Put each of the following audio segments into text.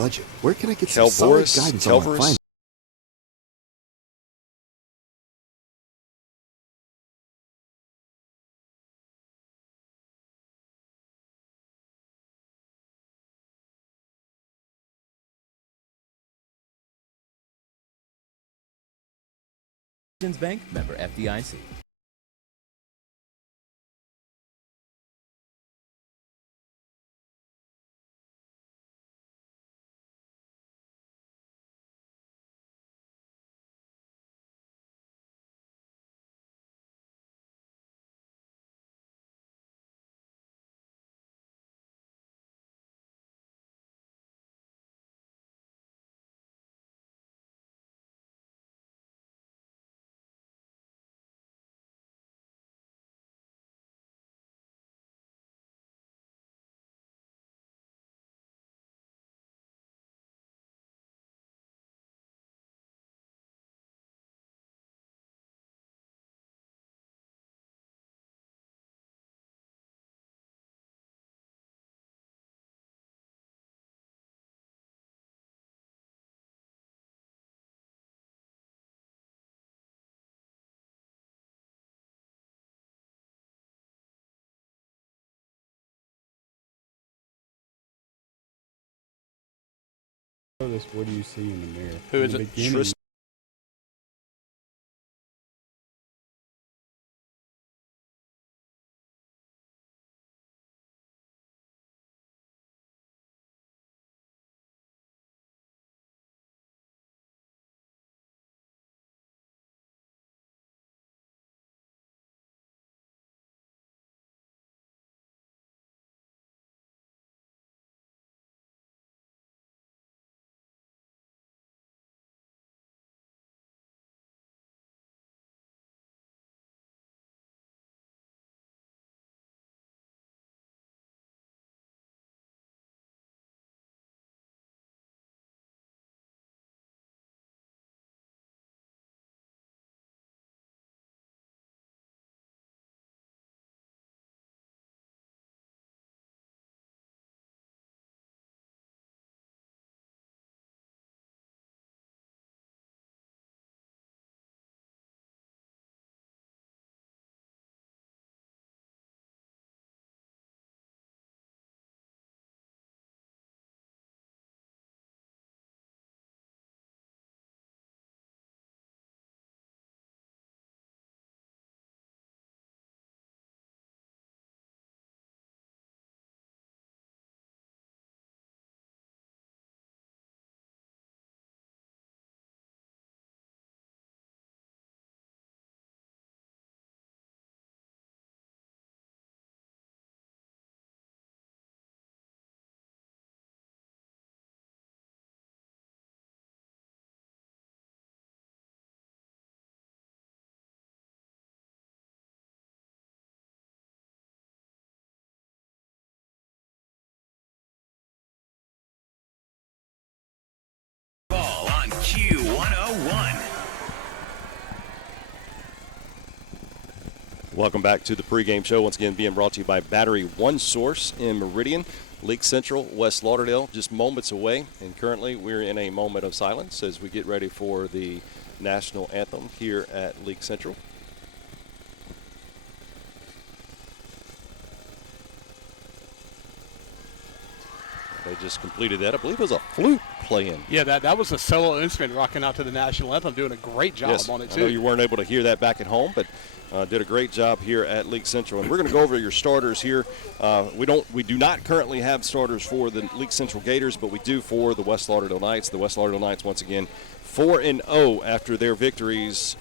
budget. Where can I get some solid guidance on my finance? Bank, member FDIC. What do you see in the mirror? Who is it? Q101. Welcome back to the pregame show. Once again, being brought to you by Battery One Source in Meridian, Leake Central, West Lauderdale, just moments away. And currently, we're in a moment of silence as we get ready for the national anthem here at Leake Central. They just completed that. I believe it was a flute playing. Yeah, that was a solo instrument rocking out to the national anthem, doing a great job on it, too. I know you weren't able to hear that back at home, but did a great job here at Leake Central. And we're going to go over your starters here. We do not currently have starters for the Leake Central Gators, but we do for the West Lauderdale Knights. The West Lauderdale Knights, once again, 4-0 after their victories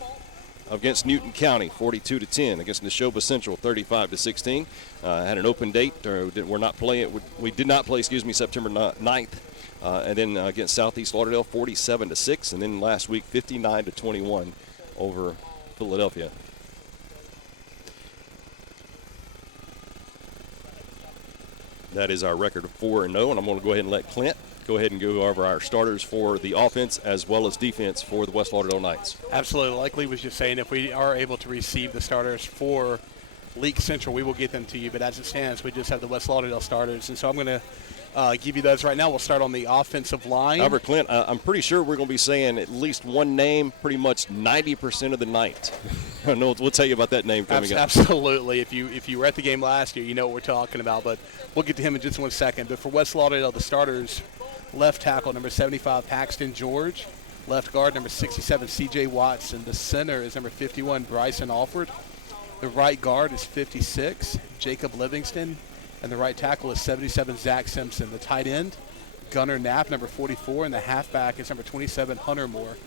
against Newton County, 42-10, against Neshoba Central, 35-16. Had an open date. We're not playing. We did not play. September 9th, and then against Southeast Lauderdale, 47-6, and then last week, 59-21 over Philadelphia. That is our record of 4-0, and I'm going to go ahead and let Clint go ahead and go over our starters for the offense as well as defense for the West Lauderdale Knights. Absolutely. Like Lee was just saying, if we are able to receive the starters for Leake Central, we will get them to you, but as it stands, we just have the West Lauderdale starters. And so I'm going to give you those right now. We'll start on the offensive line. However, Clint, I'm pretty sure we're going to be saying at least one name pretty much 90% of the night. I know we'll tell you about that name coming up. Absolutely. If you were at the game last year, you know what we're talking about, but we'll get to him in just 1 second. But for West Lauderdale, the starters, left tackle, number 75, Paxton George. Left guard, number 67, C.J. Watson. The center is number 51, Bryson Alford. The right guard is 56, Jacob Livingston. And the right tackle is 77, Zach Simpson. The tight end, Gunnar Knapp, number 44. And the halfback is number 27, Hunter Moore.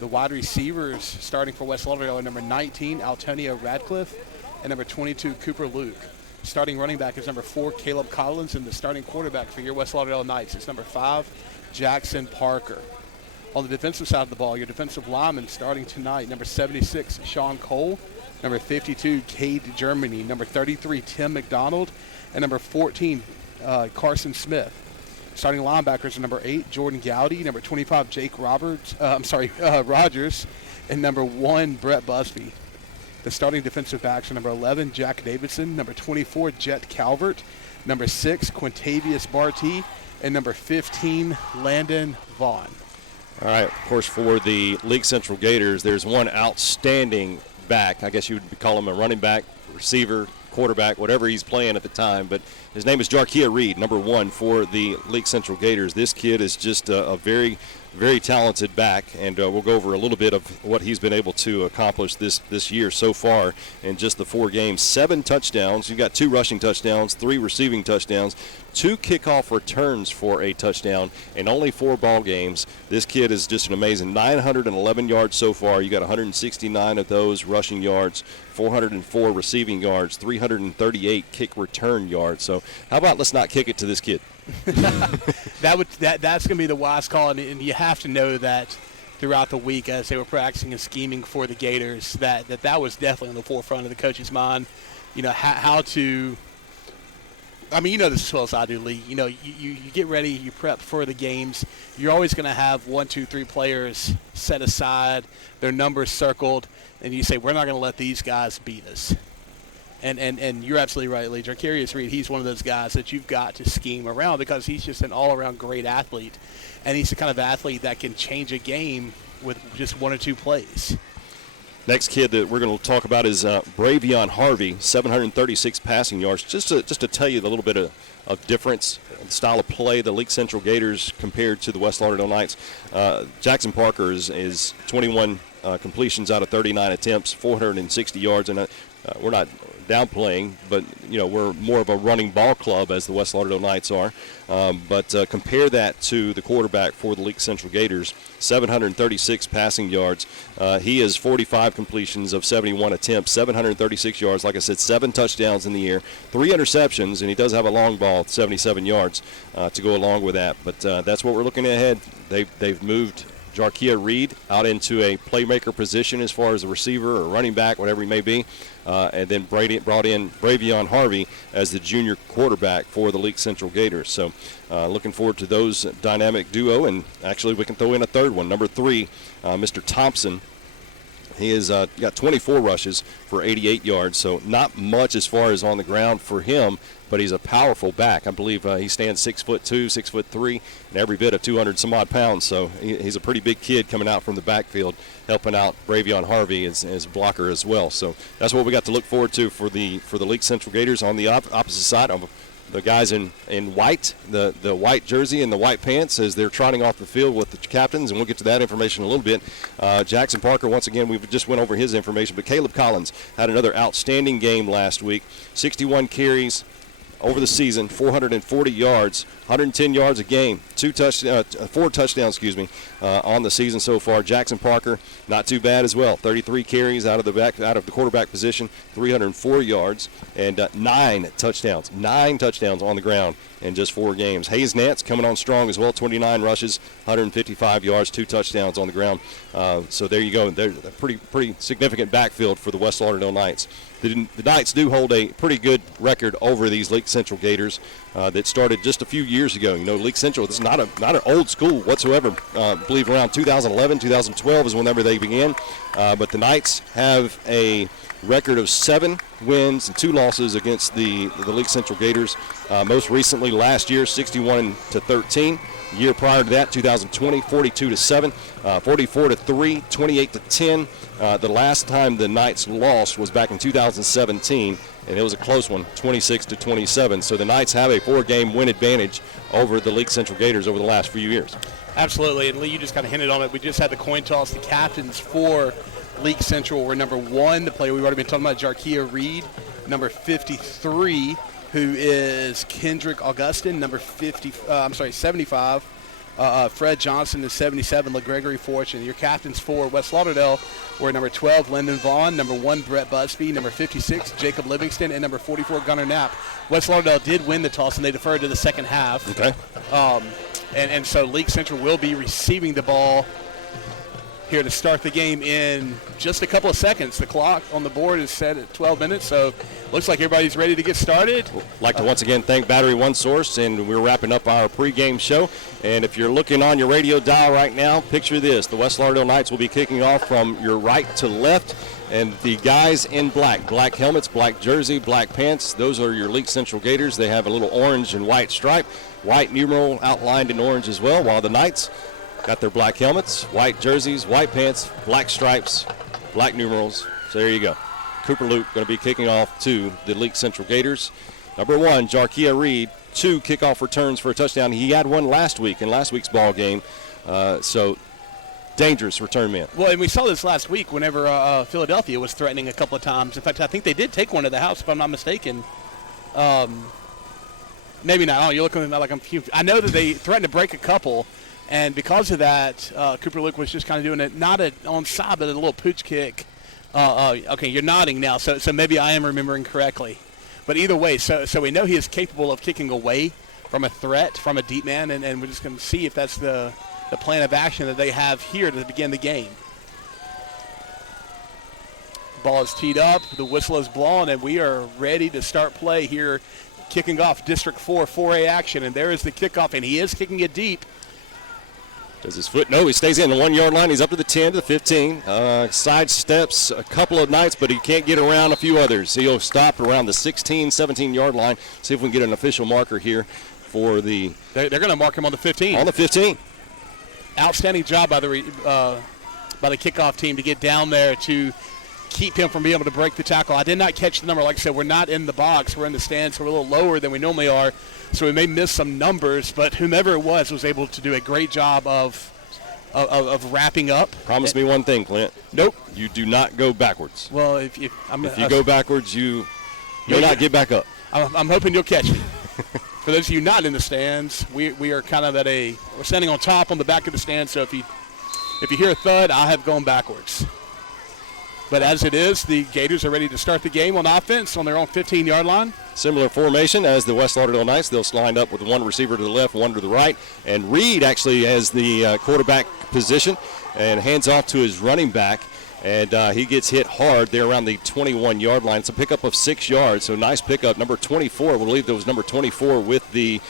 The wide receivers starting for West Lauderdale are number 19, Antonio Radcliffe. And number 22, Cooper Luke. Starting running back is number 4, Caleb Collins. And the starting quarterback for your West Lauderdale Knights is number 5, Jackson Parker. On the defensive side of the ball, your defensive lineman starting tonight, number 76, Sean Cole. Number 52, Cade Germany. Number 33, Tim McDonald. And number 14, Carson Smith. Starting linebackers are number 8, Jordan Gowdy. Number 25, Jake Rogers. And number 1, Brett Busby. The starting defensive backs are number 11, Jack Davidson. Number 24, Jet Calvert. Number 6, Quintavious Barty. And number 15, Landon Vaughn. All right, of course, for the Leake Central Gators, there's one outstanding back. I guess you would call him a running back, receiver, quarterback, whatever he's playing at the time. But his name is Jarkia Reed, number 1 for the Leake Central Gators. This kid is just a very, very talented back, and we'll go over a little bit of what he's been able to accomplish this year so far in just the 4 games. 7 touchdowns. You got 2 rushing touchdowns, 3 receiving touchdowns, 2 kickoff returns for a touchdown, and only 4 ball games. This kid is just an amazing 911 yards so far. You got 169 of those rushing yards, 404 receiving yards, 338 kick return yards. So how about let's not kick it to this kid? That's going to be the wise call, and you have to know that throughout the week as they were practicing and scheming for the Gators, that was definitely on the forefront of the coach's mind. You know, how to – I mean, you know this as well as I do, Lee. You know, you get ready, you prep for the games. You're always going to have 1, 2, 3 players set aside, their numbers circled, and you say, we're not going to let these guys beat us. And you're absolutely right, Lee. Jarkarius Reed, he's one of those guys that you've got to scheme around because he's just an all-around great athlete. And he's the kind of athlete that can change a game with just 1 or 2 plays. Next kid that we're going to talk about is Bravion Harvey, 736 passing yards. Just to tell you a little bit of difference, the style of play, the Leake Central Gators compared to the West Lauderdale Knights. Jackson Parker is 21 completions out of 39 attempts, 460 yards, and we're not downplaying, but you know we're more of a running ball club as the West Lauderdale Knights are. But compare that to the quarterback for the Leake Central Gators, 736 passing yards. He has 45 completions of 71 attempts, 736 yards. Like I said, 7 touchdowns in the year, 3 interceptions, and he does have a long ball, 77 yards to go along with that. But that's what we're looking ahead. They've moved Jarkia Reed out into a playmaker position as far as a receiver or running back, whatever he may be, and then brought in Bravion Harvey as the junior quarterback for the Leake Central Gators. So looking forward to those dynamic duo, and actually we can throw in a third one, number 3, Mr. Thompson. He has got 24 rushes for 88 yards, so not much as far as on the ground for him, but he's a powerful back. I believe he stands 6'2", 6'3", and every bit of 200 some odd pounds. So he's a pretty big kid coming out from the backfield, helping out Bravion Harvey as blocker as well. So that's what we got to look forward to for the Leake Central Gators. On the opposite side of the guys in white, the white jersey and the white pants as they're trotting off the field with the captains, and we'll get to that information in a little bit. Jackson Parker, once again, we just went over his information, but Caleb Collins had another outstanding game last week, 61 carries over the season, 440 yards, 110 yards a game, 4 touchdowns, on the season so far. Jackson Parker, not too bad as well. 33 carries out of the quarterback position, 304 yards, and 9 touchdowns on the ground in just 4 games. Hayes Nance coming on strong as well, 29 rushes, 155 yards, 2 touchdowns on the ground. So there you go. There's a pretty significant backfield for the West Lauderdale Knights. the Knights do hold a pretty good record over these Leake Central Gators that started just a few years ago. You know, Leake Central is not an old school whatsoever. I believe around 2011, 2012 is whenever they began. But the Knights have a record of 7 wins and 2 losses against the Leake Central Gators. Most recently last year, 61-13. Year prior to that, 2020, 42-7, 44-3, 28-10. The last time the Knights lost was back in 2017, and it was a close one, 26-27. So the Knights have a 4-game win advantage over the Leake Central Gators over the last few years. Absolutely, and Lee, you just kind of hinted on it. We just had the coin toss. The captains for Leake Central were number 1, the player we've already been talking about, Jarkia Reed, number 53, who is Kendrick Augustin, number 75. Fred Johnson is 77, LeGregory Fortune. Your captains for West Lauderdale were number 12, Lyndon Vaughn, number 1, Brett Busby, number 56, Jacob Livingston, and number 44, Gunnar Knapp. West Lauderdale did win the toss, and they deferred to the second half. Okay. And so Leake Central will be receiving the ball here to start the game in just a couple of seconds. The clock on the board is set at 12 minutes, so looks like everybody's ready to get started. I'd like to once again thank Battery One Source, and we're wrapping up our pregame show. And if you're looking on your radio dial right now, picture this. The West Lauderdale Knights will be kicking off from your right to left, and the guys in black helmets, black jersey, black pants, those are your Leake Central Gators. They have a little orange and white stripe, white numeral outlined in orange as well, while the Knights got their black helmets, white jerseys, white pants, black stripes, black numerals. So there you go. Cooper Luke going to be kicking off to the Leake Central Gators. Number 1, Jarkia Reed, 2 kickoff returns for a touchdown. He had one last week in last week's ball game. So dangerous return man. Well, and we saw this last week whenever Philadelphia was threatening a couple of times. In fact, I think they did take one to the house, if I'm not mistaken. Maybe not. Oh, you're looking at me like I'm confused. I know that they threatened to break a couple. And because of that, Cooper Luke was just kind of doing it, not an onside, but a little pooch kick. Okay, you're nodding now, so maybe I am remembering correctly. But either way, so we know he is capable of kicking away from a threat, from a deep man, and we're just going to see if that's the plan of action that they have here to begin the game. Ball is teed up, the whistle is blown, and we are ready to start play here, kicking off District 4 4A action. And there is the kickoff, and he is kicking it deep. Does his foot? No, he stays in the 1-yard line. He's up to the 10, to the 15. Side steps a couple of Knights, but he can't get around a few others. He'll stop around the 16, 17-yard line. See if we can get an official marker here for the. They're going to mark him on the 15. On the 15. Outstanding job by the kickoff team to get down there to keep him from being able to break the tackle. I did not catch the number. Like I said, we're not in the box. We're in the stands, so we're a little lower than we normally are. So we may miss some numbers, but whomever it was able to do a great job of wrapping up. Promise me one thing, Clint. Nope. You do not go backwards. Well, if you go backwards, you may not get back up. I'm hoping you'll catch me. For those of you not in the stands, we are kind of we're standing on top on the back of the stand, so if you hear a thud, I have gone backwards. But as it is, the Gators are ready to start the game on offense on their own 15-yard line. Similar formation as the West Lauderdale Knights. They'll line up with one receiver to the left, one to the right. And Reed actually has the quarterback position and hands off to his running back. And he gets hit hard there around the 21-yard line. It's a pickup of 6 yards, so nice pickup. Number 24, we believe there was number 24 with the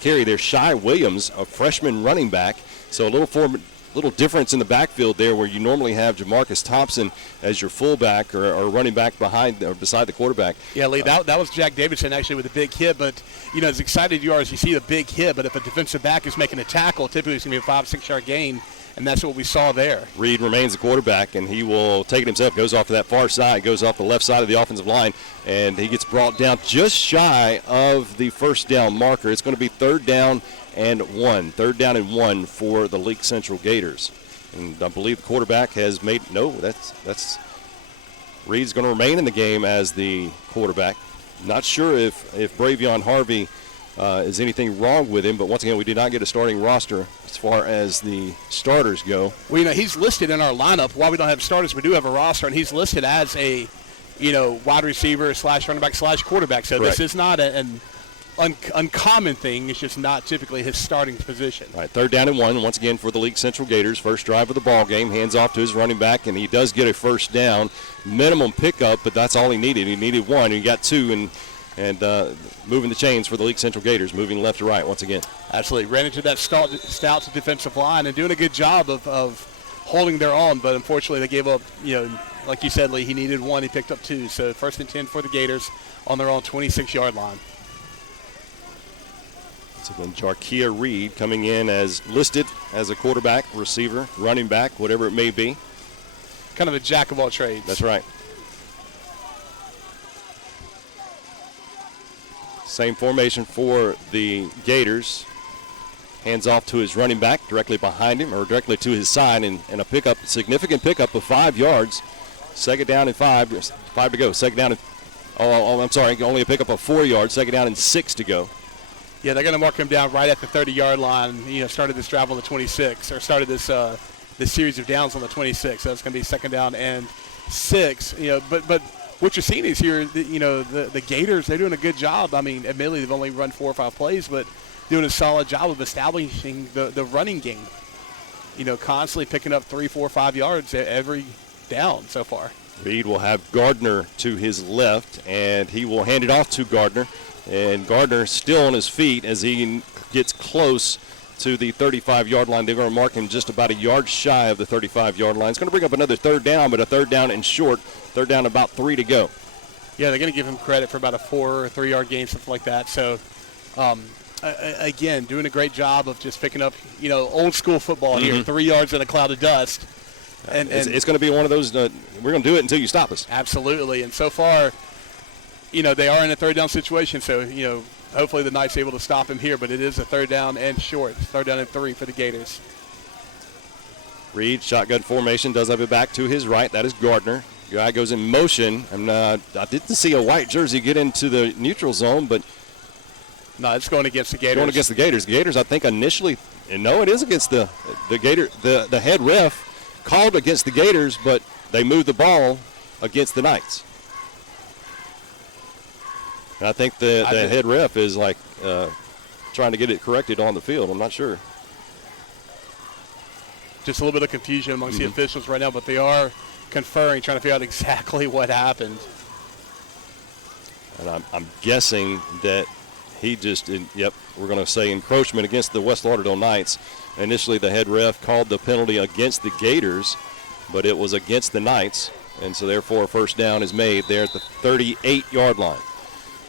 carry there. Shy Williams, a freshman running back. So a little difference in the backfield there, where you normally have Jamarcus Thompson as your fullback or running back behind or beside the quarterback. Yeah, Lee, that was Jack Davidson actually with a big hit. But as excited you are as you see the big hit, but if a defensive back is making a tackle, typically it's going to be a 5-6 yard gain. And that's what we saw there. Reed remains the quarterback, and he will take it himself. Goes off to that far side, goes off the left side of the offensive line, and he gets brought down just shy of the first down marker. It's going to be 3rd down and 1. 3rd down and 1 for the Leake Central Gators. And I believe the quarterback has made – no, that's Reed's going to remain in the game as the quarterback. Not sure if Bravion Harvey is anything wrong with him, but once again, we did not get a starting roster as far as the starters go. Well, he's listed in our lineup. While we don't have starters, we do have a roster, and he's listed as a, wide receiver / running back / quarterback. So Correct. This is not an uncommon thing. It's just not typically his starting position. All right, 3rd down and 1 once again for the Leake Central Gators. First drive of the ball game. Hands off to his running back, and he does get a first down. Minimum pickup, but that's all he needed. He needed 1. He got 2, and moving the chains for the Leake Central Gators, moving left to right once again. Absolutely. Ran into that stout defensive line and doing a good job of holding their own, but unfortunately they gave up, like you said, Lee, he needed 1. He picked up 2. So 1st and 10 for the Gators on their own 26-yard line. So then Jarkia Reed coming in as listed as a quarterback, receiver, running back, whatever it may be. Kind of a jack of all trades. That's right. Same formation for the Gators. Hands off to his running back, directly behind him, or directly to his side, and a pickup, significant pickup of 5 yards. 2nd down and 5 to go. 2nd down and, I'm sorry, only a pickup of 4 yards. 2nd down and 6 to go. Yeah, they're going to mark him down right at the 30-yard line. Started this drive on the 26, or started this series of downs on the 26. So it's going to be 2nd down and 6. But what you're seeing is here, the Gators, they're doing a good job. I mean, admittedly, they've only run 4 or 5 plays, but doing a solid job of establishing the running game. Constantly picking up 3, 4, 5 yards every down so far. Reed will have Gardner to his left, and he will hand it off to Gardner. And Gardner still on his feet as he gets close to the 35-yard line. They're going to mark him just about a yard shy of the 35-yard line. It's going to bring up another 3rd down, but a 3rd down and short. 3rd down, about 3 to go. Yeah, they're going to give him credit for about a 4 or 3-yard gain, something like that. So, again, doing a great job of just picking up, old school football here. 3 yards in a cloud of dust. And it's going to be one of those, we're going to do it until you stop us. Absolutely. And so far, they are in a 3rd down situation. So, hopefully the Knights able to stop him here. But it is a 3rd down and short. 3rd down and 3 for the Gators. Reed, shotgun formation, does have it back to his right. That is Gardner. Guy goes in motion. And I didn't see a white jersey get into the neutral zone, but no, it's going against the Gators. Going against the Gators. The Gators, I think, initially, no, it is against the Gator. The head ref called against the Gators, but they moved the ball against the Knights. And I think the head ref is trying to get it corrected on the field. I'm not sure. Just a little bit of confusion amongst the officials right now, but they are conferring, trying to figure out exactly what happened. And I'm guessing that he just, we're going to say encroachment against the West Lauderdale Knights. Initially, the head ref called the penalty against the Gators, but it was against the Knights, and so therefore a 1st down is made there at the 38-yard line.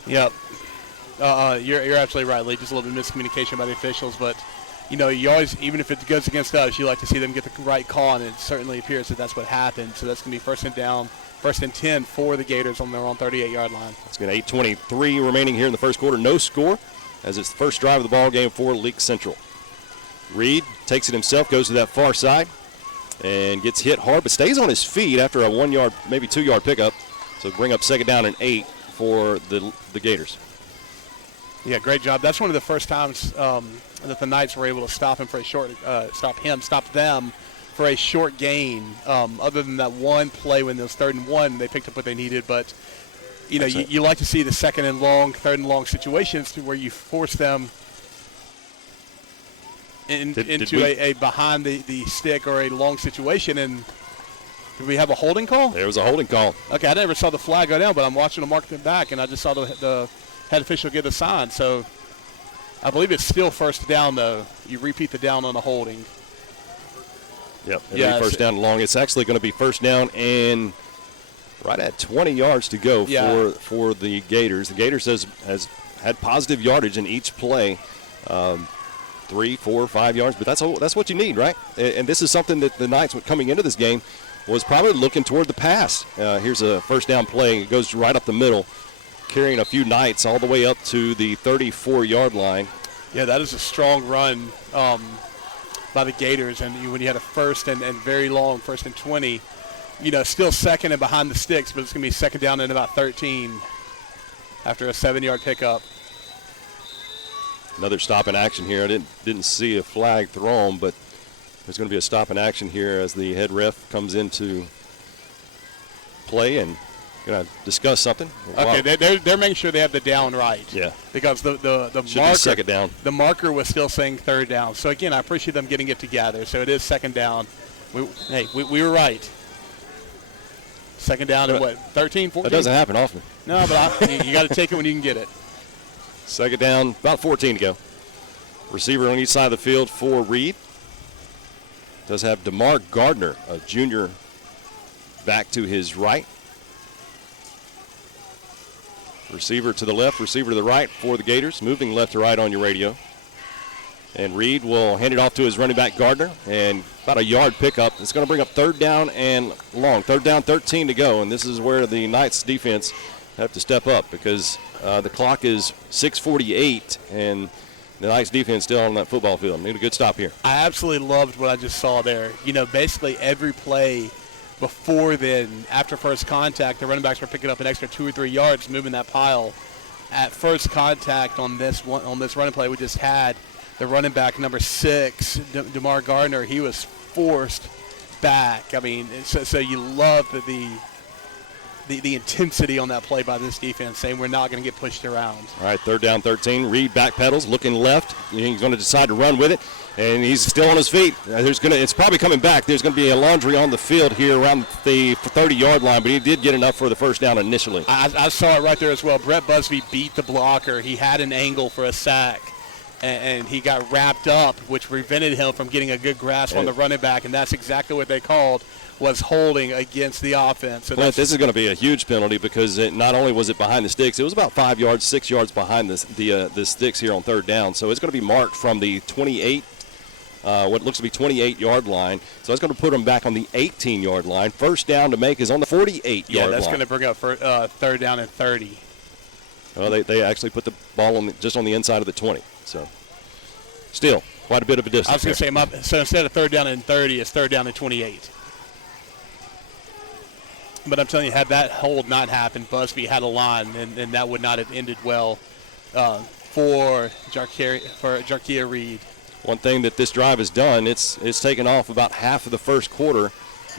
Yep. You're absolutely right, Lee. Just a little bit of miscommunication by the officials, but you always, even if it goes against us, you like to see them get the right call, and it certainly appears that that's what happened. So that's going to be 1st and down, 1st and 10 for the Gators on their own 38-yard line. It's going to 8:23 remaining here in the first quarter. No score, as it's the first drive of the ball game for Leake Central. Reed takes it himself, goes to that far side, and gets hit hard, but stays on his feet after a 1-yard, maybe 2-yard pickup. So bring up 2nd down and 8 for the Gators. Yeah, great job. That's one of the first times that the Knights were able to stop him for a short, stop them for a short gain. Other than that one play when it was 3rd and 1, they picked up what they needed. But you like to see the 2nd and long, 3rd and long situations to where you force them into a behind the stick or a long situation. And did we have a holding call? There was a holding call. Okay, I never saw the flag go down, but I'm watching them mark them back, and I just saw the head official give a sign. So I believe it's still 1st down, though. You repeat the down on the holding. Yep, it'll be 1st down and long. It's actually going to be 1st down and right at 20 yards to go for the Gators. The Gators has had positive yardage in each play. 3, 4, 5 yards, but that's what you need, right? And this is something that the Knights, coming into this game, was probably looking toward the pass. Here's a 1st down play. It goes right up the middle, carrying a few Knights all the way up to the 34-yard line. Yeah, that is a strong run by the Gators. And when you had a 1st and very long 1st and 20, still 2nd and behind the sticks, but it's going to be 2nd down and about 13 after a 7-yard pickup. Another stop in action here. I didn't see a flag thrown, but there's going to be a stop in action here as the head ref comes into play, and going to discuss something. Okay, they're making sure they have the down right. Yeah. Because the Should marker, be second down. The marker was still saying third down. So, again, I appreciate them getting it together. So it is second down. We were right. Second down at what, 13, 14? That doesn't happen often. No, but you got to take it when you can get it. Second down, about 14 to go. Receiver on each side of the field for Reed. Does have DeMar Gardner, a junior, back to his right. Receiver to the left, receiver to the right for the Gators. Moving left to right on your radio. And Reed will hand it off to his running back, Gardner. And about a yard pickup. It's going to bring up third down and long. Third down, 13 to go. And this is where the Knights defense have to step up because the clock is 6:48 and the Knights defense still on that football field. Need a good stop here. I absolutely loved what I just saw there. Basically every play before then, after first contact, the running backs were picking up an extra 2 or 3 yards, moving that pile. At first contact on this running play we just had, the running back number 6, DeMar Gardner, he was forced back. I mean, so you love the intensity on that play by this defense, saying we're not going to get pushed around. All right, third down, 13. Reed backpedals, looking left. He's going to decide to run with it, and he's still on his feet. It's probably coming back. There's going to be a laundry on the field here around the 30-yard line, but he did get enough for the first down initially. I saw it right there as well. Brett Busby beat the blocker. He had an angle for a sack, and he got wrapped up, which prevented him from getting a good grasp on the running back, and that's exactly what they called was holding against the offense. So Clint, this is going to be a huge penalty because not only was it behind the sticks, it was about 5 yards, 6 yards behind the sticks here on third down. So it's going to be marked from the 28, what looks to be 28-yard line. So it's going to put them back on the 18-yard line. First down to make is on the 48-yard line. Yeah, that's going to bring up third down and 30. Well, they actually put the ball just on the inside of the 20. So still quite a bit of a distance. I was going to say, so instead of third down and 30, it's third down and 28. But I'm telling you, had that hold not happened, Busby had a line, and that would not have ended well for Jarkia Reed. One thing that this drive has done, it's taken off about half of the first quarter,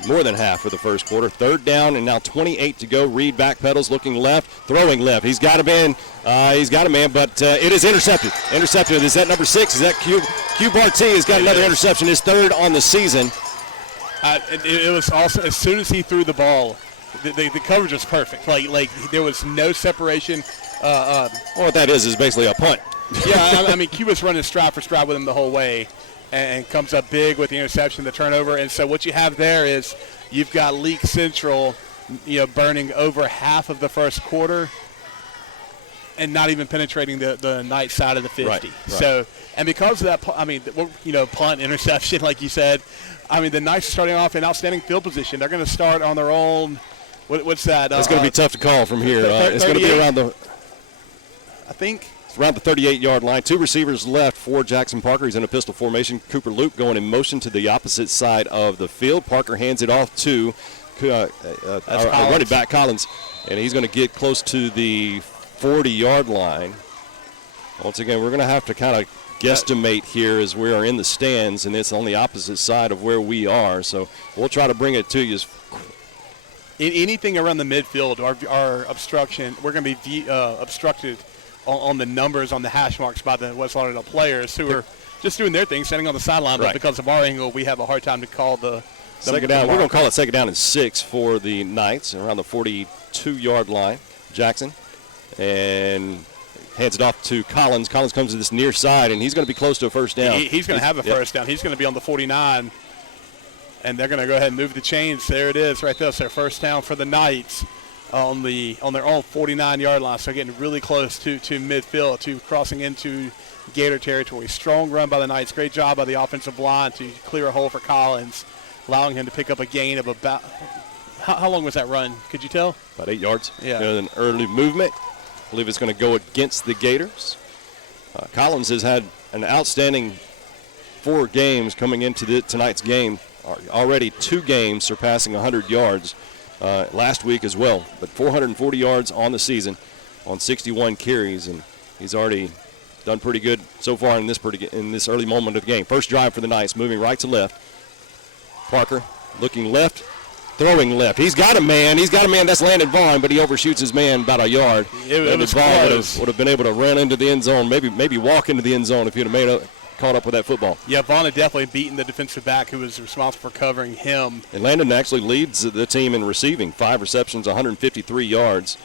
more than half of the first quarter. Third down and now 28 to go. Reed backpedals, looking left, throwing left. He's got a man, but it is intercepted. Intercepted. Is that number 6? Is that Q Barty has got another interception. His third on the season. It was also, as soon as he threw the ball, the coverage was perfect. Like there was no separation. Well, what that is basically a punt. Yeah, I mean, Q was running stride for stride with him the whole way and comes up big with the interception, the turnover. And so what you have there is you've got Leake Central, burning over half of the first quarter and not even penetrating the Knight side of the 50. Right. So, and because of that, punt, interception, like you said, I mean, the Knights are starting off in outstanding field position. They're going to start on their own. What's that? It's going to be tough to call from here. It's going to be around around the 38-yard line. 2 receivers left for Jackson Parker. He's in a pistol formation. Cooper Luke going in motion to the opposite side of the field. Parker hands it off to our running back, Collins, and he's going to get close to the 40-yard line. Once again, we're going to have to kind of guesstimate here as we are in the stands, and it's on the opposite side of where we are. So we'll try to bring it to you. Anything around the midfield, our obstruction, we're going to be obstructed on the numbers on the hash marks by the West Lauderdale players who are just doing their thing, standing on the sideline. But because of our angle, we have a hard time to call the second down. We're going to call it second down and 6 for the Knights around the 42-yard line. Jackson and hands it off to Collins. Collins comes to this near side, and he's going to be close to a first down. He's going to have a first down. He's going to be on the 49, and they're going to go ahead and move the chains. There it is right there. So first down for the Knights on their own 49-yard line. So getting really close to midfield, to crossing into Gator territory. Strong run by the Knights. Great job by the offensive line to clear a hole for Collins, allowing him to pick up a gain of about – how long was that run? Could you tell? About 8 yards. Yeah. An early movement. I believe it's going to go against the Gators. Collins has had an outstanding 4 games coming into tonight's game. Already 2 games surpassing 100 yards last week as well. But 440 yards on the season on 61 carries, and he's already done pretty good so far in this early moment of the game. First drive for the Knights, moving right to left. Parker looking left, throwing left. He's got a man. That's Landon Vaughn, but he overshoots his man about a yard. It was Vaughn close. would have been able to run into the end zone, maybe walk into the end zone if he'd have caught up with that football. Yeah, Vaughn had definitely beaten the defensive back who was responsible for covering him. And Landon actually leads the team in receiving. 5 receptions, 153 yards,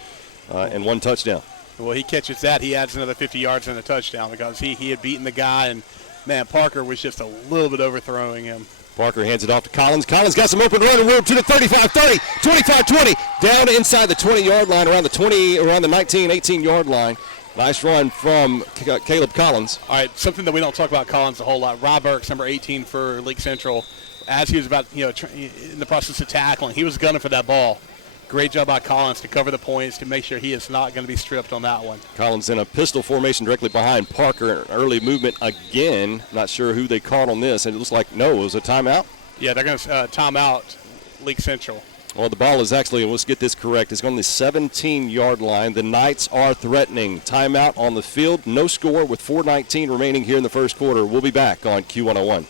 and 1 touchdown. Well, he catches that. He adds another 50 yards and a touchdown because he had beaten the guy, and, man, Parker was just a little bit overthrowing him. Parker hands it off to Collins. Collins got some open running room to the 35, 30, 25, 20, down inside the 20-yard line, around the 19, 18-yard line. Nice run from Caleb Collins. All right, something that we don't talk about Collins a whole lot. Rob Burks, number 18 for Leake Central, as he was about, in the process of tackling, he was gunning for that ball. Great job by Collins to cover the points to make sure he is not going to be stripped on that one. Collins in a pistol formation directly behind Parker. Early movement again. Not sure who they caught on this. And it looks like, it was a timeout. Yeah, they're going to time out Leake Central. Well, the ball is actually, let's get this correct, it's on the 17-yard line. The Knights are threatening. Timeout on the field. No score with 4:19 remaining here in the first quarter. We'll be back on Q101.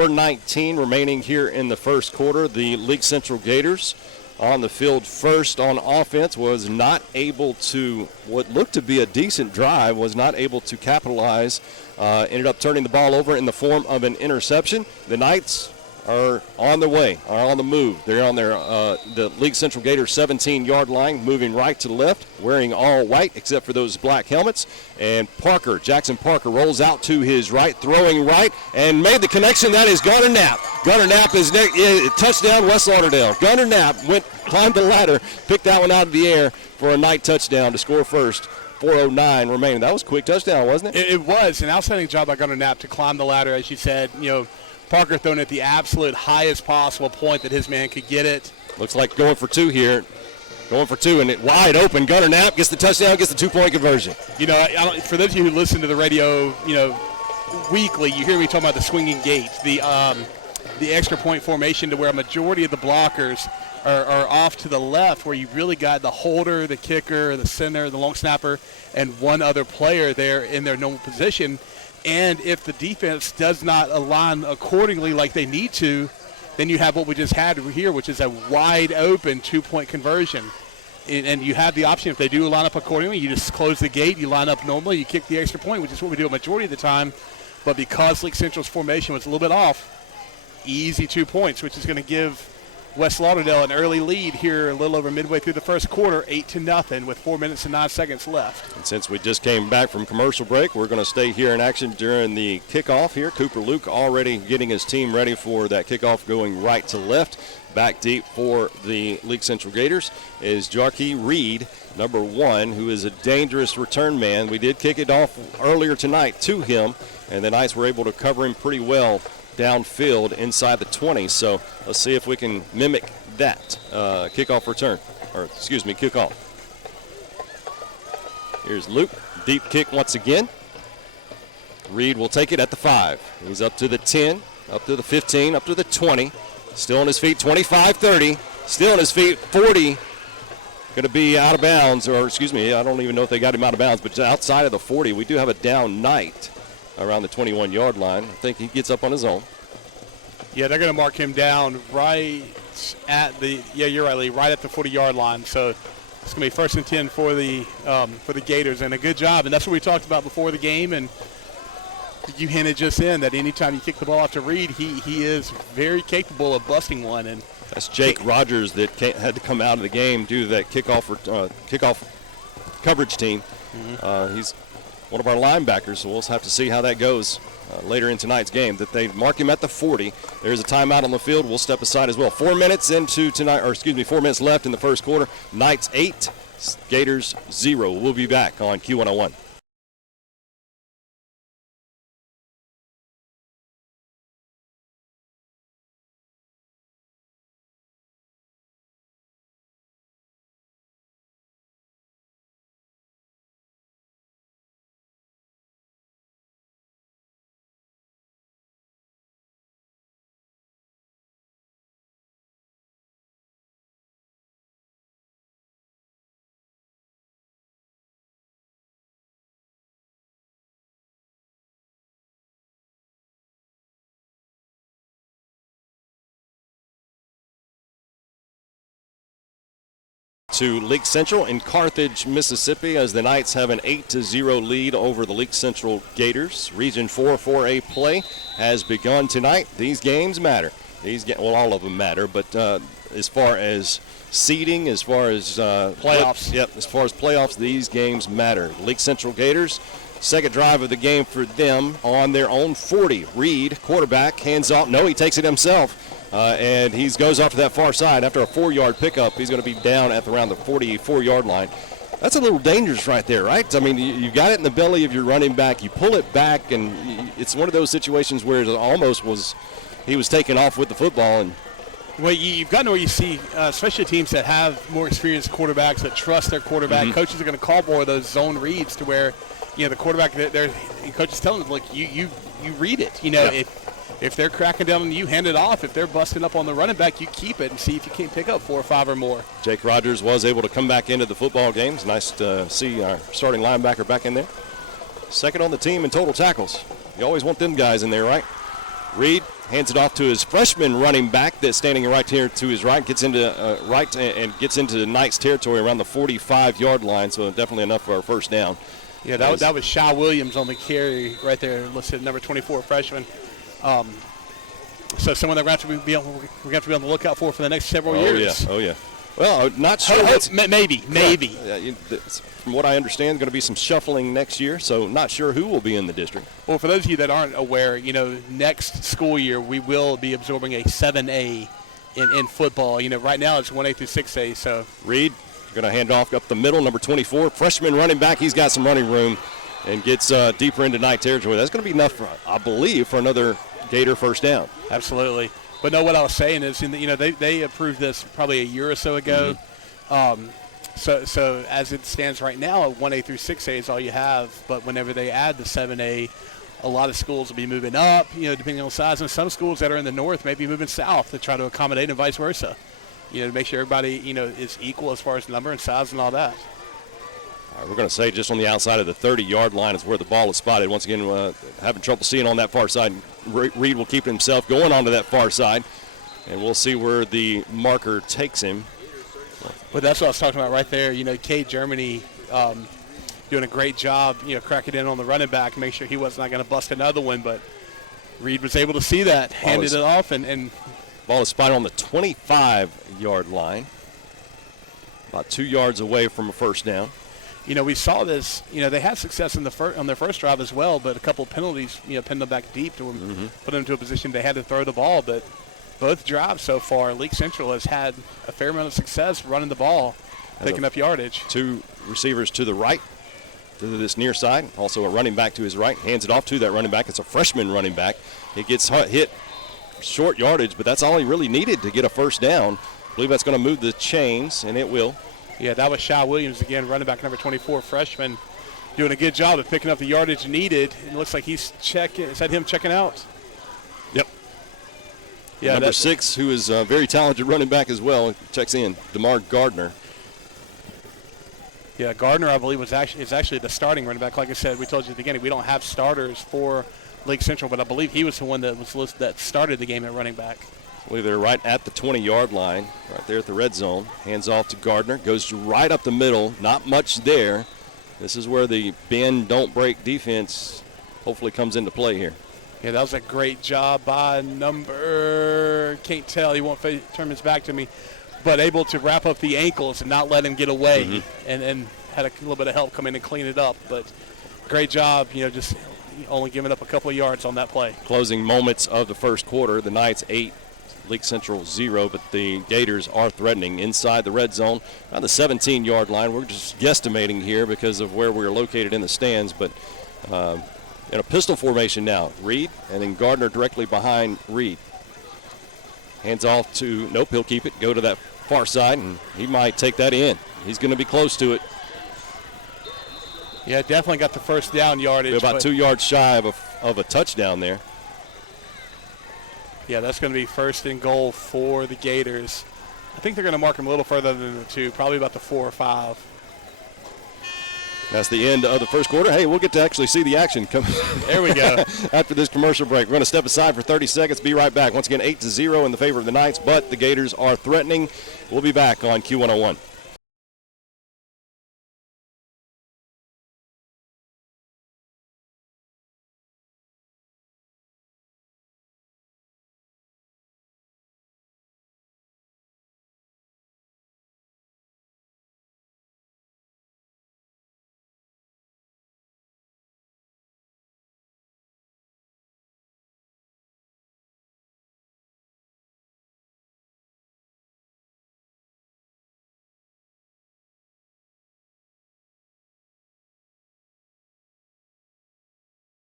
.19 remaining here in the first quarter. The Leake Central Gators on the field first on offense, was not able to, what looked to be a decent drive, was not able to capitalize. Ended up turning the ball over in the form of an interception. The Knights are on the way, are on the move. They're on their the Leake Central Gators 17-yard line, moving right to left, wearing all white except for those black helmets. And Jackson Parker rolls out to his right, throwing right, and made the connection. That is Gunnar Knapp. Gunnar Knapp is touchdown West Lauderdale. Gunnar Knapp climbed the ladder, picked that one out of the air for a Knight touchdown to score first. 4:09 remaining. That was a quick touchdown, wasn't it? It was an outstanding job by Gunnar Knapp to climb the ladder, as you said. Parker thrown at the absolute highest possible point that his man could get it. Looks like going for two here. Going for two, and it wide open. Gunnar Knapp gets the touchdown, gets the 2-point conversion. For those of you who listen to the radio, weekly, you hear me talking about the swinging gate, the extra point formation, to where a majority of the blockers are off to the left, where you really got the holder, the kicker, the center, the long snapper, and one other player there in their normal position. And if the defense does not align accordingly like they need to, then you have what we just had here, which is a wide open 2-point conversion. And you have the option, if they do line up accordingly, you just close the gate, you line up normally, you kick the extra point, which is what we do a majority of the time. But because Leake Central's formation was a little bit off, easy 2 points, which is going to give West Lauderdale an early lead here a little over midway through the first quarter, 8-0 with 4 minutes and 9 seconds left. And since we just came back from commercial break, we're going to stay here in action during the kickoff here. Cooper Luke already getting his team ready for that kickoff, going right to left. Back deep for the Leake Central Gators is Jarkey Reed, number 1, who is a dangerous return man. We did kick it off earlier tonight to him, and the Knights were able to cover him pretty well downfield inside the 20. So let's see if we can mimic that kickoff. Here's Luke, deep kick once again. Reed will take it at the 5. He's up to the 10, up to the 15, up to the 20. Still on his feet, 25, 30. Still on his feet, 40. Going to be out of bounds, I don't even know if they got him out of bounds, but outside of the 40, we do have a down Knight around the 21-yard line. I think he gets up on his own. Yeah, they're going to mark him down right at the you're right, Lee, right at the 40-yard line. So it's going to be 1st and 10 for the Gators, and a good job. And that's what we talked about before the game, and you hinted just in that anytime you kick the ball off to Reed, he is very capable of busting one. And that's Jake Rogers that had to come out of the game due to that kickoff coverage team. Mm-hmm. He's one of our linebackers, so we'll have to see how that goes later in tonight's game. That they mark him at the 40. There's a timeout on the field. We'll step aside as well. 4 minutes left in the first quarter. Knights 8, Gators 0. We'll be back on Q101. to Leake Central in Carthage, Mississippi, as the Knights have an 8-0 lead over the Leake Central Gators. Region 4 4A play has begun tonight. These games matter. Well, all of them matter, but as far as seeding, as far as playoffs. As far as playoffs, these games matter. Leake Central Gators, second drive of the game for them on their own 40. Reed, quarterback, hands off. No, he takes it himself. And he goes off to that far side. After a 4-yard pickup, he's going to be down at around the 44-yard line. That's a little dangerous right there, right? I mean, you got it in the belly of your running back. You pull it back, and it's one of those situations where it almost was he was taken off with the football. And well, you've gotten where you see, especially teams that have more experienced quarterbacks that trust their quarterback. Coaches are going to call more of those zone reads to where, the quarterback, coach is telling them, look, you read it. If they're cracking down on you, hand it off. If they're busting up on the running back, you keep it and see if you can't pick up 4 or 5 or more. Jake Rogers was able to come back into the football game. It's nice to see our starting linebacker back in there. Second on the team in total tackles. You always want them guys in there, right? Reed hands it off to his freshman running back that's standing right here to his right, gets into and gets into the Knights territory around the 45-yard line, so definitely enough for our first down. Yeah, that was Shaw Williams on the carry right there, listed number 24 freshman. So someone that we're going to be on the lookout for the next several years. Oh, yeah. Well, not sure. Maybe. From what I understand, going to be some shuffling next year, so not sure who will be in the district. Well, for those of you that aren't aware, next school year we will be absorbing a 7A in football. Right now it's 1A through 6A. So Reed going to hand off up the middle, number 24, freshman running back. He's got some running room and gets deeper into Knight territory. That's going to be enough, I believe, for another Gator first down. Absolutely. But no, what I was saying is, they approved this probably a year or so ago. So as it stands right now, 1A through 6A is all you have. But whenever they add the 7A, a lot of schools will be moving up, depending on the size. And some schools that are in the north may be moving south to try to accommodate and vice versa. To make sure everybody, is equal as far as number and size and all that. We're going to say just on the outside of the 30-yard line is where the ball is spotted. Once again, having trouble seeing on that far side. Reed will keep himself going onto that far side, and we'll see where the marker takes him. Well, that's what I was talking about right there. Cade Germany doing a great job, cracking in on the running back, make sure he was not going to bust another one, but Reed was able to see that, handed it off, and ball is spotted on the 25-yard line, about 2 yards away from a first down. We saw this. They had success on their first drive as well, but a couple of penalties, pinned them back deep to put them into a position they had to throw the ball. But both drives so far, Leake Central has had a fair amount of success running the ball, picking up yardage. 2 receivers to the right, to this near side. Also a running back to his right. Hands it off to that running back. It's a freshman running back. He gets hit short yardage, but that's all he really needed to get a first down. I believe that's going to move the chains, and it will. Yeah, that was Shaw Williams again, running back number 24, freshman, doing a good job of picking up the yardage needed. It looks like he's checking. Is that him checking out? Yep. Yeah, number 6, who is a very talented running back as well, checks in. DeMar Gardner. Yeah, Gardner, I believe, is actually the starting running back. Like I said, we told you at the beginning, we don't have starters for Leake Central, but I believe he was the one that started the game at running back. I believe they're right at the 20-yard line, right there at the red zone. Hands off to Gardner. Goes right up the middle. Not much there. This is where the bend, don't break defense hopefully comes into play here. Yeah, that was a great job by number, can't tell, he won't turn his back to me, but able to wrap up the ankles and not let him get away, and had a little bit of help come in and clean it up. But great job, just only giving up a couple of yards on that play. Closing moments of the first quarter, the Knights 8, Leake Central 0, but the Gators are threatening inside the red zone on the 17-yard line. We're just guesstimating here because of where we're located in the stands, but in a pistol formation now. Reed and then Gardner directly behind Reed. Hands off to, nope, he'll keep it, go to that far side, and he might take that in. He's going to be close to it. Yeah, definitely got the first down yardage. About 2 yards shy of a touchdown there. Yeah, that's going to be first and goal for the Gators. I think they're going to mark him a little further than the 2, probably about the 4 or 5. That's the end of the first quarter. Hey, we'll get to actually see the action come. There we go. After this commercial break, we're going to step aside for 30 seconds. Be right back. Once again, 8-0 in the favor of the Knights, but the Gators are threatening. We'll be back on Q101.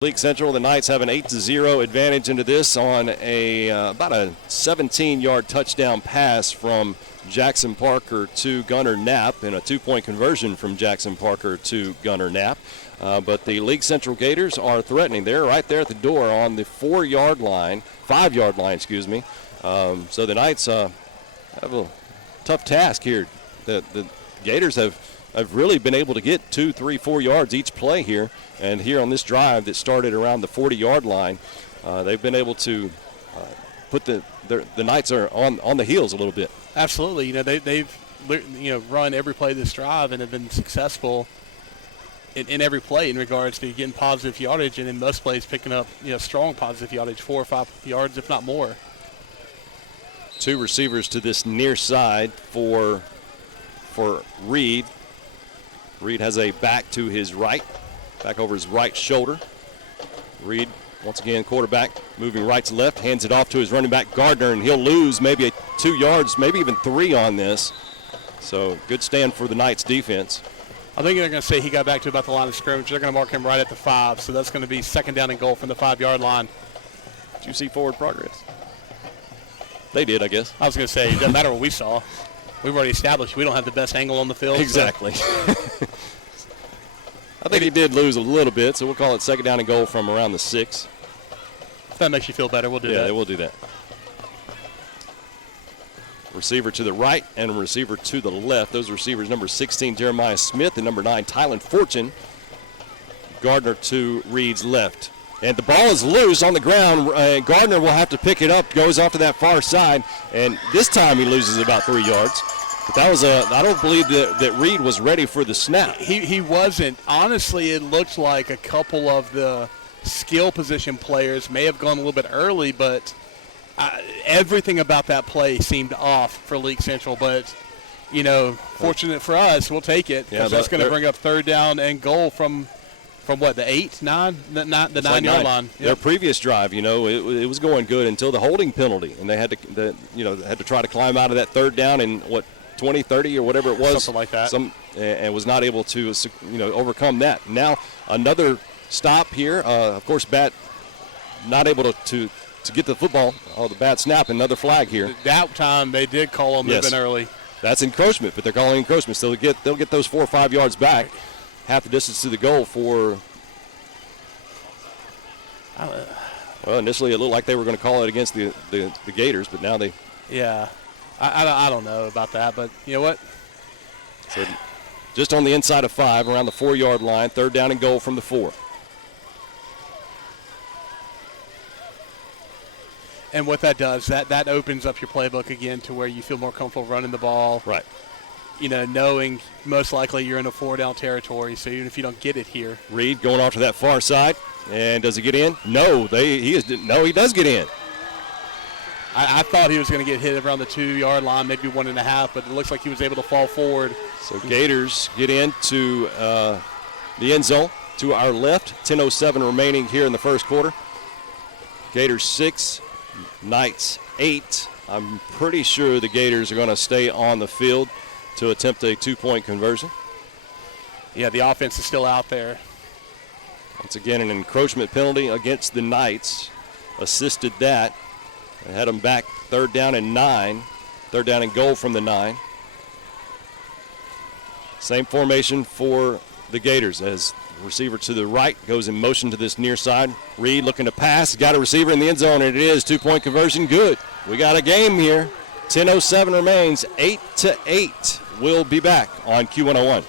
Leake Central, the Knights have an 8-0 advantage into this on about a 17-yard touchdown pass from Jackson Parker to Gunnar Knapp and a 2-point conversion from Jackson Parker to Gunnar Knapp. But the Leake Central Gators are threatening. They're right there at the door on the 5-yard line, so the Knights have a tough task here. The Gators have really been able to get 2, 3, 4 yards each play here. And here on this drive that started around the 40-yard line, they've been able to put the Knights are on the heels a little bit. Absolutely. You know, they've run every play this drive and have been successful in every play in regards to getting positive yardage, and in most plays picking up strong positive yardage, 4 or 5 yards, if not more. 2 receivers to this near side for Reed. Reed has a back to his right, back over his right shoulder. Reed, once again, quarterback, moving right to left, hands it off to his running back, Gardner, and he'll lose maybe 2 yards, maybe even 3 on this. So good stand for the Knights defense. I think they're going to say he got back to about the line of scrimmage. They're going to mark him right at the 5, so that's going to be second down and goal from the 5-yard line. Did you see forward progress? They did, I guess. I was going to say, it doesn't matter what we saw. We've already established we don't have the best angle on the field. Exactly. So. I think he did lose a little bit, so we'll call it second down and goal from around the 6. If that makes you feel better, we'll do that. Yeah, we'll do that. Receiver to the right and a receiver to the left. Those receivers, number 16, Jeremiah Smith, and number 9, Tylen Fortune. Gardner to Reed's left. And the ball is loose on the ground. Gardner will have to pick it up, goes off to that far side, and this time he loses about 3 yards. But that was I don't believe that Reed was ready for the snap. He wasn't. Honestly, it looked like a couple of the skill position players may have gone a little bit early, but everything about that play seemed off for Leake Central. But, fortunate for us, we'll take it, because that's going to bring up third down and goal from what, the 8, 9, the 9-yard line. Yep. Their previous drive, it was going good until the holding penalty, and they had to try to climb out of that third down in 20, 30 or whatever it was. Something like that. And was not able to overcome that. Now another stop here. Of course, Bat not able to get the football. Oh, the bad snap, another flag here. That time they did call them moving early. That's encroachment, but they're calling encroachment. So they'll get those 4 or 5 yards back. Half the distance to the goal for. Well, initially it looked like they were going to call it against the Gators, but now they. Yeah, I don't know about that, but you know what? So just on the inside of 5, around the 4-yard line, third down and goal from the 4. And what that does, that opens up your playbook again to where you feel more comfortable running the ball. Right. Knowing most likely you're in a 4-down territory, so even if you don't get it here. Reed going off to that far side, and does he get in? No, he does get in. I thought he was going to get hit around the 2-yard line, maybe 1.5, but it looks like he was able to fall forward. So Gators get into the end zone to our left. 10:07 remaining here in the first quarter. Gators 6, Knights 8. I'm pretty sure the Gators are going to stay on the field to attempt a 2-point conversion. Yeah, the offense is still out there. Once again, an encroachment penalty against the Knights. Assisted that. They had them back third down and 9. Third down and goal from the 9. Same formation for the Gators as receiver to the right goes in motion to this near side. Reed looking to pass. Got a receiver in the end zone, and it is 2-point conversion. Good. We got a game here. 10:07 remains. 8-8. We'll be back on Q101.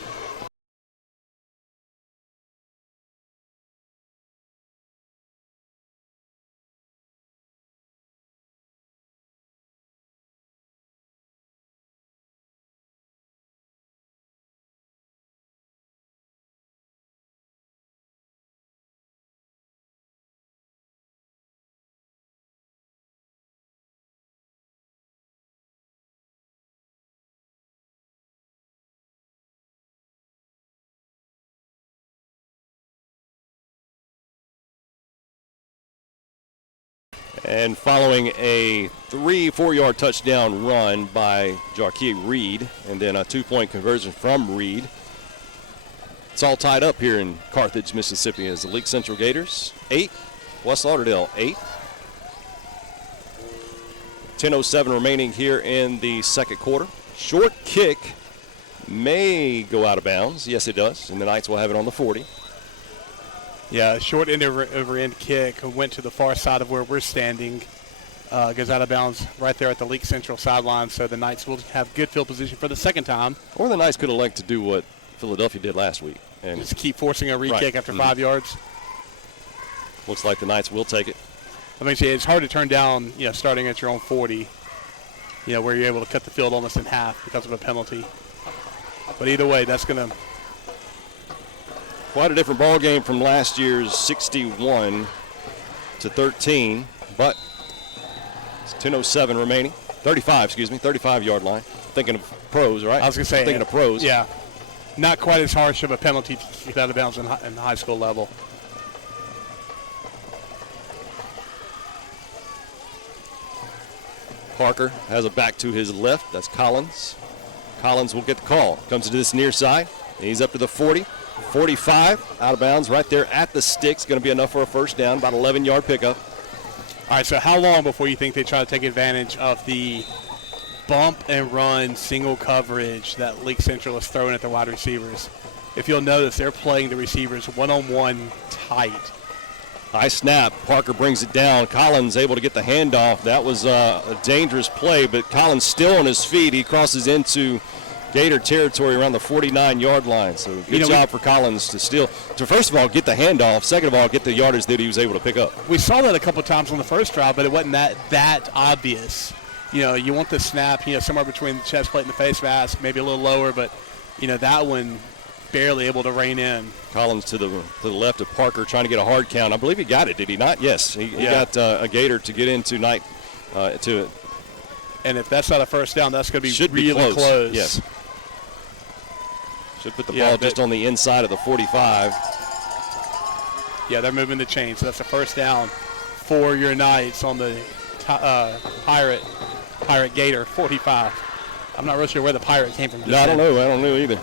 And following a 3-4-yard touchdown run by Jarquez Reed, and then a 2-point conversion from Reed, It's all tied up here in Carthage, Mississippi, as the Leake Central Gators 8, West Lauderdale 8. 10:07 remaining here in the second quarter. Short kick may go out of bounds. Yes, it does, and the Knights will have it on the 40. Yeah, short end over end kick went to the far side of where we're standing. Goes out of bounds right there at the Leake Central sideline, so the Knights will have good field position for the second time. Or the Knights could elect to do what Philadelphia did last week. And just keep forcing a re-kick after 5 yards. Looks like the Knights will take it. I mean, it's hard to turn down, starting at your own 40, where you're able to cut the field almost in half because of a penalty. But either way, that's going to... Quite a different ball game from last year's 61 to 13, but it's 10:07 remaining. 35-yard line. Thinking of pros, right? I was going to say. Thinking of pros. Yeah. Not quite as harsh of a penalty to keep out of bounds in high school level. Parker has it back to his left. That's Collins. Collins will get the call. Comes to this near side. He's up to the 40. 45, out of bounds right there at the sticks. Going to be enough for a first down, about 11-yard pickup. All right, so how long before you think they try to take advantage of the bump and run single coverage that Leake Central is throwing at the wide receivers? If you'll notice, they're playing the receivers one-on-one tight. High snap. Parker brings it down. Collins able to get the handoff. That was a dangerous play, but Collins still on his feet. He crosses into Gator territory around the 49-yard line. So good job for Collins to first of all, get the handoff. Second of all, get the yardage that he was able to pick up. We saw that a couple of times on the first drive, but it wasn't that obvious. You want the snap, somewhere between the chest plate and the face mask, maybe a little lower, but, that one barely able to rein in. Collins to the left of Parker trying to get a hard count. I believe he got it, did he not? Yes, he got a Gator to get into Knight to. And if that's not a first down, that's going to be really close. Yes. Should put the ball just on the inside of the 45. Yeah, they're moving the chain, so that's a first down for your Knights on the Pirate Gator 45. I'm not really sure where the Pirate came from. No, I don't know either.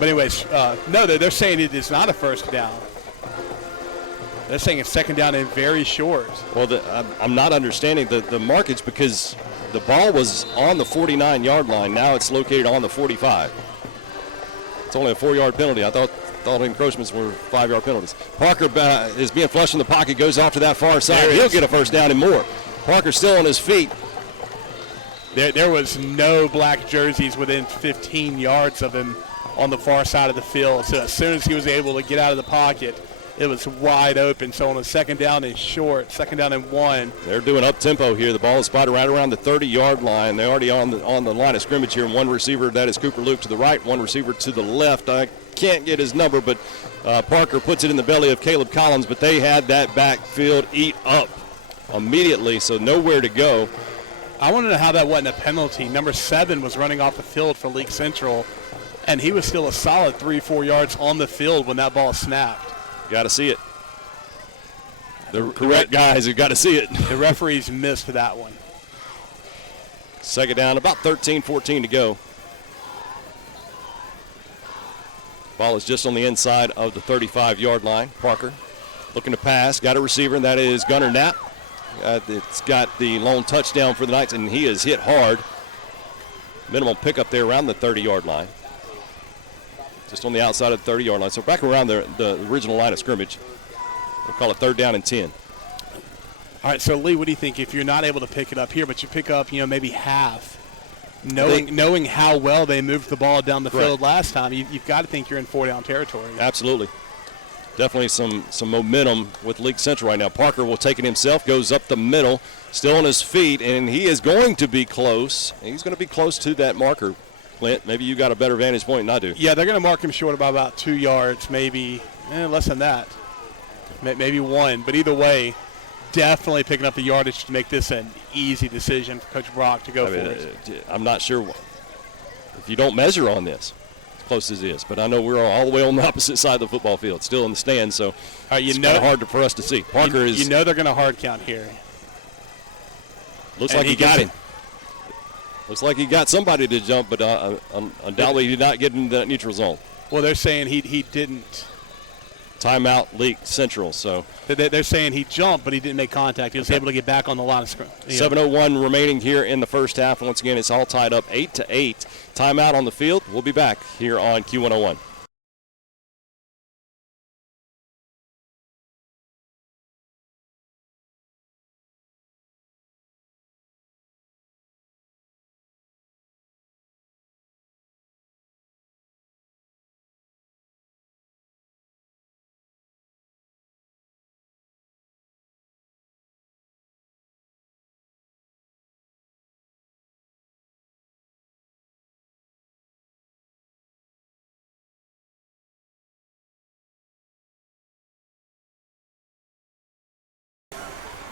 But anyways, no, they're saying it is not a first down. They're saying it's second down and very short. Well, I'm not understanding the markage because the ball was on the 49-yard line. Now it's located on the 45. It's only a 4-yard penalty. I thought encroachments were 5-yard penalties. Parker is being flushed in the pocket, goes off to that far side. He'll get a first down and more. Parker still on his feet. There was no black jerseys within 15 yards of him on the far side of the field. So as soon as he was able to get out of the pocket, it was wide open. So on a second down and short, second down and 1. They're doing up-tempo here. The ball is spotted right around the 30-yard line. They're already on the line of scrimmage here. One receiver, that is Cooper Luke, to the right. One receiver to the left. I can't get his number, but Parker puts it in the belly of Caleb Collins, but they had that backfield eat up immediately, so nowhere to go. I want to know how that wasn't a penalty. Number 7 was running off the field for Leake Central, and he was still a solid 3-4 yards on the field when that ball snapped. Got to see it. The correct guys have got to see it. The referees missed that one. Second down, about 13-14 to go. Ball is just on the inside of the 35-yard line. Parker looking to pass. Got a receiver, and that is Gunnar Knapp. It's got the lone touchdown for the Knights, and he is hit hard. Minimum pickup there around the 30-yard line. Just on the outside of the 30-yard line. So back around the original line of scrimmage. We'll call it third down and 10. All right, so Lee, what do you think if you're not able to pick it up here, but you pick up, maybe half, knowing how well they moved the ball down the field last time, you've got to think you're in 4-down territory. Absolutely. Definitely some momentum with Leake Central right now. Parker will take it himself, goes up the middle, still on his feet, and he is going to be close. He's going to be close to that marker. Clint, maybe you got a better vantage point than I do. Yeah, they're going to mark him short by about 2 yards, maybe less than that, maybe 1. But either way, definitely picking up the yardage to make this an easy decision for Coach Brock to go for it. I'm not sure if you don't measure on this, as close as it is. But I know we're all the way on the opposite side of the football field, still in the stands, so it's kind of hard for us to see. Parker is. You know they're going to hard count here. Looks like he got him. Looks like he got somebody to jump, but undoubtedly he did not get into that neutral zone. Well, they're saying he didn't. Timeout, Leake Central. So they're saying he jumped, but he didn't make contact. He was able to get back on the line of scrimmage. 7:01 remaining here in the first half. Once again, it's all tied up 8-8. Timeout on the field. We'll be back here on Q101.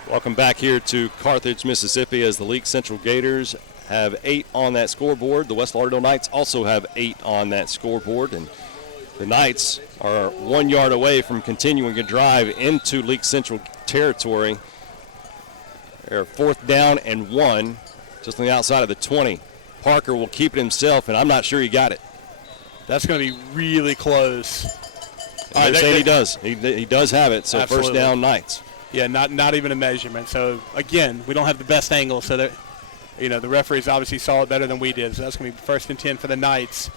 Welcome back here to Carthage, Mississippi, as the Leake Central Gators have 8 on that scoreboard. The West Lauderdale Knights also have 8 on that scoreboard, and the Knights are 1 yard away from continuing a drive into Leake Central territory. They're 4th down and 1, just on the outside of the 20. Parker will keep it himself, and I'm not sure he got it. That's going to be really close. They're saying he does. He does have it, so Absolutely. First down, Knights. Yeah, not even a measurement. So, again, we don't have the best angle, so that, the referees obviously saw it better than we did. So that's going to be 1st and 10 for the Knights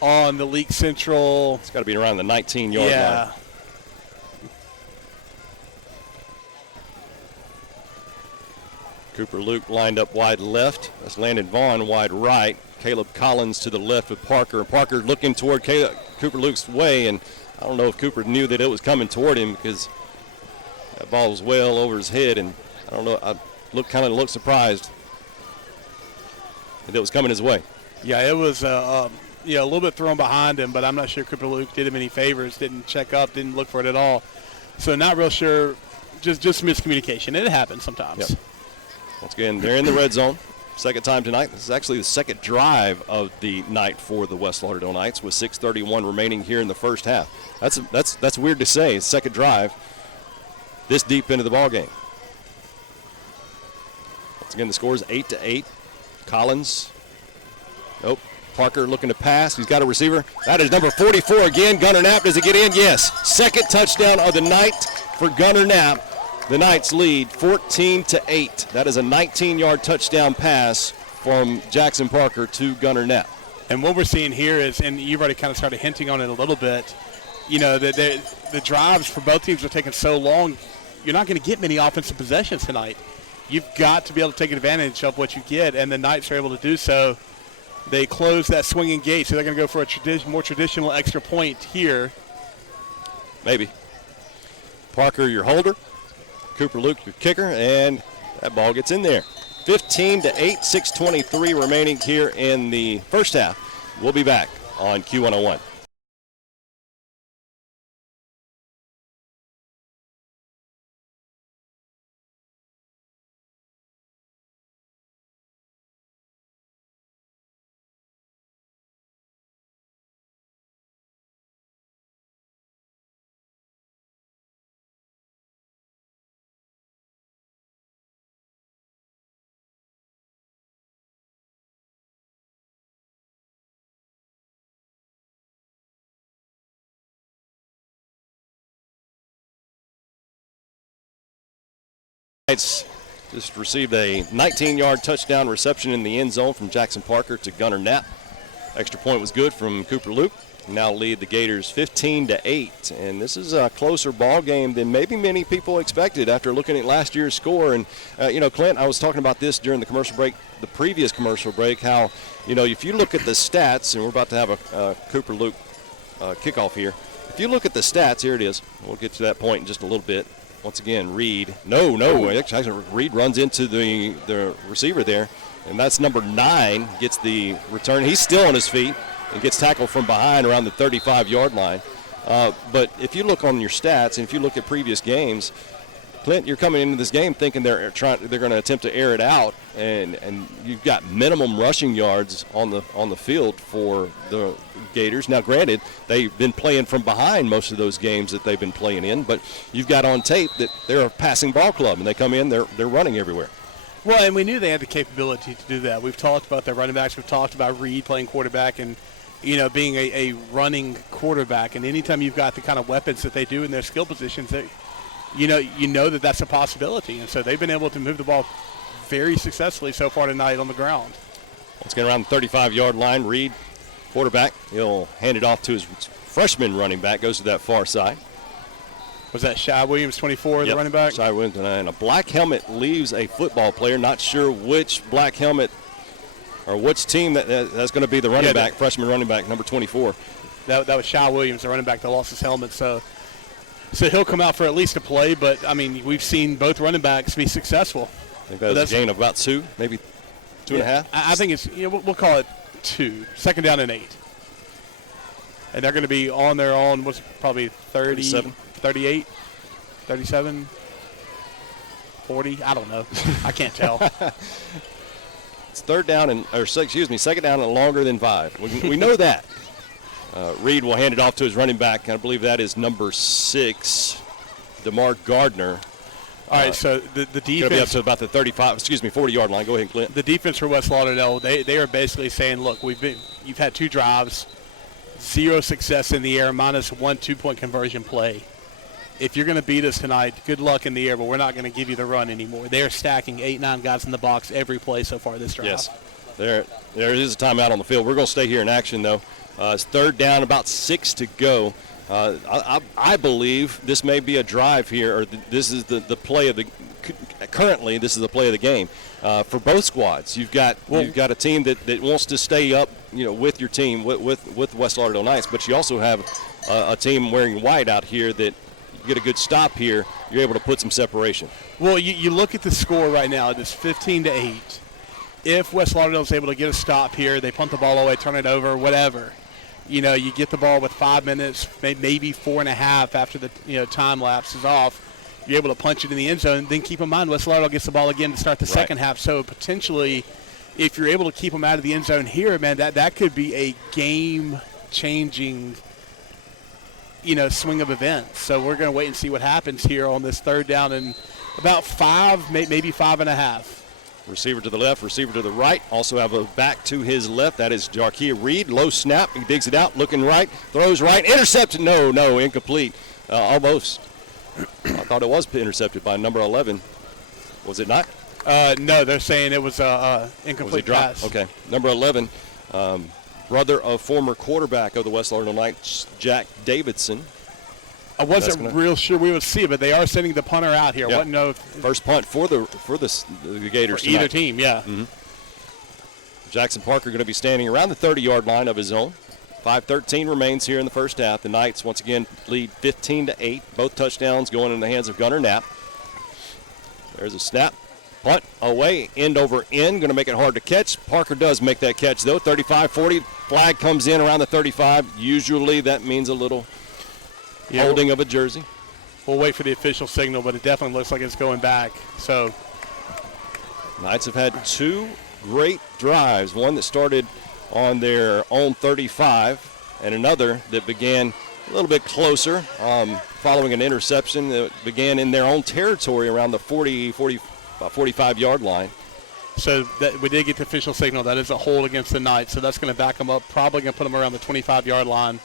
on the Leake Central. It's got to be around the 19-yard line. Cooper Luke lined up wide left. That's Landon Vaughn wide right. Caleb Collins to the left with Parker. And Parker looking toward Cooper Luke's way, and I don't know if Cooper knew that it was coming toward him because that ball was well over his head, and I don't know, I looked surprised that it was coming his way. Yeah, it was a little bit thrown behind him, but I'm not sure Cooper Luke did him any favors, didn't check up, didn't look for it at all. So not real sure, just miscommunication. It happens sometimes. Yep. Once again, they're in the red zone. Second time tonight. This is actually the second drive of the night for the West Lauderdale Knights with 6:31 remaining here in the first half. That's weird to say, second drive this deep into the ball game. Once again, the score is 8-8. Collins. Nope. Parker looking to pass. He's got a receiver. That is number 44 again. Gunnar Knapp, does it get in? Yes. Second touchdown of the night for Gunnar Knapp. The Knights lead 14-8. That is a 19-yard touchdown pass from Jackson Parker to Gunnar Knapp. And what we're seeing here is, and you've already kind of started hinting on it a little bit, the drives for both teams are taking so long, you're not going to get many offensive possessions tonight. You've got to be able to take advantage of what you get, and the Knights are able to do so. They close that swinging gate, so they're going to go for a more traditional extra point here. Maybe. Parker, your holder. Cooper Luke, your kicker, and that ball gets in there. 15-8, 6:23 remaining here in the first half. We'll be back on Q101. Knights just received a 19-yard touchdown reception in the end zone from Jackson Parker to Gunnar Knapp. Extra point was good from Cooper Luke. Now lead the Gators 15-8, and this is a closer ball game than maybe many people expected after looking at last year's score. And Clint, I was talking about this during the commercial break, the previous commercial break, how if you look at the stats, and we're about to have a Cooper Luke kickoff here. If you look at the stats, here it is. We'll get to that point in just a little bit. Once again, Reed. Actually, Reed runs into the receiver there, and that's number 9, gets the return. He's still on his feet and gets tackled from behind around the 35-yard line. But if you look on your stats and if you look at previous games, Clint, you're coming into this game thinking they're going to attempt to air it out, and you've got minimum rushing yards on the field for the Gators. Now, granted, they've been playing from behind most of those games that they've been playing in, but you've got on tape that they're a passing ball club, and they come in, they're running everywhere. Well, and we knew they had the capability to do that. We've talked about their running backs. We've talked about Reed playing quarterback, and being a running quarterback. And anytime you've got the kind of weapons that they do in their skill positions, you know that that's a possibility. And so they've been able to move the ball very successfully so far tonight on the ground. Let's get around the 35-yard line. Reed, quarterback, he'll hand it off to his freshman running back, goes to that far side. Was that Shy Williams, 24, the running back? Shy Williams, and a black helmet leaves a football player. Not sure which black helmet or which team that's going to be the running back, freshman running back, number 24. That was Shy Williams, the running back that lost his helmet. So he'll come out for at least a play, but, I mean, we've seen both running backs be successful. I think that was a gain of about 2, maybe 2.5. I think it's, we'll call it 2, second down and 8. And they're going to be on their own, what's probably 37. 38, 37, 40, I don't know. I can't tell. It's second down and longer than 5. We know that. Reed will hand it off to his running back, and I believe that is number 6, DeMar Gardner. All right, so the defense. Going to be up to about the 40-yard line. Go ahead, Clint. The defense for West Lauderdale, they are basically saying, look, you've had 2 drives, 0 success in the air, minus 1 2-point conversion play. If you're going to beat us tonight, good luck in the air, but we're not going to give you the run anymore. They're stacking 8-9 guys in the box every play so far this drive. Yes, there is a timeout on the field. We're going to stay here in action, though. It's third down, about 6 to go. I believe this may be a drive here, or this is the play of the – currently this is the play of the game for both squads. You've got a team that wants to stay up, with your team, with West Lauderdale Knights, but you also have a team wearing white out here that – get a good stop here, you're able to put some separation. Well, you look at the score right now, it is 15-8. If West Lauderdale is able to get a stop here, they punt the ball away, turn it over, whatever. You get the ball with 5 minutes, maybe 4.5 after the time lapse is off. You're able to punch it in the end zone. Then keep in mind, West Lauderdale gets the ball again to start the second half. So potentially, if you're able to keep them out of the end zone here, man, that could be a game-changing swing of events. So we're going to wait and see what happens here on this third down and about 5, maybe 5.5. Receiver to the left, receiver to the right. Also have a back to his left. That is Jarkia Reed. Low snap. He digs it out, looking right, throws right. Intercepted. No, incomplete. Almost. I thought it was intercepted by number 11. Was it not? No, they're saying it was incomplete pass. Okay. Number 11. Brother of former quarterback of the West Lauderdale Knights, Jack Davidson. I wasn't real sure we would see it, but they are sending the punter out here. Yep. No, first punt for the Gators for either team, yeah. Mm-hmm. Jackson Parker going to be standing around the 30-yard line of his own. 5:13 remains here in the first half. The Knights once again lead 15-8. Both touchdowns going in the hands of Gunnar Knapp. There's a snap. Punt away, end over end, going to make it hard to catch. Parker does make that catch, though. 35-40, flag comes in around the 35. Usually that means a little holding of a jersey. We'll wait for the official signal, but it definitely looks like it's going back. So Knights have had 2 great drives, one that started on their own 35 and another that began a little bit closer following an interception that began in their own territory around the 45-yard line. So we did get the official signal. That is a hold against the Knights, so that's going to back them up, probably going to put them around the 25-yard line.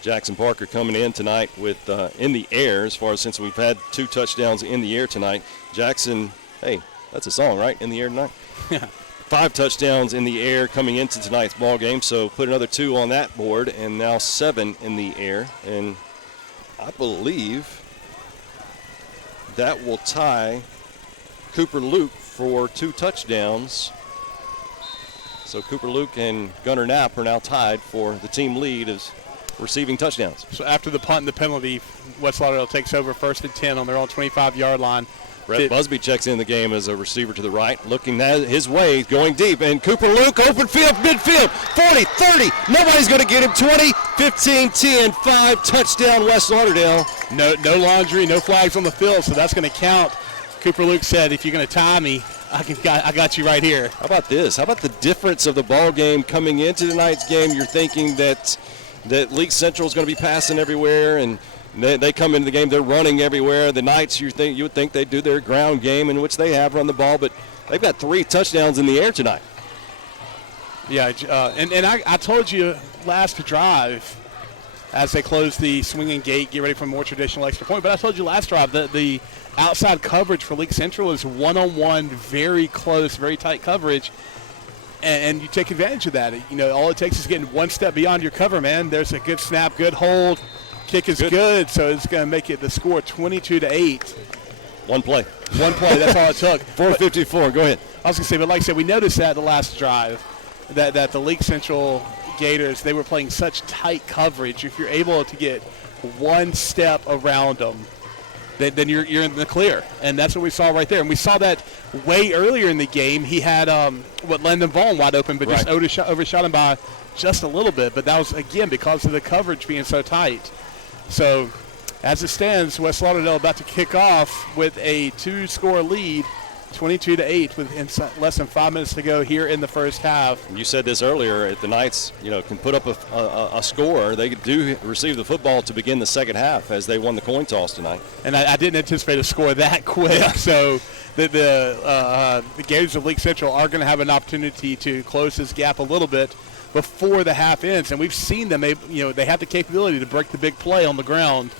Jackson Parker coming in tonight with in the air, as far as since we've had 2 touchdowns in the air tonight. Jackson, hey, that's a song, right? In the air tonight? Yeah. 5 touchdowns in the air coming into tonight's ball game, so put another 2 on that board, and now 7 in the air. And I believe that will tie Cooper Luke for 2 touchdowns. So Cooper Luke and Gunnar Knapp are now tied for the team lead as receiving touchdowns. So after the punt and the penalty, West Lauderdale takes over 1st and 10 on their own 25-yard line. Brett Busby checks in the game as a receiver to the right, looking his way, going deep, and Cooper Luke, open field, midfield, 40, 30, nobody's going to get him, 20, 15, 10, 5, touchdown West Lauderdale. No laundry, no flags on the field, so that's going to count. Cooper Luke said, if you're going to tie me, I got you right here. How about this? How about the difference of the ball game coming into tonight's game? You're thinking that Leake Central is going to be passing everywhere, and they come into the game, they're running everywhere. The Knights, you would think they do their ground game, in which they have run the ball, but they've got 3 touchdowns in the air tonight. Yeah, and I told you last drive, as they close the swinging gate, get ready for a more traditional extra point. But I told you last drive that the outside coverage for Leake Central is one-on-one, very close, very tight coverage, and you take advantage of that. You know, all it takes is getting one step beyond your cover, man. There's a good snap, good hold, kick is good, so it's going to make it the score 22-8. One play. That's all it took. 4:54. Go ahead. I was going to say, but like I said, we noticed that the last drive that the Leake Central Gators, they were playing such tight coverage. If you're able to get one step around them, then you're in the clear. And that's what we saw right there. And we saw that way earlier in the game. He had Landon Vaughn wide open, but just overshot him by just a little bit. But that was, again, because of the coverage being so tight. So as it stands, West Lauderdale about to kick off with a 2-score lead, 22-8 with less than 5 minutes to go here in the first half. You said this earlier. If the Knights, can put up a score, they do receive the football to begin the second half, as they won the coin toss tonight. And I didn't anticipate a score that quick. Yeah. So the Gators of Leake Central are going to have an opportunity to close this gap a little bit before the half ends. And we've seen them. They have the capability to break the big play on the ground.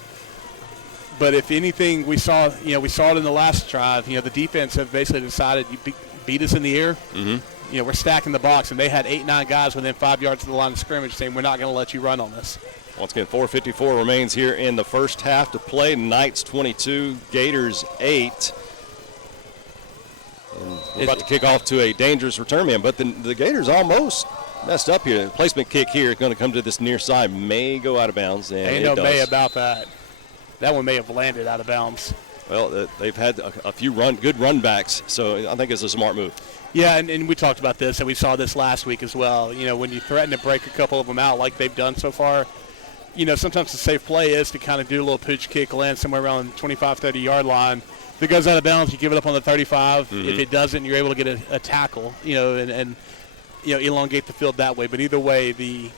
But if anything, we saw it in the last drive. The defense have basically decided you beat us in the air. Mm-hmm. We're stacking the box, and they had 8-9 guys within 5 yards of the line of scrimmage saying we're not going to let you run on us. Once again, 4:54 remains here in the first half to play. Knights 22, Gators 8. And we're about to kick off to a dangerous return man, but the Gators almost messed up here. The placement kick here is going to come to this near side, may go out of bounds, and ain't no may about that. That one may have landed out of bounds. Well, they've had a few good run backs, so I think it's a smart move. Yeah, and we talked about this, and we saw this last week as well. When you threaten to break a couple of them out like they've done so far, sometimes the safe play is to kind of do a little pooch kick, land somewhere around the 25, 30-yard line. If it goes out of bounds, you give it up on the 35. Mm-hmm. If it doesn't, you're able to get a tackle, and elongate the field that way. But either way, the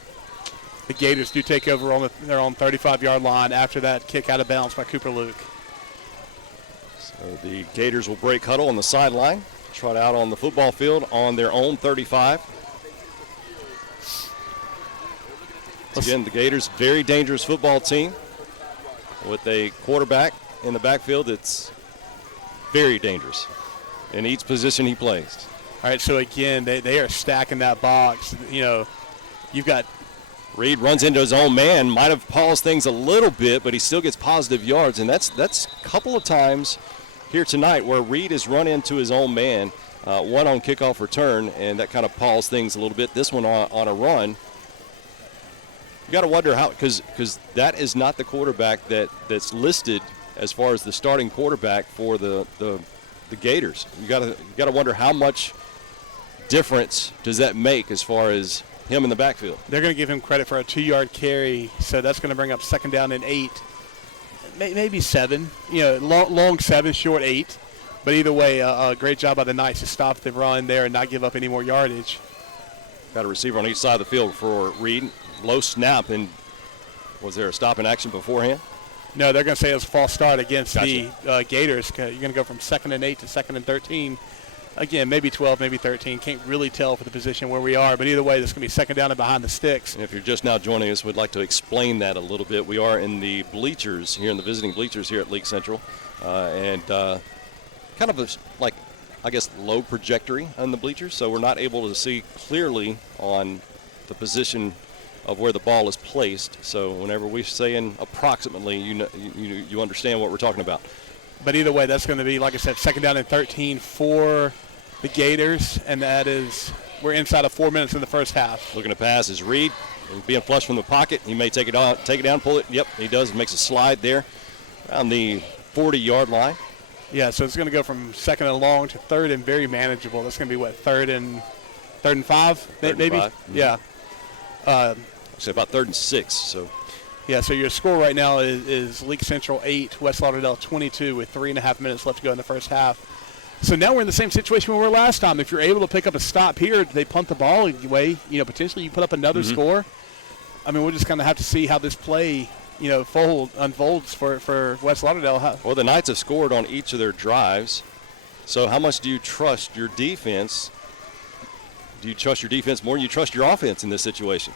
Gators do take over on their own 35-yard line after that kick out of bounds by Cooper Luke. So the Gators will break huddle on the sideline, trot out on the football field on their own 35. Again, the Gators, very dangerous football team with a quarterback in the backfield that's very dangerous in each position he plays. All right, so again, they are stacking that box. You've got Reed runs into his own man, might have paused things a little bit, but he still gets positive yards, and that's a couple of times here tonight where Reed has run into his own man, one on kickoff return, and that kind of paused things a little bit. This one on a run. You got to wonder how, because that is not the quarterback that's listed as far as the starting quarterback for the Gators. You got to wonder how much difference does that make as far as him in the backfield. They're going to give him credit for a 2-yard carry, so that's going to bring up second down and 8, maybe 7. Long 7, short 8. But either way, a great job by the Knights to stop the run there and not give up any more yardage. Got a receiver on each side of the field for Reed. Low snap, and was there a stop in action beforehand? No, they're going to say it was a false start against the Gators. You're going to go from 2nd and 8 to 2nd and 13. Again, maybe 12, maybe 13. Can't really tell for the position where we are. But either way, this is going to be second down and behind the sticks. And if you're just now joining us, we'd like to explain that a little bit. We are in the bleachers here, in the visiting bleachers here at Leake Central. And kind of low trajectory on the bleachers. So we're not able to see clearly on the position of where the ball is placed. So whenever we're saying approximately, you understand what we're talking about. But either way, that's going to be, like I said, second down and 13 for the Gators, and we're inside of 4 minutes in the first half. Looking to pass is Reed, being flushed from the pocket. He may take it down, pull it. Yep, he does. Makes a slide there around the 40-yard line. Yeah, so it's going to go from second and long to third and very manageable. That's going to be third and 5, maybe? Mm-hmm. Yeah. So about 3rd and 6. So. Yeah, so your score right now is Leake Central 8, West Lauderdale 22 with 3.5 minutes left to go in the first half. So now we're in the same situation we were last time. If you're able to pick up a stop here, they punt the ball away, potentially you put up another score. I mean, we'll just kind of have to see how this play, unfolds for West Lauderdale. Well, the Knights have scored on each of their drives. So how much do you trust your defense do you trust your defense more than you trust your offense in this situation?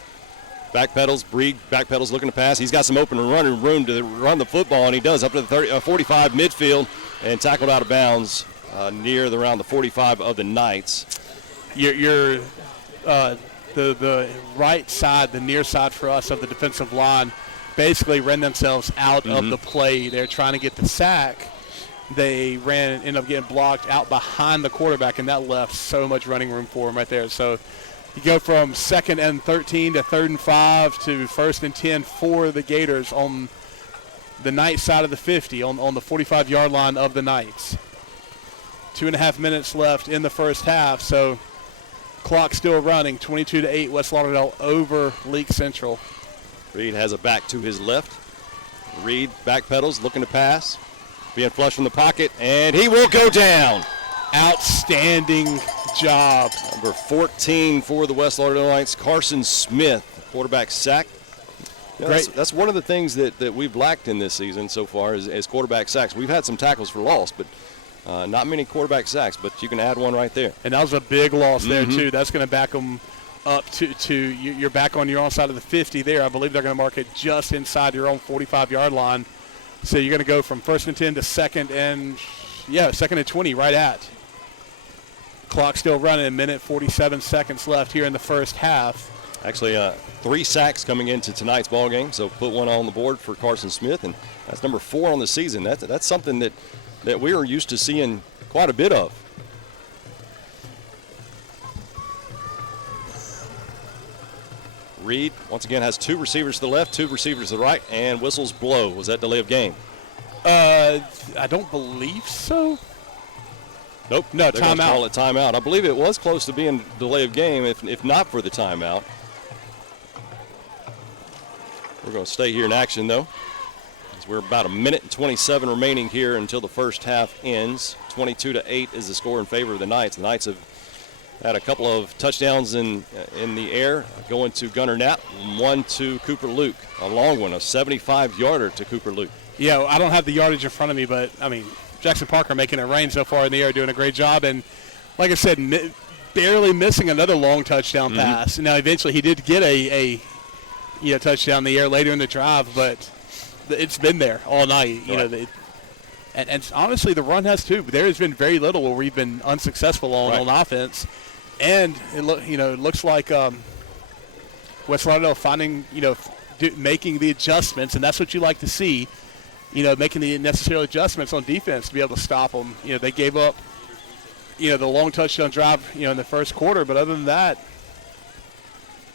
Backpedals, Breed backpedals looking to pass. He's got some open running room to run the football, and he does up to the 45 midfield and tackled out of bounds near around the 45 of the Knights. The right side, the near side for us of the defensive line, basically ran themselves out of the play. They're trying to get the sack. They ended up getting blocked out behind the quarterback, and that left so much running room for him right there. So you go from 2nd and 13 to 3rd and 5 to 1st and 10 for the Gators on the Knights side of the 50, on the 45-yard line of the Knights. 2.5 minutes left in the first half, so clock still running. 22-8, West Lauderdale over Leake Central. Reed has it back to his left. Reed backpedals, looking to pass. Being flushed from the pocket, and he will go down. Outstanding job. Number 14 for the West Lauderdale Knights, Carson Smith, quarterback sack. Great. That's one of the things that we've lacked in this season so far is quarterback sacks. We've had some tackles for loss, but not many quarterback sacks, but you can add one right there. And that was a big loss there, too. That's going to back them up to you're back on your own side of the 50 there. I believe they're going to mark it just inside your own 45-yard line. So you're going to go from 1st and 10 to 2nd and 20 right at. Clock still running, 1:47 left here in the first half. Actually, 3 sacks coming into tonight's ball game, so put one on the board for Carson Smith, and that's number 4 on the season. That's something that we are used to seeing quite a bit of. Reed, once again, has 2 receivers to the left, 2 receivers to the right, and whistles blow. Was that delay of game? I don't believe so. Nope. No, they're going to timeout. call it timeout. I believe it was close to being delay of game, if not for the timeout. We're going to stay here in action, though, as we're about 1:27 remaining here until the first half ends. 22-8 is the score in favor of the Knights. The Knights have had a couple of touchdowns in the air, going to Gunnar Knapp, one to Cooper Luke, a long one, a 75-yarder to Cooper Luke. Yeah, I don't have the yardage in front of me, but, I mean, Jackson Parker making it rain so far in the air, doing a great job. And, like I said, barely missing another long touchdown pass. Now, eventually he did get a touchdown in the air later in the drive, but it's been there all night. You know, and honestly, the run has too. There has been very little where we've been unsuccessful on offense. And it looks like West Lauderdale finding, making the adjustments, and that's what you like to see. Making the necessary adjustments on defense to be able to stop them. They gave up, the long touchdown drive, in the first quarter, but other than that,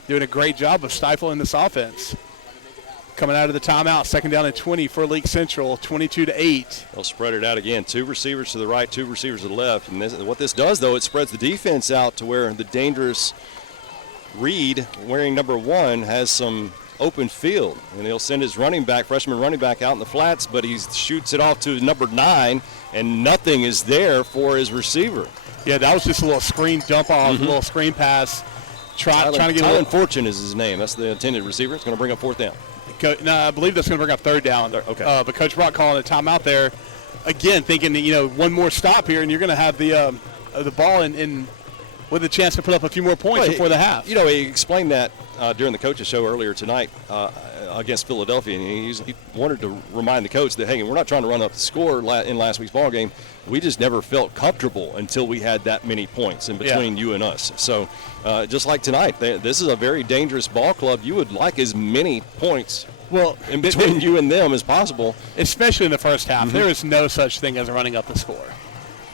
doing a great job of stifling this offense. Coming out of the timeout, 2nd down and 20 for Leake Central, 22-8. They'll spread it out again. 2 receivers to the right, 2 receivers to the left. And what this does, though, it spreads the defense out to where the dangerous Reed, wearing number 1, has some open field. And he'll send his freshman running back out in the flats, but he shoots it off to number 9, and nothing is there for his receiver. Yeah, that was just a little screen dump off, a little screen pass. Trying to get Tylen Fortune is his name. That's the intended receiver. It's going to bring up 4th down. No, I believe that's going to bring up 3rd down. Okay. But Coach Brock calling a timeout there, again, thinking that, one more stop here, and you're going to have the ball in with a chance to put up a few more points before the half. He explained that during the coaches' show earlier tonight against Philadelphia, and he wanted to remind the coach that, hey, we're not trying to run up the score in last week's ball game. We just never felt comfortable until we had that many points in between you and us. So just like tonight, this is a very dangerous ball club. You would like as many points in between you and them as possible. Especially in the first half. There is no such thing as running up the score.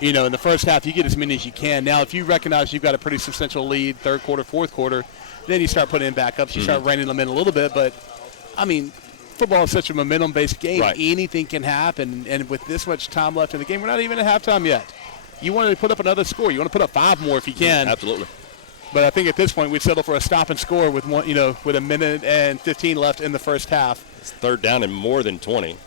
In the first half, you get as many as you can. Now, if you recognize you've got a pretty substantial lead, 3rd quarter, 4th quarter, then you start putting in backups. You start reining them in a little bit. But, I mean, football is such a momentum-based game. Right. Anything can happen. And with this much time left in the game, we're not even at halftime yet. You want to put up another score. You want to put up 5 more if you can. Absolutely. But I think at this point we'd settle for a stop and score with with 1:15 left in the first half. It's 3rd down and more than 20.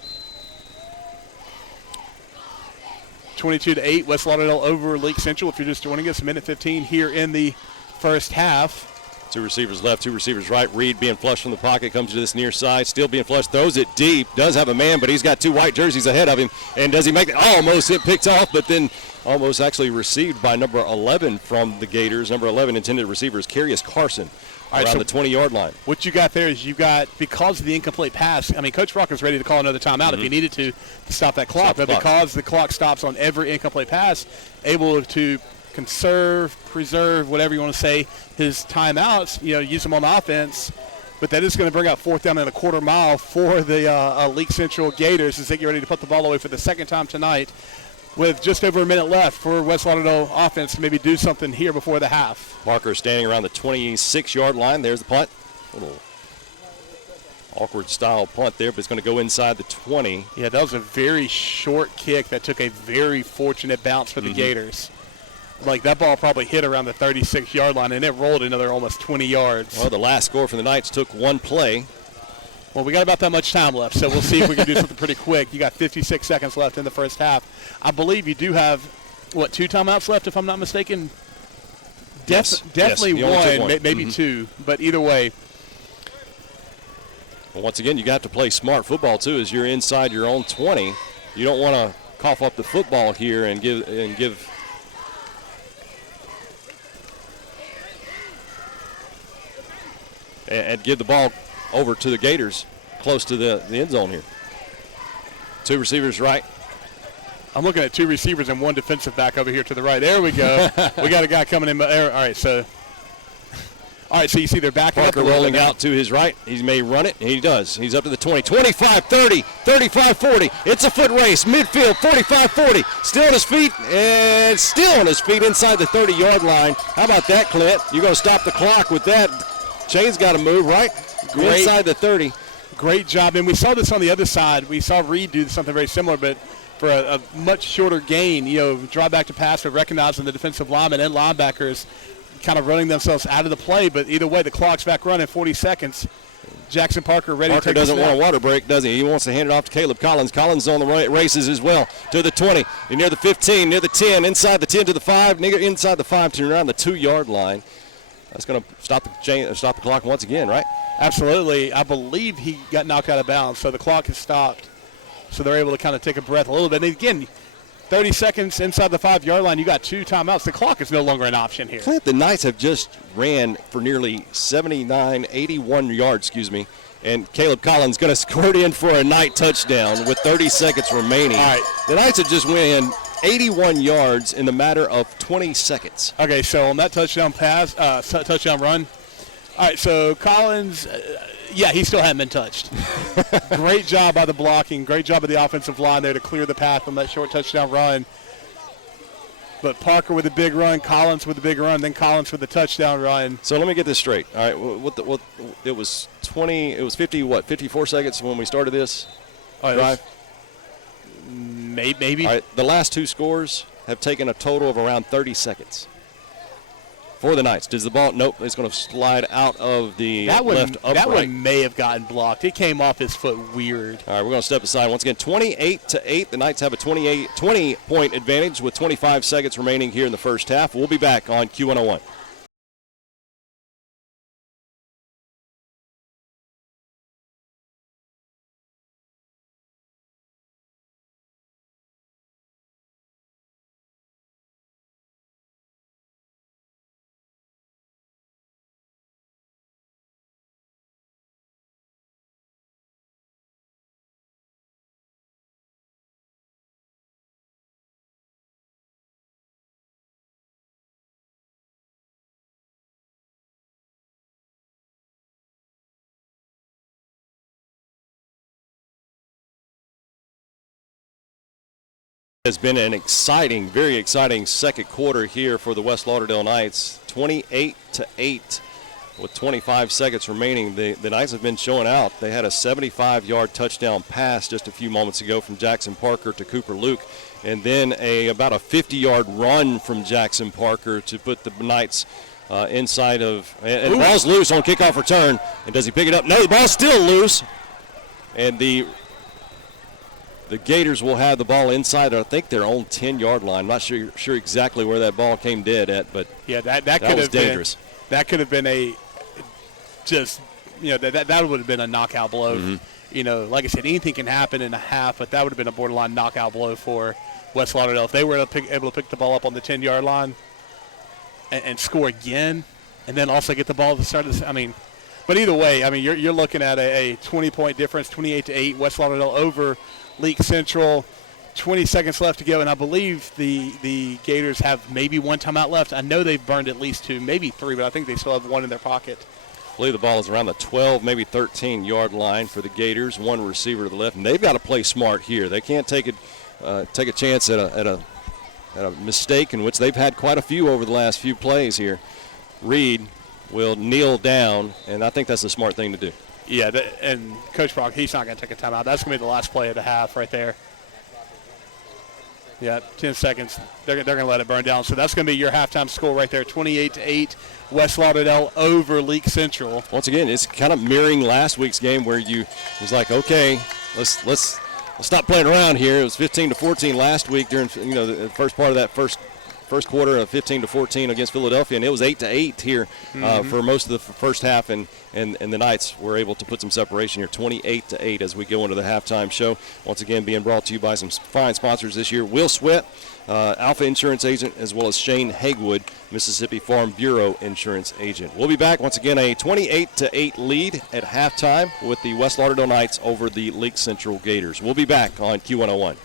22-8, West Lauderdale over Leake Central. If you're just joining us, 1:15 here in the first half. Two receivers left, two receivers right. Reed being flushed from the pocket, comes to this near side, still being flushed, throws it deep, does have a man, but he's got two white jerseys ahead of him. And does he make it? Almost hit picked off, but then almost actually received by number 11 from the Gators. Number 11 intended receiver is Carius Carson around the 20-yard line. What you got there is you've got, because of the incomplete pass, I mean, Coach Rocker's ready to call another timeout if he needed to stop that clock. But because the clock stops on every incomplete pass, able to conserve, preserve, whatever you want to say, his timeouts, use them on offense. But that is going to bring out 4th down and a quarter mile for the Leake Central Gators as they get ready to put the ball away for the second time tonight with just over a minute left for West Lauderdale offense to maybe do something here before the half. Parker standing around the 26-yard line. There's the punt. A little awkward style punt there, but it's going to go inside the 20. Yeah, that was a very short kick that took a very fortunate bounce for the Gators. Like, that ball probably hit around the 36-yard line, and it rolled another almost 20 yards. Well, the last score for the Knights took one play. Well, we got about that much time left, so we'll see if we can do something pretty quick. You got 56 seconds left in the first half. I believe you do have, 2 timeouts left, if I'm not mistaken? Yes. Definitely Yes, one, maybe 2, but either way. Well, once again, you got to play smart football, too, as you're inside your own 20. You don't want to cough up the football here and give the ball over to the Gators close to the end zone here. Two receivers right. I'm looking at 2 receivers and 1 defensive back over here to the right. There we go. We got a guy coming in. All right, so you see they're backing Parker up. rolling out to his right. He may run it. He does. He's up to the 20, 25, 30, 35, 40. It's a foot race. Midfield, 45, 40. Still on his feet and still on his feet inside the 30-yard line. How about that, Clint? You're going to stop the clock with that. Chain's got to move, right? Great. Inside the 30. Great job. And we saw this on the other side. We saw Reed do something very similar, but for a much shorter gain, draw back to pass, but recognizing the defensive linemen and linebackers kind of running themselves out of the play. But either way, the clock's back running, 40 seconds. Jackson Parker ready to take the snap. Parker doesn't want a water break, does he? He wants to hand it off to Caleb Collins. Collins on the races as well. To the 20, near the 15, near the 10, inside the 10 to the 5, inside the 5 to around the 2-yard line. That's going to stop the clock once again, right? Absolutely. I believe he got knocked out of bounds, so the clock has stopped. So they're able to kind of take a breath a little bit. And again, 30 seconds inside the 5-yard line. You got 2 timeouts. The clock is no longer an option here. Clint, the Knights have just ran for nearly 81 yards, and Caleb Collins going to squirt in for a Knight touchdown with 30 seconds remaining. All right. The Knights have just went 81 yards in the matter of 20 seconds. Okay, so on that touchdown pass, touchdown run. All right, so Collins, he still hadn't been touched. Great job by the blocking. Great job of the offensive line there to clear the path on that short touchdown run. But Parker with a big run, Collins with a big run, then Collins with the touchdown run. So let me get this straight. All right, it was 54 seconds when we started this drive? Maybe. All right, the last 2 scores have taken a total of around 30 seconds for the Knights. Does the ball? Nope, it's going to slide out of the left upright. That one may have gotten blocked. It came off his foot weird. All right, we're going to step aside. Once again, 28-8. The Knights have a 20-point advantage with 25 seconds remaining here in the first half. We'll be back on Q101. Has been an exciting, very exciting second quarter here for the West Lauderdale Knights. 28-8 with 25 seconds remaining. The Knights have been showing out. They had a 75-yard touchdown pass just a few moments ago from Jackson Parker to Cooper Luke, and then about a 50-yard run from Jackson Parker to put the Knights inside of. And the ball's loose on kickoff return. And does he pick it up? No, the ball's still loose. And the Gators will have the ball inside, I think, their own 10-yard line. I'm not sure exactly where that ball came dead at, but yeah, that could was have dangerous. That could have been a just, that would have been a knockout blow. Mm-hmm. Like I said, anything can happen in a half, but that would have been a borderline knockout blow for West Lauderdale. If they were able to pick the ball up on the 10-yard line and score again, and then also get the ball at the start of the but either way, you're looking at a 20-point difference, 28-8, West Lauderdale over Leake Central. 20 seconds left to go, and I believe the Gators have maybe one timeout left. I know they've burned at least 2, maybe 3, but I think they still have one in their pocket. I believe the ball is around the 12, maybe 13-yard line for the Gators. One receiver to the left, and they've got to play smart here. They can't take a chance at a mistake, in which they've had quite a few over the last few plays here. Reed will kneel down, and I think that's the smart thing to do. Yeah, and Coach Brock, he's not going to take a timeout. That's going to be the last play of the half right there. Yeah, 10 seconds. They're going to let it burn down. So that's going to be your halftime score right there, 28-8, West Lauderdale over Leake Central. Once again, it's kind of mirroring last week's game where it was like, okay, let's stop playing around here. It was 15-14 last week during the first part of that first quarter of 15-14 against Philadelphia, and it was 8-8 here for most of the first half, and the Knights were able to put some separation here, 28-8 as we go into the halftime show. Once again, being brought to you by some fine sponsors this year: Will Sweat, Alpha Insurance Agent, as well as Shane Hagewood, Mississippi Farm Bureau Insurance Agent. We'll be back once again, a 28-8 lead at halftime with the West Lauderdale Knights over the Leake Central Gators. We'll be back on Q101.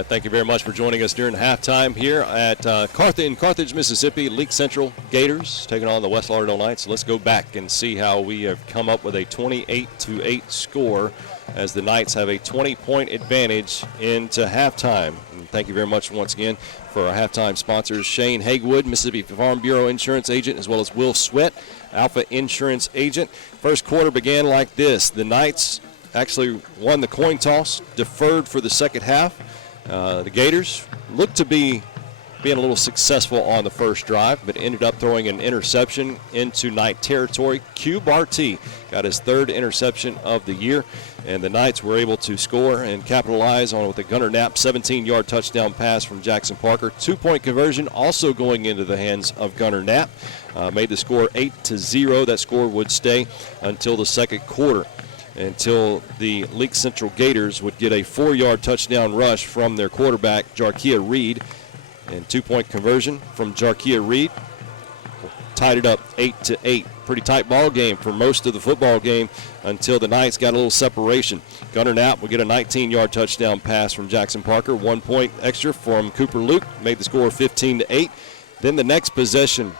Thank you very much for joining us during halftime here at Carthage, Mississippi. Leake Central Gators taking on the West Lauderdale Knights. Let's go back and see how we have come up with a 28-8 score as the Knights have a 20-point advantage into halftime. And thank you very much once again for our halftime sponsors, Shane Hagewood, Mississippi Farm Bureau Insurance Agent, as well as Will Sweat, Alpha Insurance Agent. First quarter began like this. The Knights actually won the coin toss, deferred for the second half. The Gators looked to be being a little successful on the first drive, but ended up throwing an interception into Knight territory. Q Barty got his third interception of the year, and the Knights were able to score and capitalize on it with a Gunnar Knapp 17-yard touchdown pass from Jackson Parker. 2-point conversion also going into the hands of Gunnar Knapp. Made the score 8-0. That score would stay until the second quarter, until the Leake Central Gators would get a 4-yard touchdown rush from their quarterback, Jarkia Reed. And 2-point conversion from Jarkia Reed tied it up 8-8. Pretty tight ball game for most of the football game until the Knights got a little separation. Gunnar Knapp will get a 19-yard touchdown pass from Jackson Parker. 1 point extra from Cooper Luke, made the score 15-8. Then the next possession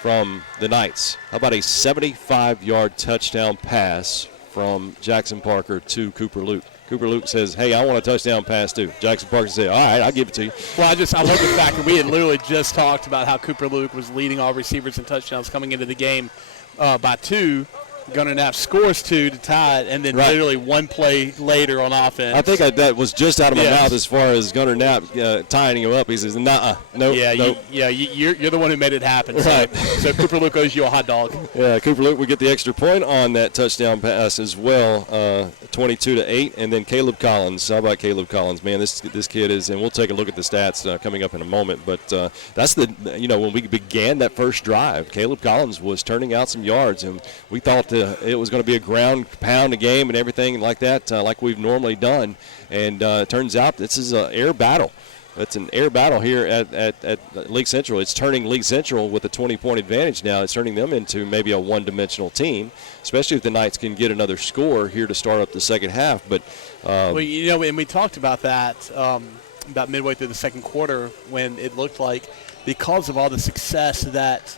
from the Knights. How about a 75-yard touchdown pass from Jackson Parker to Cooper Luke? Cooper Luke says, hey, I want a touchdown pass too. Jackson Parker said, all right, I'll give it to you. Well, I love the fact that we had literally just talked about how Cooper Luke was leading all receivers in touchdowns coming into the game by 2. Gunnar Knapp scores 2 to tie it, and then literally 1 play later on offense. I think that was just out of my mouth as far as Gunnar Knapp tying him up. He says, nope. You're the one who made it happen. Right. So Cooper Luke owes you a hot dog. Yeah, Cooper Luke would get the extra point on that touchdown pass as well, 22-8. And then Caleb Collins. How about Caleb Collins? Man, this kid is, and we'll take a look at the stats coming up in a moment. But that's when we began that first drive, Caleb Collins was turning out some yards, and we thought it was going to be a ground pound game and everything like that, like we've normally done. And it turns out this is an air battle. It's an air battle here at Leake Central. It's turning Leake Central with a 20-point advantage now. It's turning them into maybe a one-dimensional team, especially if the Knights can get another score here to start up the second half. But and we talked about that about midway through the second quarter when it looked like because of all the success that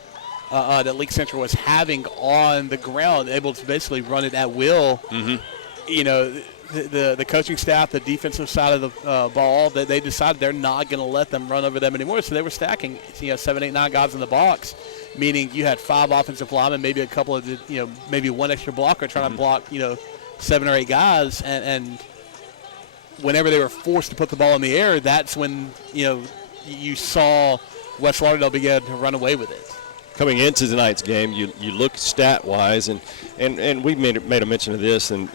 Leake Central was having on the ground, able to basically run it at will. Mm-hmm. The coaching staff, the defensive side of the ball, that they decided they're not going to let them run over them anymore. So they were stacking, 7, 8, 9 guys in the box, meaning you had 5 offensive linemen, maybe a couple of, maybe 1 extra blocker trying to block, 7 or 8 guys, and whenever they were forced to put the ball in the air, that's when you saw West Lauderdale begin to run away with it. Coming into tonight's game, you look stat-wise, and we made a mention of this, and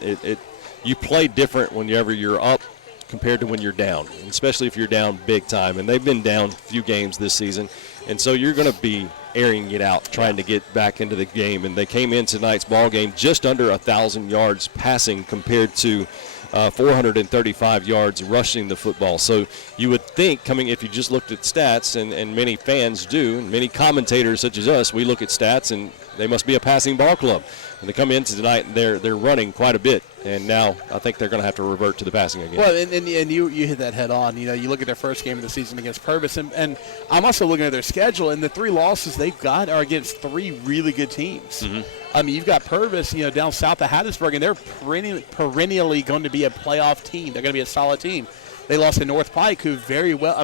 you play different whenever you're up compared to when you're down, especially if you're down big time. And they've been down a few games this season, and so you're going to be airing it out, trying to get back into the game. And they came in tonight's ball game just under 1,000 yards passing compared to 435 yards rushing the football. So you would think if you just looked at stats, and many fans do, and many commentators such as us, we look at stats and they must be a passing ball club. And they come into tonight and they're running quite a bit. And now I think they're going to have to revert to the passing again. Well, and you hit that head on. You look at their first game of the season against Purvis, and I'm also looking at their schedule, and the 3 losses they've got are against 3 really good teams. Mm-hmm. I mean, you've got Purvis, down south of Hattiesburg, and they're perennially going to be a playoff team. They're going to be a solid team. They lost to North Pike, who very well,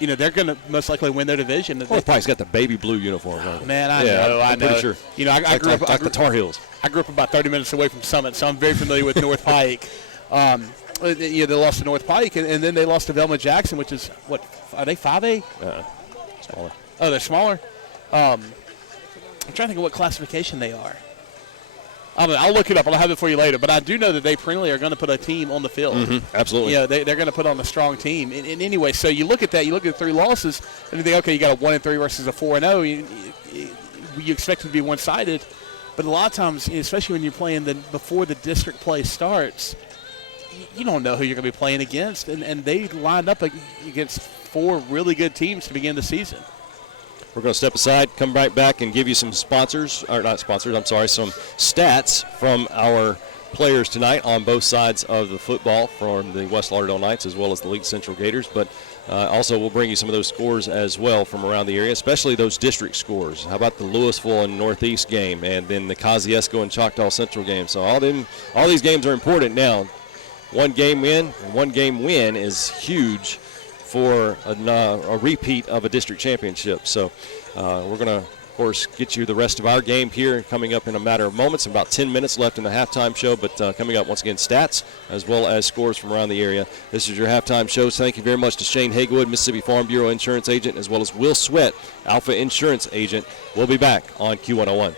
they're going to most likely win their division. North Pike's got the baby blue uniforms on. Man, I know. I'm pretty sure. I grew up like the Tar Heels. I grew up about 30 minutes away from Summit, so I'm very familiar with North Pike. They lost to North Pike, and then they lost to Velma Jackson, which is, what, are they 5A? Smaller. Oh, they're smaller? I'm trying to think of what classification they are. I'll look it up. I'll have it for you later. But I do know that they perennially are going to put a team on the field. Mm-hmm. Absolutely. They're going to put on a strong team. And anyway, so you look at that. You look at 3 losses, and you think, okay, you got a 1-3 versus a 4-0. You expect it to be one-sided. But a lot of times, especially when you're playing before the district play starts, you don't know who you're going to be playing against. And they lined up against 4 really good teams to begin the season. We're going to step aside, come right back, and give you some some stats from our players tonight on both sides of the football from the West Lauderdale Knights as well as the Leake Central Gators, but also we'll bring you some of those scores as well from around the area, especially those district scores. How about the Louisville and Northeast game, and then the Kosciuszko and Choctaw Central game? So all these games are important now. One game win is huge for a repeat of a district championship. So we're going to, of course, get you the rest of our game here coming up in a matter of moments. About 10 minutes left in the halftime show, but coming up, once again, stats as well as scores from around the area. This is your halftime show. So thank you very much to Shane Haygood, Mississippi Farm Bureau Insurance Agent, as well as Will Sweat, Alpha Insurance Agent. We'll be back on Q101.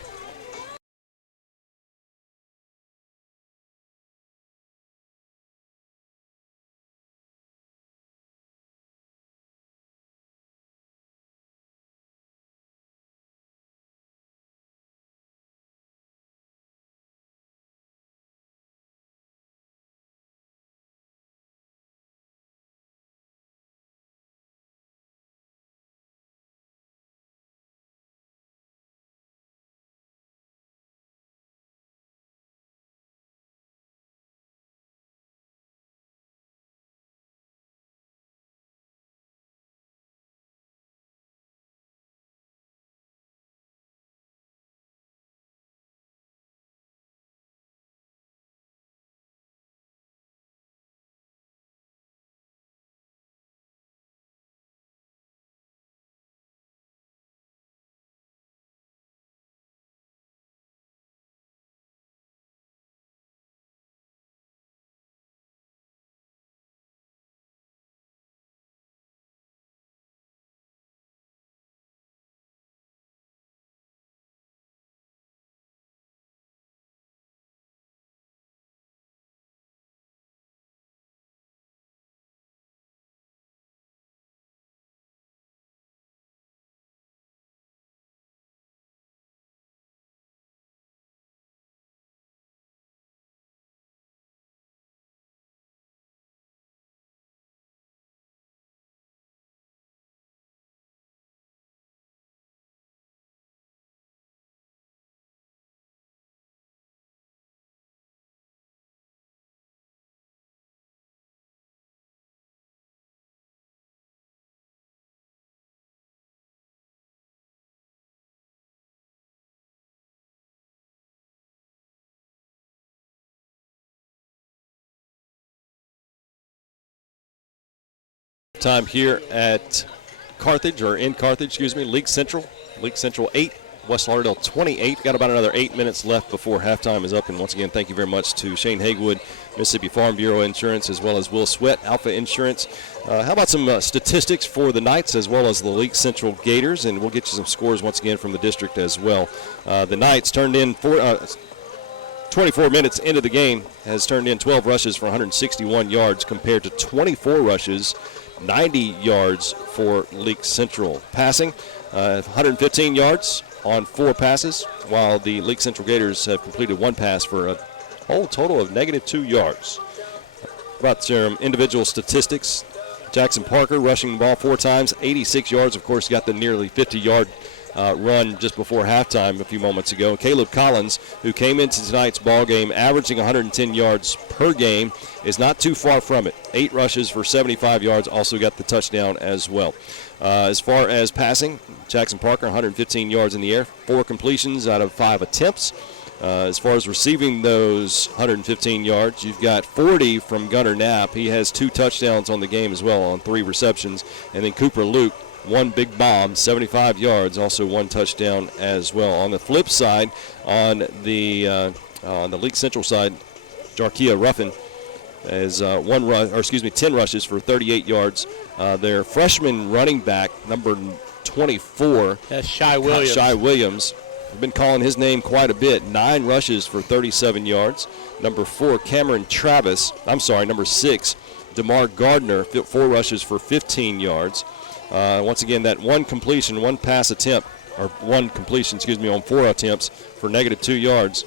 Time here at Carthage, or in Carthage, excuse me, Leake Central 8, West Lauderdale 28. Got about another 8 minutes left before halftime is up. And once again, thank you very much to Shane Haygood, Mississippi Farm Bureau Insurance, as well as Will Sweat, Alpha Insurance. How about some statistics for the Knights as well as the Leake Central Gators? And we'll get you some scores once again from the district as well. The Knights turned in 24 minutes into the game, has turned in 12 rushes for 161 yards compared to 24 rushes, 90 yards for Leake Central. Passing, 115 yards on 4 passes, while the Leake Central Gators have completed 1 pass for a whole total of -2 yards. About some individual statistics, Jackson Parker rushing the ball 4 times, 86 yards. Of course, got the nearly 50-yard run just before halftime a few moments ago. Caleb Collins, who came into tonight's ball game averaging 110 yards per game, is not too far from it. 8 rushes for 75 yards, also got the touchdown as well. As far as passing, Jackson Parker 115 yards in the air, 4 completions out of 5 attempts. As far as receiving those 115 yards, you've got 40 from Gunnar Knapp. He has 2 touchdowns on the game as well on 3 receptions. And then Cooper Luke, 1 big bomb, 75 yards, also 1 touchdown as well. On the flip side, on the Leake Central side, Jarkia Ruffin has 10 rushes for 38 yards. Their freshman running back, number 24, that's Shy Williams. Shy Williams. We've been calling his name quite a bit. 9 rushes for 37 yards. Number 4, number 6, DeMar Gardner, 4 rushes for 15 yards. Once again, that 1 completion, 1 pass attempt, or 1 completion, on 4 attempts for -2 yards.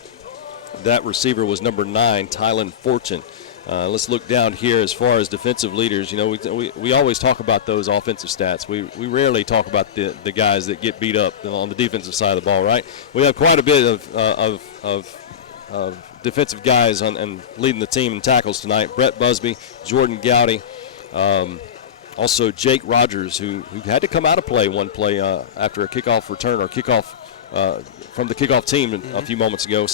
That receiver was number 9, Tylen Fortune. Let's look down here as far as defensive leaders. You know, we always talk about those offensive stats. We rarely talk about the guys that get beat up on the defensive side of the ball, right? We have quite a bit of defensive guys and leading the team in tackles tonight. Brett Busby, Jordan Gowdy, also Jake Rogers, who had to come out of one play after a kickoff return or kickoff from the kickoff team a few moments ago.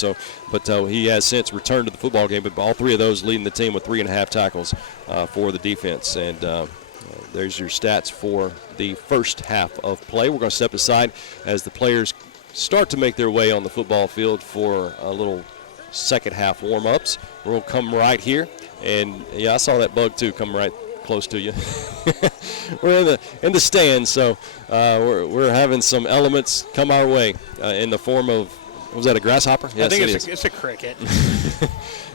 But he has since returned to the football game. But all three of those leading the team with 3.5 tackles for the defense. And there's your stats for the first half of play. We're going to step aside as the players start to make their way on the football field for a little second half warm-ups. We'll come right here. And, yeah, I saw that bug, too, come right close to you. We're in the stands, so we're having some elements come our way in the form of, was that a grasshopper? Yes, I think it's a cricket.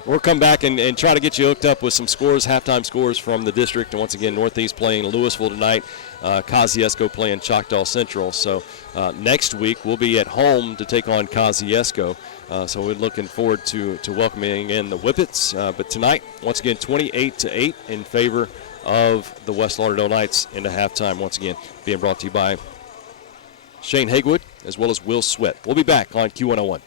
We'll come back and try to get you hooked up with some scores, halftime scores from the district. And once again, Northeast playing Louisville tonight, Kosciuszko playing Choctaw Central. So next week we'll be at home to take on Kosciuszko. So we're looking forward to welcoming in the Whippets. But tonight, once again, 28-8 in favor of the West Lauderdale Knights into halftime. Once again, being brought to you by Shane Hagewood as well as Will Sweat. We'll be back on Q101.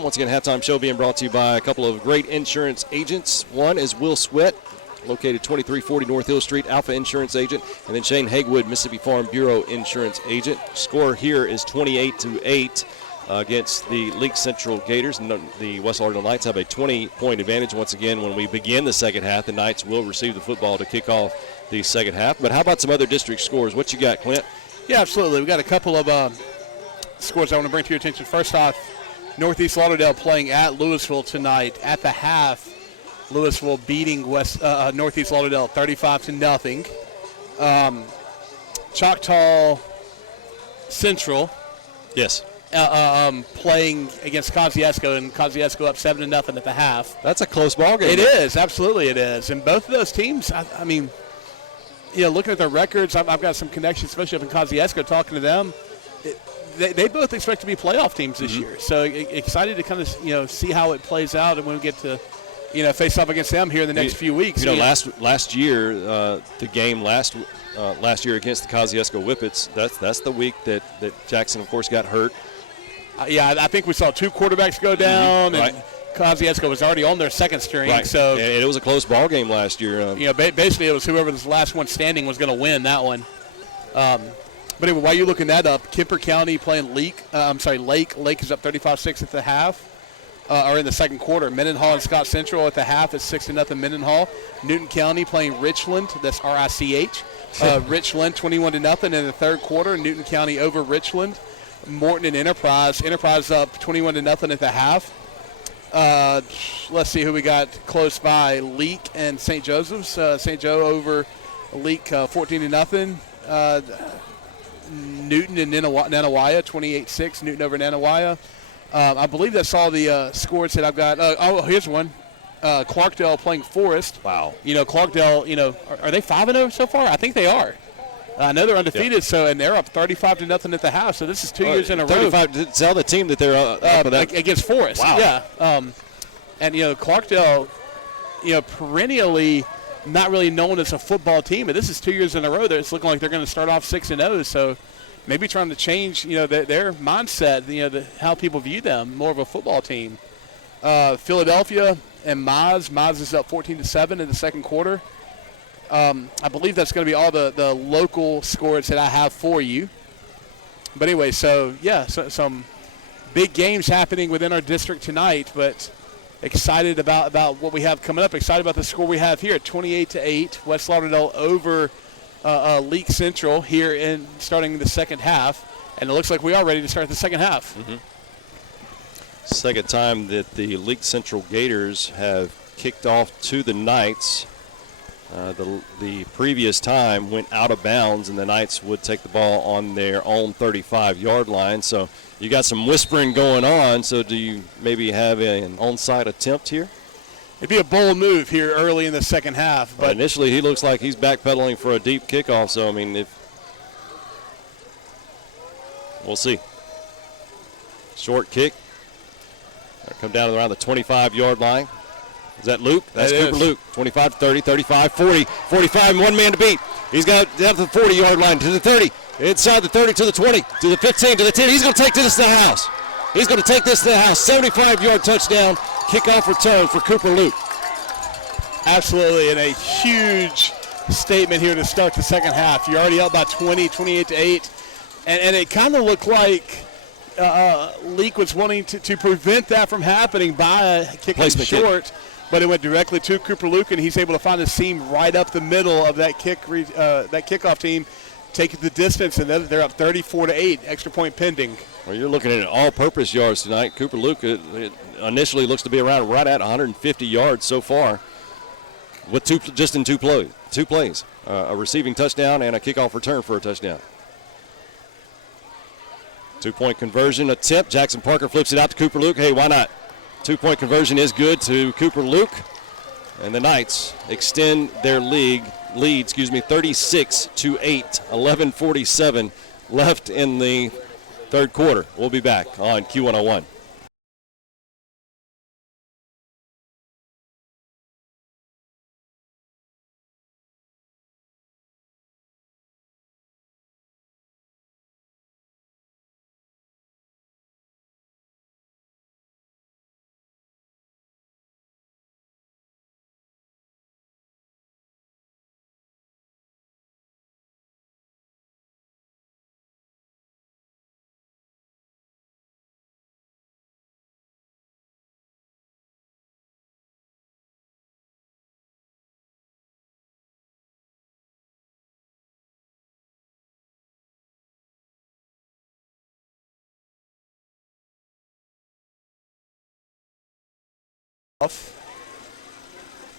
Once again, halftime show being brought to you by a couple of great insurance agents. One is Will Sweat, located 2340 North Hill Street, Alpha Insurance Agent, and then Shane Hagewood, Mississippi Farm Bureau Insurance Agent. Score here is 28-8 against the Leake Central Gators. The West Lauderdale Knights have a 20-point advantage. Once again, when we begin the second half, the Knights will receive the football to kick off the second half. But how about some other district scores? What you got, Clint? Yeah, absolutely. We've got a couple of scores I want to bring to your attention. First off, Northeast Lauderdale playing at Louisville tonight. At the half, Louisville beating Northeast Lauderdale 35-0. Choctaw Central. Yes. Playing against Kosciuszko, and Kosciuszko up 7-0 at the half. That's a close ball game. It is, absolutely it is. And both of those teams, I mean, you know, looking at their records, I've got some connections, especially up in Kosciuszko, talking to them. They both expect to be playoff teams this year. So excited to kind of, you know, see how it plays out, and when we get to face off against them here in the next few weeks. Last year, the game last year against the Kosciuszko Whippets, that's the week that Jackson, of course, got hurt. I think we saw 2 quarterbacks go down, right. and Kosciuszko was already on their second string. Right. So, and it was a close ball game last year. Basically it was whoever was the last one standing was going to win that one. But anyway, while you're looking that up, Kemper County playing Leake. Lake is up 35-6 at the half, or in the second quarter. Mendenhall and Scott Central at the half is 6-0 Mendenhall. Newton County playing Richland. That's RICH. Richland 21-0 in the third quarter. Newton County over Richland. Morton and Enterprise. Enterprise up 21-0 at the half. Let's see who we got close by. Leake and St. Joseph's. St. Joe over Leake 14-0. Newton and Nanawaya 28-6. Newton over Nanawaya. I believe that's all the scores that I've got. Here's one. Clarkdale playing Forest. Wow. Clarkdale, are they 5-0 so far? I think they are. I know they're undefeated, and they're up 35-0 at the half. So this is 2 years in a row. Tell the team that they're up against Forest. Wow. Yeah. And Clarkdale, perennially not really known as a football team, but this is 2 years in a row that it's looking like they're going to start off 6-0. So maybe trying to change, their mindset, how people view them, more of a football team. Philadelphia and Maz. Maz is up 14-7 in the second quarter. I believe that's going to be all the local scores that I have for you. But anyway, so some big games happening within our district tonight, but excited about what we have coming up. Excited about the score we have here at 28-8. West Lauderdale over Leake Central here in starting the second half. And it looks like we are ready to start the second half. Mm-hmm. Second time that the Leake Central Gators have kicked off to the Knights. The previous time went out of bounds, and the Knights would take the ball on their own 35-yard line. So you got some whispering going on. So do you maybe have an onside attempt here? It'd be a bold move here early in the second half. But initially, he looks like he's backpedaling for a deep kickoff. So, I mean, we'll see. Short kick. Come down to around the 25-yard line. Is that Luke? That's Cooper Luke. 25 to 30, 35, 40, 45, one man to beat. He's got down to the 40-yard line, to the 30, inside the 30 to the 20, to the 15, to the 10. He's going to take this to the house. 75-yard touchdown, kickoff return for Cooper Luke. Absolutely, and a huge statement here to start the second half. You're already up by 20, 28-8, and it kind of looked like Leake was wanting to prevent that from happening by kicking short. But it went directly to Cooper Luke, and he's able to find a seam right up the middle of that kickoff team, take the distance, and they're up 34-8. Extra point pending. Well, you're looking at all-purpose yards tonight. Cooper Luke it initially looks to be around right at 150 yards so far, with two plays, a receiving touchdown and a kickoff return for a touchdown. 2-point conversion attempt. Jackson Parker flips it out to Cooper Luke. Hey, why not? 2-point conversion is good to Cooper Luke. And the Knights extend their lead, 36-8, 11:47 left in the third quarter. We'll be back on Q101.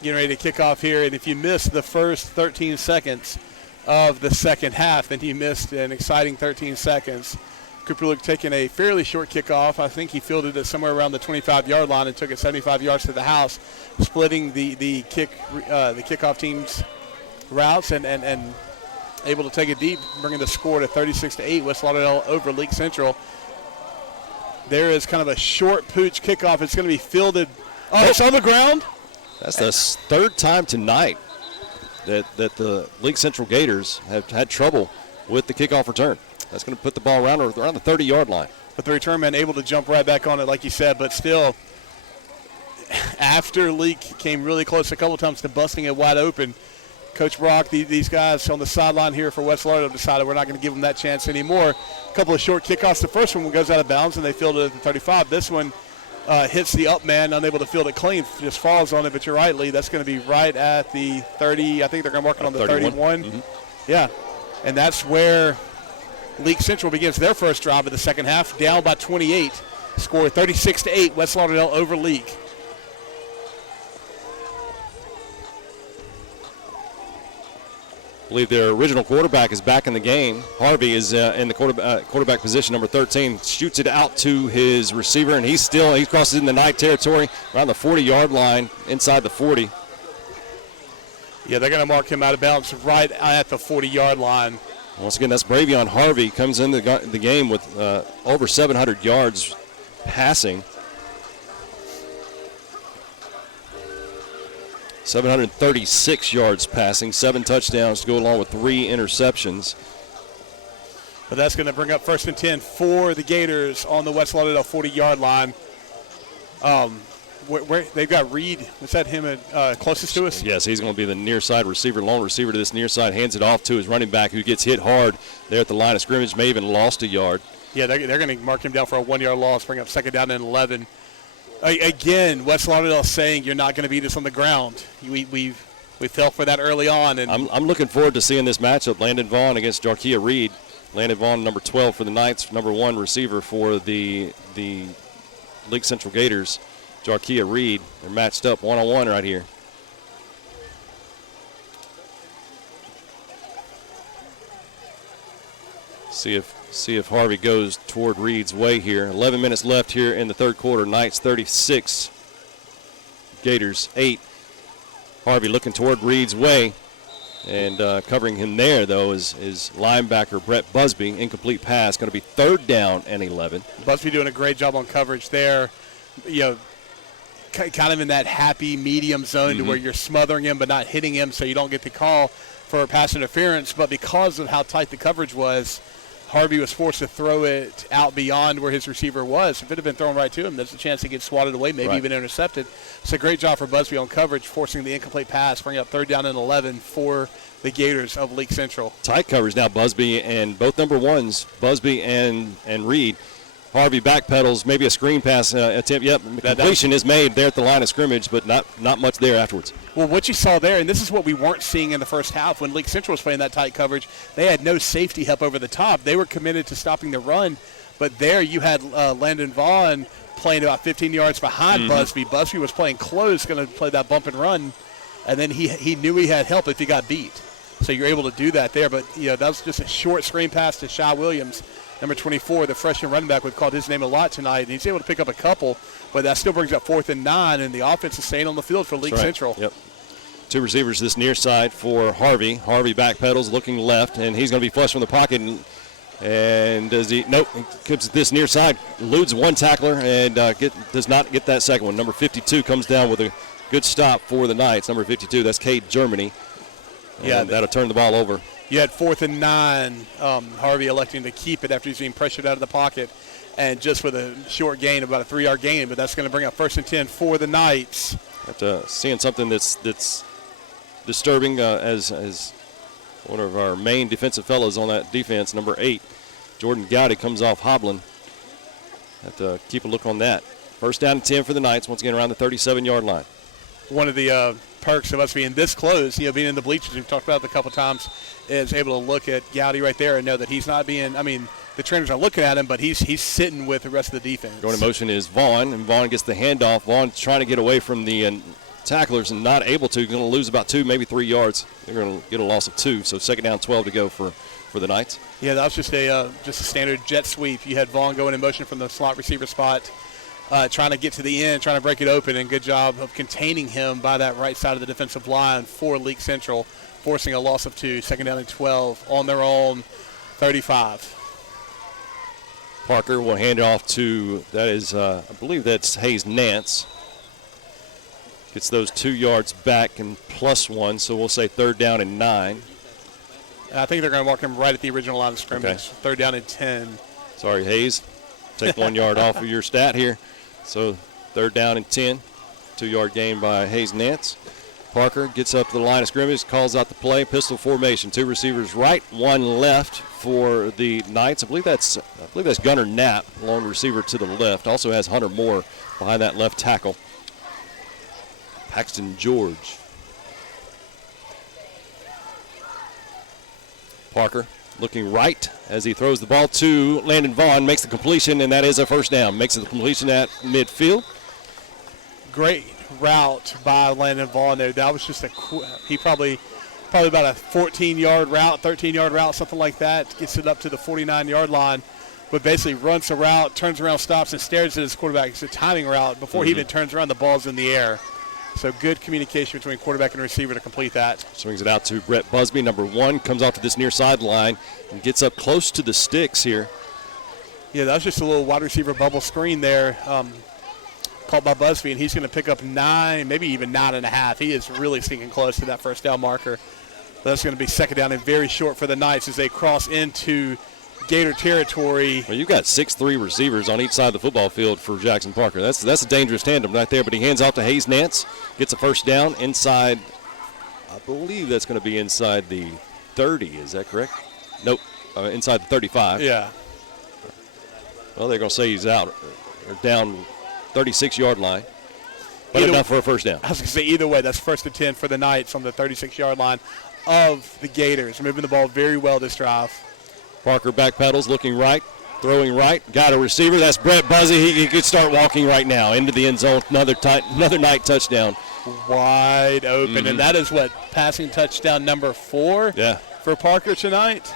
Getting ready to kick off here, and if you missed the first 13 seconds of the second half, then you missed an exciting 13 seconds. Cooper Luke taking a fairly short kickoff. I think he fielded it somewhere around the 25-yard line and took it 75 yards to the house, splitting the kickoff team's routes and able to take it deep, bringing the score to 36-8. West Lauderdale over Leake Central. There is kind of a short pooch kickoff. It's going to be fielded. Oh, it's on the ground. That's the third time tonight that the Leake Central Gators have had trouble with the kickoff return. That's going to put the ball around the 30-yard line. But the return man able to jump right back on it, like you said, but still, after Leake came really close a couple times to busting it wide open, Coach Brock, these guys on the sideline here for West Lauderdale decided we're not going to give them that chance anymore. A couple of short kickoffs. The first one goes out of bounds, and they field it at the 35. This one hits the up man, unable to field it clean, just falls on it. But you're right, Lee, that's going to be right at the 30. I think they're going to mark it on the 31. Mm-hmm. Yeah, and that's where Leake Central begins their first drive of the second half, down by 28. Score 36-8, West Lauderdale over Leake. I believe their original quarterback is back in the game. Harvey is in the quarterback position, number 13. Shoots it out to his receiver, and he crosses in the night territory around the 40-yard line, inside the 40. Yeah, they're going to mark him out of bounds right at the 40-yard line. Once again, that's Bravion Harvey. Comes into the game with over 700 yards passing. 736 yards passing, 7 touchdowns to go along with 3 interceptions. But that's going to bring up first and 10 for the Gators on the West Lauderdale 40-yard line. Where they've got Reed. Is that him closest to us? Yes, he's going to be the near side receiver, lone receiver to this near side. Hands it off to his running back, who gets hit hard there at the line of scrimmage, may even lost a yard. Yeah, they're going to mark him down for a 1-yard loss, bring up second down and 11. Again, West Lauderdale saying you're not going to beat us on the ground. We fell for that early on. And I'm looking forward to seeing this matchup, Landon Vaughn against Jarkia Reed. Landon Vaughn, number 12 for the Knights, number 1 receiver for the Leake Central Gators. Jarkia Reed, they're matched up one-on-one right here. See if Harvey goes toward Reed's way here. 11 minutes left here in the third quarter. Knights 36, Gators 8. Harvey looking toward Reed's way, and covering him there, though, is linebacker Brett Busby. Incomplete pass, going to be third down and 11. Busby doing a great job on coverage there. You know, kind of in that happy medium zone to where you're smothering him but not hitting him, so you don't get the call for pass interference. But because of how tight the coverage was, Harvey was forced to throw it out beyond where his receiver was. If it had been thrown right to him, there's a chance to get swatted away, maybe even intercepted. It's a great job for Busby on coverage, forcing the incomplete pass, bringing up third down and 11 for the Gators of Leake Central. Tight coverage now, Busby, and both number ones, Busby and Reed. Harvey backpedals, maybe a screen pass attempt. Yep, completion is made there at the line of scrimmage, but not much there afterwards. Well, what you saw there, and this is what we weren't seeing in the first half when Leake Central was playing that tight coverage, they had no safety help over the top. They were committed to stopping the run, but there you had Landon Vaughn playing about 15 yards behind Busby. Busby was playing close, going to play that bump and run, and then he knew he had help if he got beat. So you're able to do that there, but that was just a short screen pass to Shy Williams. Number 24, the freshman running back, we've called his name a lot tonight, and he's able to pick up a couple, but that still brings up 4th and 9, and the offense is staying on the field for Leake Central. Yep. 2 receivers this near side for Harvey. Harvey backpedals, looking left, and he's going to be flush from the pocket. And does he? Nope. He comes this near side, eludes one tackler, and does not get that second one. Number 52 comes down with a good stop for the Knights. Number 52, that's Cade Germany. And that'll turn the ball over. You had 4th and 9, Harvey electing to keep it after he's being pressured out of the pocket, and just with a short gain, about a 3-yard gain, but that's going to bring up 1st and 10 for the Knights. After seeing something that's disturbing as one of our main defensive fellows on that defense, number 8, Jordan Gowdy, comes off hobbling. Have to keep a look on that. 1st down and 10 for the Knights, once again around the 37-yard line. One of the perks of us being this close, being in the bleachers, we've talked about it a couple times, is able to look at Gowdy right there and know that he's not being, the trainers are looking at him, but he's sitting with the rest of the defense. Going in motion is Vaughn, and Vaughn gets the handoff. Vaughn's trying to get away from the tacklers and not able to. Going to lose about 2, maybe 3 yards. They're going to get a loss of 2, so 2nd down, 12 to go for the Knights. Yeah, that was just a standard jet sweep. You had Vaughn going in motion from the slot receiver spot, trying to get to the end, trying to break it open, and good job of containing him by that right side of the defensive line for Leake Central, forcing a loss of 2, 2nd down and 12 on their own 35. Parker will hand it off to, that is, I believe that's Hayes Nance. Gets those 2 yards back and +1, so we'll say 3rd down and 9. I think they're going to mark him right at the original line of scrimmage. Okay. 3rd down and 10. Sorry, Hayes. Take 1 yard off of your stat here. So 3rd down and 10. 2-yard gain by Hayes Nance. Parker gets up to the line of scrimmage, calls out the play, pistol formation. 2 receivers right, 1 left for the Knights. I believe that's Gunnar Knapp, long receiver to the left. Also has Hunter Moore behind that left tackle. Paxton George. Parker looking right as he throws the ball to Landon Vaughn, makes the completion, and that is a 1st down. Makes the completion at midfield. Great route by Landon Vaughn there. That was just he probably about a 14-yard route, 13-yard route, something like that. Gets it up to the 49-yard line, but basically runs the route, turns around, stops, and stares at his quarterback. It's a timing route. Before he even turns around, the ball's in the air. So good communication between quarterback and receiver to complete that. Swings it out to Brett Busby, number 1, comes off to this near sideline and gets up close to the sticks here. Yeah, that was just a little wide receiver bubble screen there called by Busby, and he's going to pick up 9, maybe even 9.5. He is really sticking close to that 1st down marker. That's going to be 2nd down and very short for the Knights as they cross into Gator territory. Well, you've got 6'3" receivers on each side of the football field for Jackson Parker. That's a dangerous tandem right there, but he hands off to Hayes Nance, gets a 1st down inside, I believe that's going to be inside the 30, is that correct? Nope, inside the 35. Yeah. Well, they're going to say he's out, or down 36-yard line, but enough for a 1st down. I was going to say either way, that's 1st and 10 for the Knights on the 36-yard line of the Gators. Moving the ball very well this drive. Parker backpedals, looking right, throwing right. Got a receiver. That's Brett Buzzy. He could start walking right now into the end zone. Another Knight touchdown. Wide open, and that is what, passing touchdown number 4 for Parker tonight.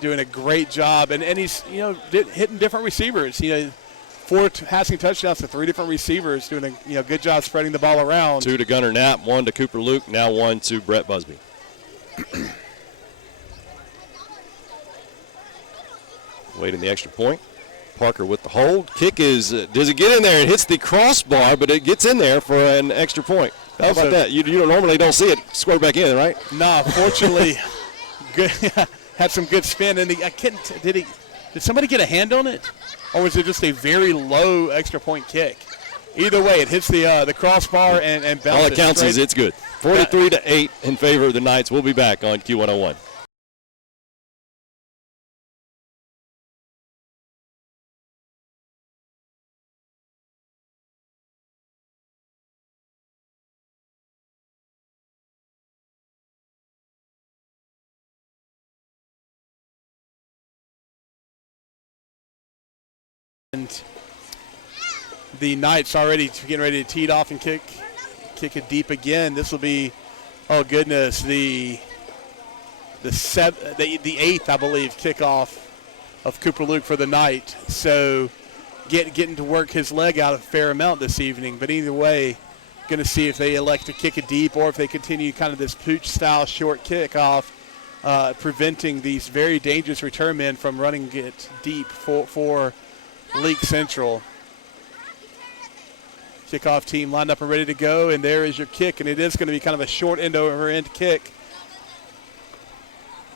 Doing a great job, and he's hitting different receivers. 4 passing touchdowns to 3 different receivers, doing a good job spreading the ball around. 2 to Gunnar Knapp, 1 to Cooper Luke, now 1 to Brett Busby. Waiting the extra point. Parker with the hold. Kick is, does it get in there? It hits the crossbar, but it gets in there for an extra point. How about that? You normally don't see it square back in, right? No, fortunately, good. Had some good spin. And did somebody get a hand on it? Or was it just a very low extra point kick? Either way, it hits the crossbar and bounces. All it counts is it's good. 43-8 in favor of the Knights. We'll be back on Q101. And the Knights already getting ready to tee it off and kick it deep again. This will be, oh goodness, the 8th, I believe, kickoff of Cooper Luke for the night. So getting to work his leg out a fair amount this evening. But either way, going to see if they elect to kick it deep or if they continue kind of this pooch-style short kickoff, preventing these very dangerous return men from running it deep for Leake Central. Kickoff team lined up and ready to go, and there is your kick, and it is going to be kind of a short end-over-end kick.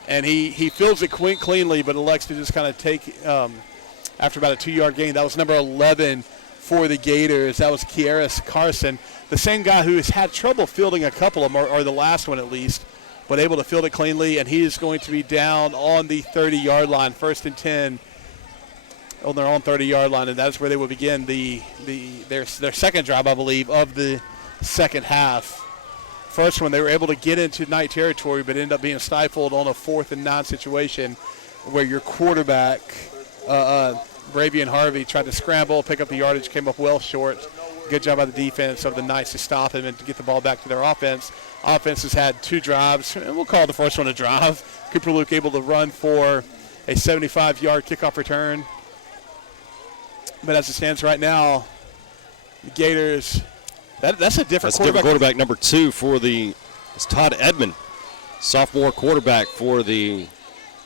And he fields it cleanly, but elects to just kind of take, after about a 2-yard gain. That was number 11 for the Gators. That was Kieris Carson, the same guy who has had trouble fielding a couple of them, or the last one at least, but able to field it cleanly, and he is going to be down on the 30-yard line, 1st and 10. On their own 30-yard line, and that's where they will begin their second drive, I believe, of the second half. First one, they were able to get into Knight territory, but ended up being stifled on a 4th and 9 situation where your quarterback, Bravian Harvey, tried to scramble, pick up the yardage, came up well short. Good job by the defense of the Knights to stop him and to get the ball back to their offense. Offense has had 2 drives, and we'll call the first one a drive. Cooper Luke able to run for a 75-yard kickoff return. But as it stands right now, the Gators, that's a different quarterback. Quarterback number 2 for it's Todd Edmond, sophomore quarterback for the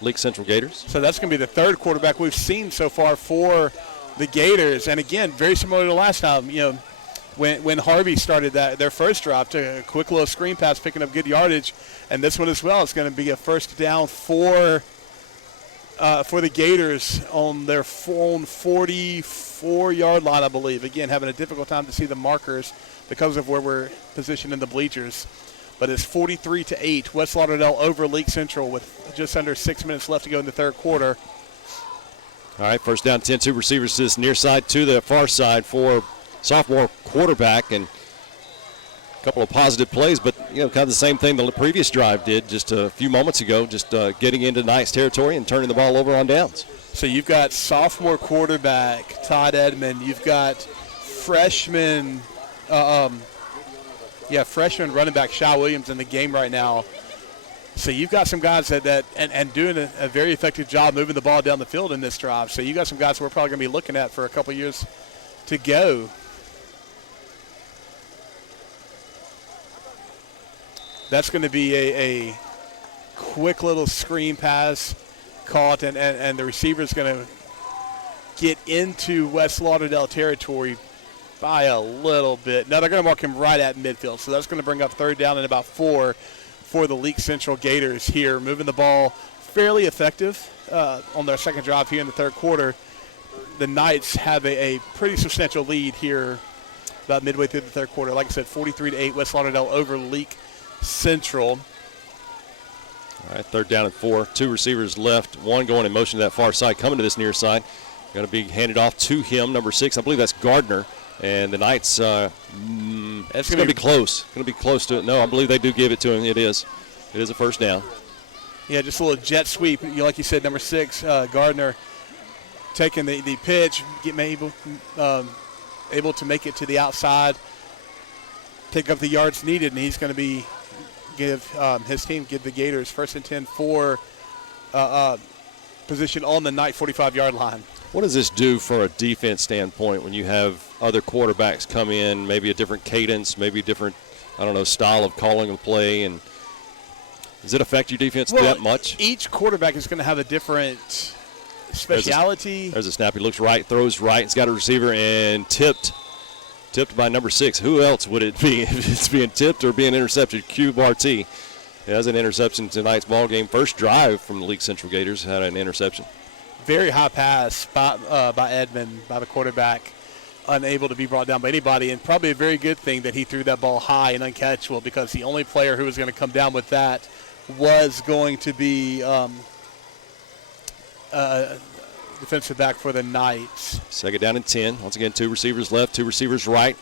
Leake Central Gators. So that's going to be the 3rd quarterback we've seen so far for the Gators. And again, very similar to last time, when Harvey started their first drive, took a quick little screen pass, picking up good yardage, and this one as well. It's going to be a first down for the Gators on their own 44-yard line, I believe. Again, having a difficult time to see the markers because of where we're positioned in the bleachers. But it's 43-8. West Lauderdale over Leake Central with just under 6 minutes left to go in the third quarter. All right, first down 10, 2 receivers to this near side to the far side for sophomore quarterback, and a couple of positive plays, but kind of the same thing the previous drive did just a few moments ago, just getting into nice territory and turning the ball over on downs. So you've got sophomore quarterback Todd Edmond. You've got freshman running back Shaw Williams in the game right now. So you've got some guys that doing a very effective job moving the ball down the field in this drive. So you got some guys we're probably going to be looking at for a couple years to go. That's going to be a quick little screen pass caught, and the receiver's going to get into West Lauderdale territory by a little bit. Now they're going to mark him right at midfield, so that's going to bring up third down and about 4 for the Leake Central Gators here, moving the ball fairly effective on their second drive here in the third quarter. The Knights have a pretty substantial lead here about midway through the third quarter. Like I said, 43-8, West Lauderdale over Leake Central. All right, third down and 4. 2 receivers left, one going in motion to that far side, coming to this near side. Going to be handed off to him, number 6. I believe that's Gardner. And the Knights, it's going to be close. Going to be close to it. No, I believe they do give it to him. It is a first down. Yeah, just a little jet sweep. Like you said, number 6, Gardner, taking the pitch, able to make it to the outside, pick up the yards needed, and he's going to give the Gators first and 10 for position on the Knight 45-yard line. What does this do for a defense standpoint when you have other quarterbacks come in, maybe a different cadence, maybe a different, style of calling a play, and does it affect your defense that much? Each quarterback is going to have a different speciality. There's a snap. He looks right, throws right. He's got a receiver and tipped by number 6. Who else would it be if it's being tipped or being intercepted? QBRT has an interception tonight's ball game. First drive from the Leake Central Gators had an interception. Very high pass by Edmond, by the quarterback, unable to be brought down by anybody, and probably a very good thing that he threw that ball high and uncatchable, because the only player who was going to come down with that was going to be defensive back for the Knights. Second down and 10. Once again, 2 receivers left, 2 receivers right.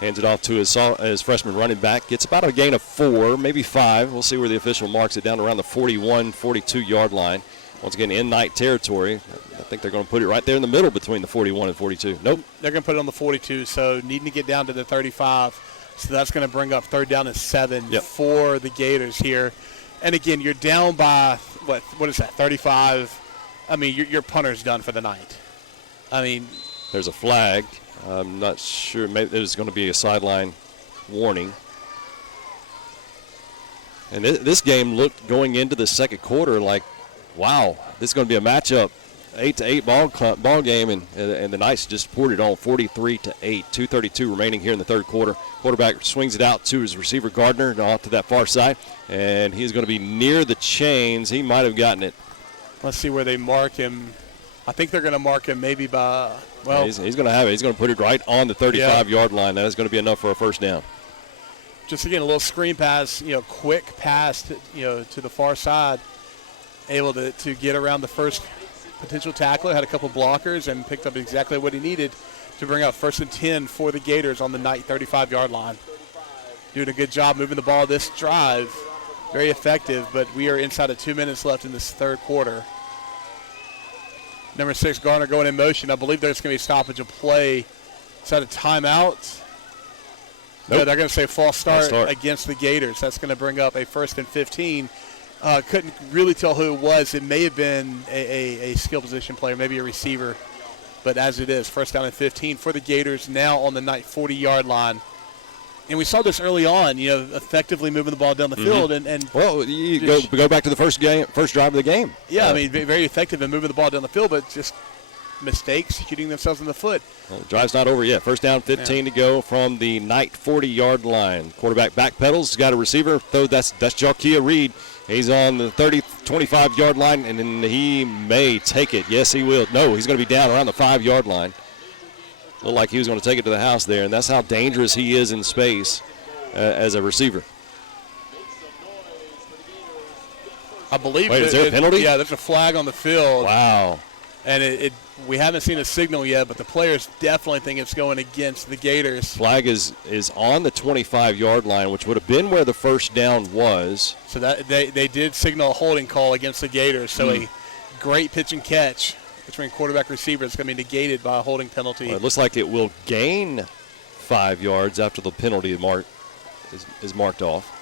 Hands it off to his freshman running back. Gets about a gain of 4, maybe 5. We'll see where the official marks it down around the 41, 42-yard line. Once again, in Knight territory. I think they're going to put it right there in the middle between the 41 and 42. Nope. They're going to put it on the 42, so needing to get down to the 35. So that's going to bring up third down and 7 for the Gators here. And, again, you're down by, what is that, 35? I mean, your punter's done for the night. I mean. There's a flag. I'm not sure. Maybe there's going to be a sideline warning. And this game looked going into the second quarter like, wow, this is going to be a matchup, 8-8 ball game, and the Knights just poured it on, 43-8. 2:32 remaining here in the third quarter. Quarterback swings it out to his receiver Gardner, off to that far side, and he's going to be near the chains. He might have gotten it. Let's see where they mark him. I think they're going to mark him maybe by, well. He's going to have it. He's going to put it right on the 35-yard line. That is going to be enough for a first down. Just, again, a little screen pass, quick pass, to the far side. Able to get around the first potential tackler, had a couple blockers, and picked up exactly what he needed to bring out first and 10 for the Gators on the Knight 35-yard line. Doing a good job moving the ball this drive. Very effective, but we are inside of 2 minutes left in this third quarter. Number 6, Garner, going in motion. I believe there's going to be a stoppage of play. Is that a timeout? Nope. Yeah, they're going to say false start against the Gators. That's going to bring up a first and 15. Couldn't really tell who it was. It may have been a skill position player, maybe a receiver. But as it is, first down and 15 for the Gators, now on the Knight 40-yard line. And we saw this early on, effectively moving the ball down the field. Well, you go back to the first drive of the game. Yeah, I mean, very effective in moving the ball down the field, but just mistakes, shooting themselves in the foot. Well, the drive's not over yet. First down, 15 to go from the Knight 40-yard line. Quarterback backpedals, got a receiver. That's Jaquia Reed. He's on the 25-yard line, and then he may take it. Yes, he will. No, he's going to be down around the 5-yard line. Looked like he was going to take it to the house there, and that's how dangerous he is in space as a receiver. I believe. Wait, is there a penalty? Yeah, there's a flag on the field. Wow. And we haven't seen a signal yet, but the players definitely think it's going against the Gators. Flag is on the 25-yard line, which would have been where the first down was. So that they did signal a holding call against the Gators. So a great pitch and catch between quarterback and receiver is going to be negated by a holding penalty. Well, it looks like it will gain 5 yards after the penalty is marked off.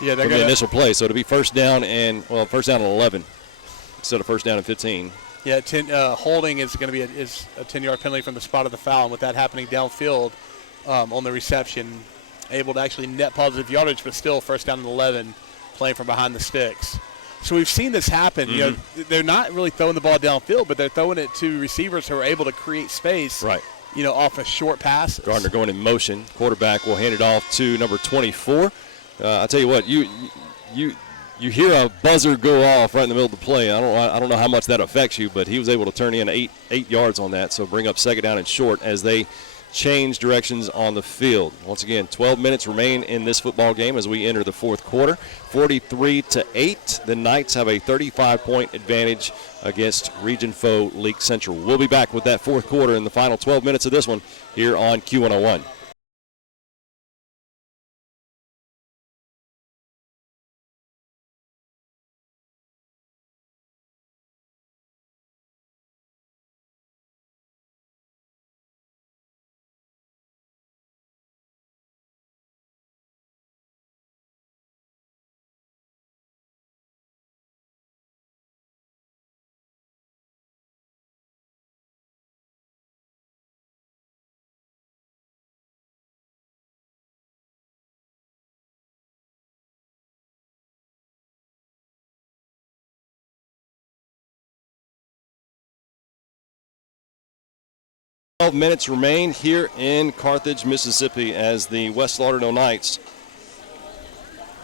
Yeah, they're from the initial play. So it'll be first down and 11 instead of first down and 15. Yeah, holding is going to be a 10-yard penalty from the spot of the foul. And with that happening downfield on the reception, able to actually net positive yardage, but still first down and 11, playing from behind the sticks. So we've seen this happen. You know, they're not really throwing the ball downfield, but they're throwing it to receivers who are able to create space. Right. You know, off of short passes. Gardner going in motion. Quarterback will hand it off to number 24. I'll tell you what, you hear a buzzer go off right in the middle of the play. I don't know how much that affects you, but he was able to turn in eight yards on that, so bring up second down and short as they change directions on the field. Once again, 12 minutes remain in this football game as we enter the fourth quarter. 43-8. The Knights have a 35-point advantage against region foe Leake Central. We'll be back with that fourth quarter in the final 12 minutes of this one here on Q101. Minutes remain here in Carthage, Mississippi, as the West Lauderdale Knights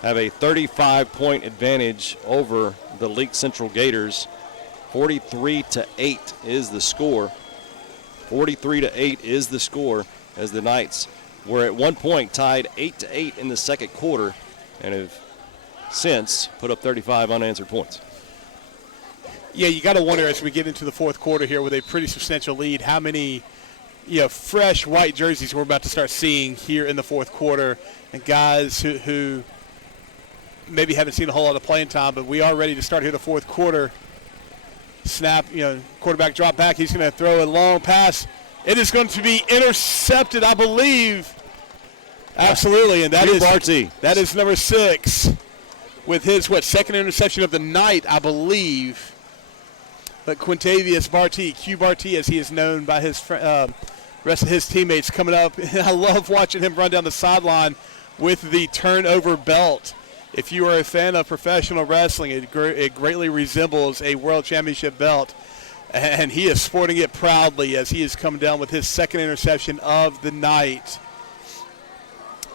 have a 35-point advantage over the Leake Central Gators. 43-8 is the score. 43-8 is the score as the Knights were at one point tied 8-8 in the second quarter and have since put up 35 unanswered points. Yeah, you got to wonder as we get into the fourth quarter here with a pretty substantial lead, how many fresh white jerseys we're about to start seeing here in the fourth quarter, and guys who maybe haven't seen a whole lot of playing time, but we are ready to start here the fourth quarter. Snap, quarterback drop back. He's going to throw a long pass. It is going to be intercepted, I believe. Absolutely, and that is number 6 with his, second interception of the night, I believe. But Quintavious Barty, Q Barty, as he is known by his rest of his teammates, coming up. I love watching him run down the sideline with the turnover belt. If you are a fan of professional wrestling, it greatly resembles a world championship belt. And he is sporting it proudly as he is coming down with his second interception of the night.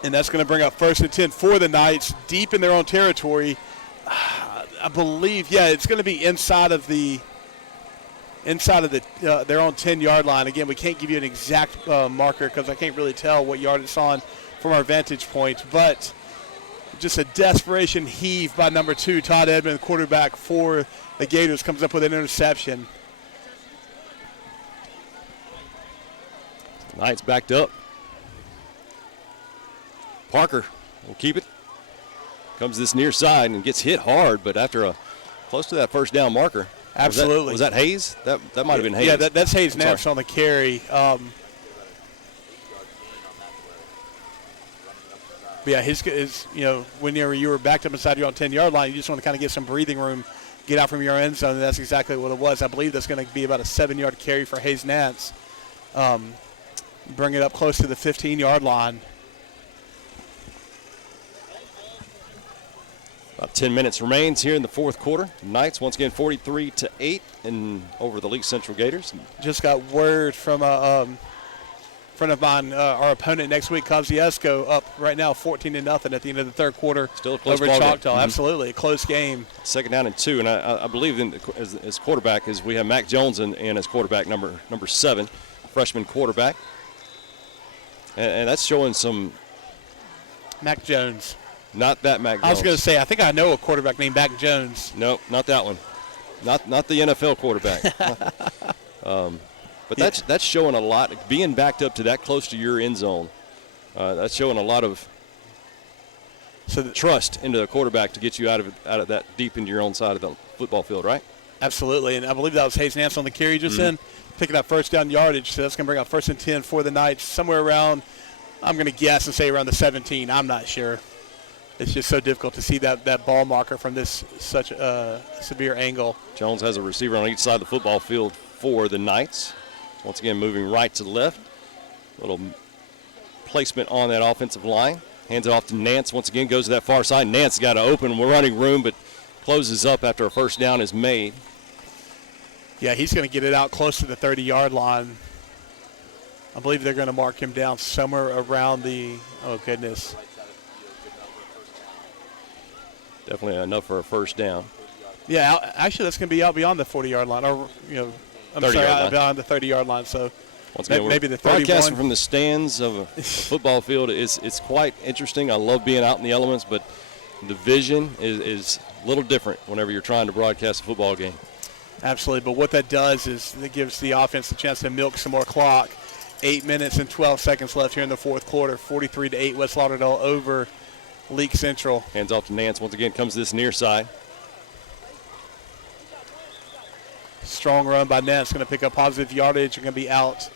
And that's going to bring up first and 10 for the Knights, deep in their own territory. I believe, it's going to be inside of their own 10-yard line. Again, we can't give you an exact marker because I can't really tell what yard it's on from our vantage point. But just a desperation heave by number 2, Todd Edmond, quarterback for the Gators, comes up with an interception. Knights backed up. Parker will keep it. Comes this near side and gets hit hard, but after close to that first down marker. Absolutely. Was that Hayes? That might have been Hayes. Yeah, that's Hayes Naps on the carry. When you were backed up inside your own 10-yard line, you just want to kind of get some breathing room, get out from your end zone, and that's exactly what it was. I believe that's going to be about a 7-yard carry for Hayes Nance. Bring it up close to the 15-yard line. About 10 minutes remains here in the fourth quarter. Knights once again 43-8 and over the Leake Central Gators. Just got word from a friend of mine, our opponent next week, Kosciuszko, up right now 14-0 at the end of the third quarter. Still a close over ball game. Choctaw. Absolutely, a close game. Second down and 2, and I believe as quarterback is we have Mac Jones and as quarterback number 7, freshman quarterback, and that's showing some. Mac Jones. Not that Mac Jones. I was going to say, I think I know a quarterback named Mac Jones. No, not that one. Not the NFL quarterback. But that's showing a lot. Being backed up to that close to your end zone, that's showing a lot of trust into a quarterback to get you out of that deep into your own side of the football field, right? Absolutely, and I believe that was Hayes Nance on the carry just then, picking up first down yardage. So that's going to bring up 1st and 10 for the Knights, somewhere around, I'm going to guess and say around the 17. I'm not sure. It's just so difficult to see that ball marker from such a severe angle. Jones has a receiver on each side of the football field for the Knights. Once again, moving right to left. Little placement on that offensive line. Hands it off to Nance. Once again, goes to that far side. Nance got an open running room, but closes up after a first down is made. Yeah, he's going to get it out close to the 30-yard line. I believe they're going to mark him down somewhere around the, oh, goodness. Definitely enough for a first down. Yeah, actually, that's going to be out beyond the 40-yard line, or, I'm sorry, beyond the 30-yard line. So once again, maybe the 31. Broadcasting from the stands of a football field it's quite interesting. I love being out in the elements, but the vision is a little different whenever you're trying to broadcast a football game. Absolutely, but what that does is it gives the offense a chance to milk some more clock. 8 minutes and 12 seconds left here in the fourth quarter. 43-8 West Lauderdale over Leake Central. Hands off to Nance. Once again, comes this near side. Strong run by Nance. Going to pick up positive yardage. Going to be out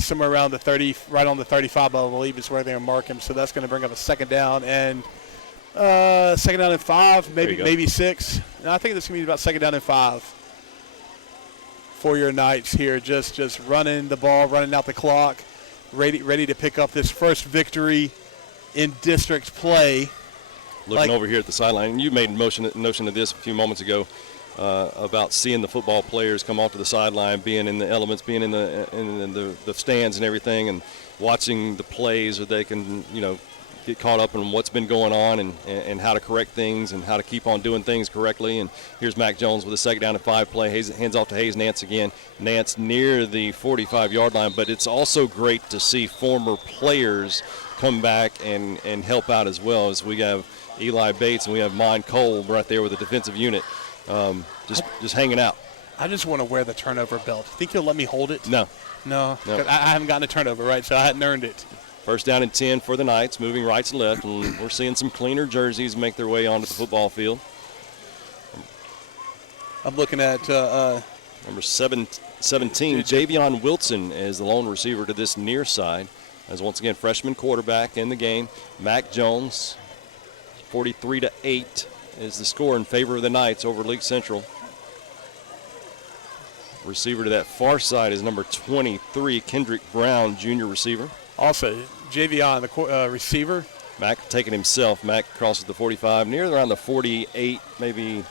somewhere around the 30, right on the 35, I believe is where they're going to mark him. So that's going to bring up a second down and 5, maybe 6. No, I think this is going to be about second down and 5 for your Knights here. Just running the ball, running out the clock, ready to pick up this first victory in district play. Looking over here at the sideline, you made notion of this a few moments ago about seeing the football players come off to the sideline, being in the elements, being in the stands and everything, and watching the plays so they can get caught up in what's been going on and how to correct things and how to keep on doing things correctly. And here's Mac Jones with a second down and 5 play. Hands off to Hayes Nance again. Nance near the 45-yard line, but it's also great to see former players come back and help out as well, as we have Eli Bates and we have Mon Cole right there with the defensive unit just hanging out. I just want to wear the turnover belt. Think you'll let me hold it? No. 'Cause I haven't gotten a turnover, right, so I hadn't earned it. First down and 10 for the Knights, moving right to left, and we're seeing some cleaner jerseys make their way onto the football field. I'm looking at number 17, Javion Wilson is the lone receiver to this near side, as once again freshman quarterback in the game. Mac Jones, 43-8 is the score in favor of the Knights over Leake Central. Receiver to that far side is number 23, Kendrick Brown, junior receiver. Also, Javion, the receiver. Mac taking himself. Mac crosses the 45, near around the 48, maybe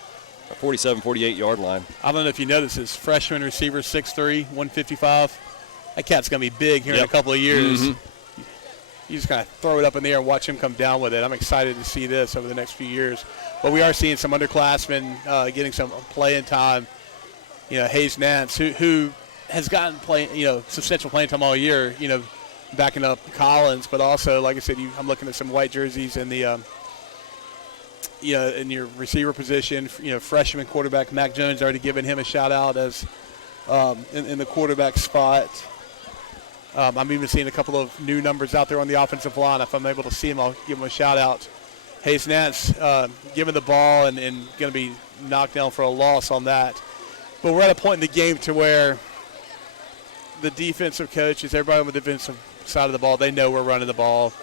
47, 48-yard line. I don't know if you noticed this, freshman receiver, 6'3", 155. That cat's going to be big here in a couple of years. You just kind of throw it up in the air and watch him come down with it. I'm excited to see this over the next few years. But we are seeing some underclassmen getting some playing time. Hayes Nance, who has gotten substantial playing time all year, backing up Collins, but also, like I said, I'm looking at some white jerseys in the, in your receiver position. Freshman quarterback Mac Jones, already given him a shout out as in the quarterback spot. I'm even seeing a couple of new numbers out there on the offensive line. If I'm able to see him, I'll give him a shout out. Hayes Nance giving the ball and going to be knocked down for a loss on that. But we're at a point in the game to where the defensive coaches, everybody on the defensive side of the ball, they know we're running the ball.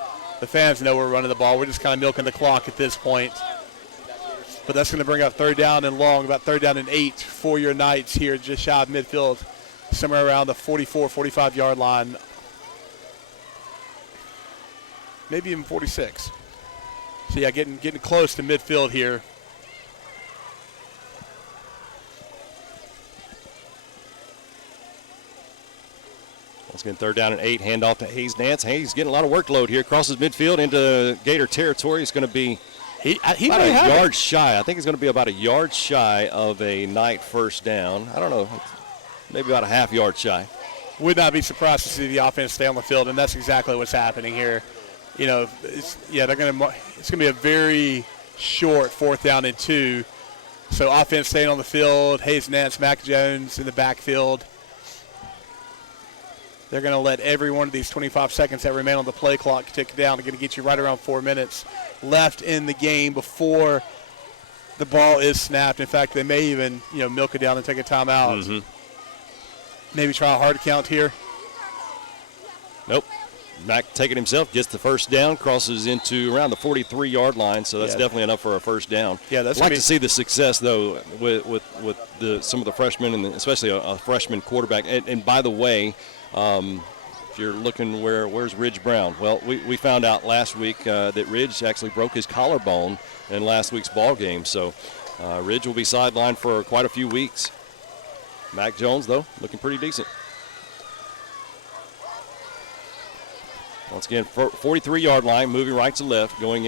The fans know we're running the ball. We're just kind of milking the clock at this point. But that's going to bring up third down and long, about third down and 8 for your Knights here just shy of midfield, somewhere around the 44, 45-yard line. Maybe even 46. So, yeah, getting close to midfield here. Once again, 3rd down and 8, handoff to Hayes Nance. Hayes getting a lot of workload here. Crosses midfield into Gator territory. He's going to be about a yard shy. I think he's going to be about a yard shy of a Knight first down. I don't know, maybe about a half yard shy. Would not be surprised to see the offense stay on the field, and that's exactly what's happening here. You know, it's going to be a very short 4th down and 2. So offense staying on the field. Hayes Nance, Mac Jones in the backfield. They're going to let every one of these 25 seconds that remain on the play clock tick down. They're going to get you right around 4 minutes left in the game before the ball is snapped. In fact, they may even, milk it down and take a timeout. Mm-hmm. Maybe try a hard count here. Nope. Mac taking himself, gets the first down, crosses into around the 43-yard line, so that's definitely enough for a first down. Yeah, that's I'd like to see the success, though, with some of the freshmen, and especially a freshman quarterback. And by the way, if you're looking where's Ridge Brown? Well, we found out last week that Ridge actually broke his collarbone in last week's ball game, so Ridge will be sidelined for quite a few weeks. Mac Jones, though, looking pretty decent. Once again, 43-yard line, moving right to left, going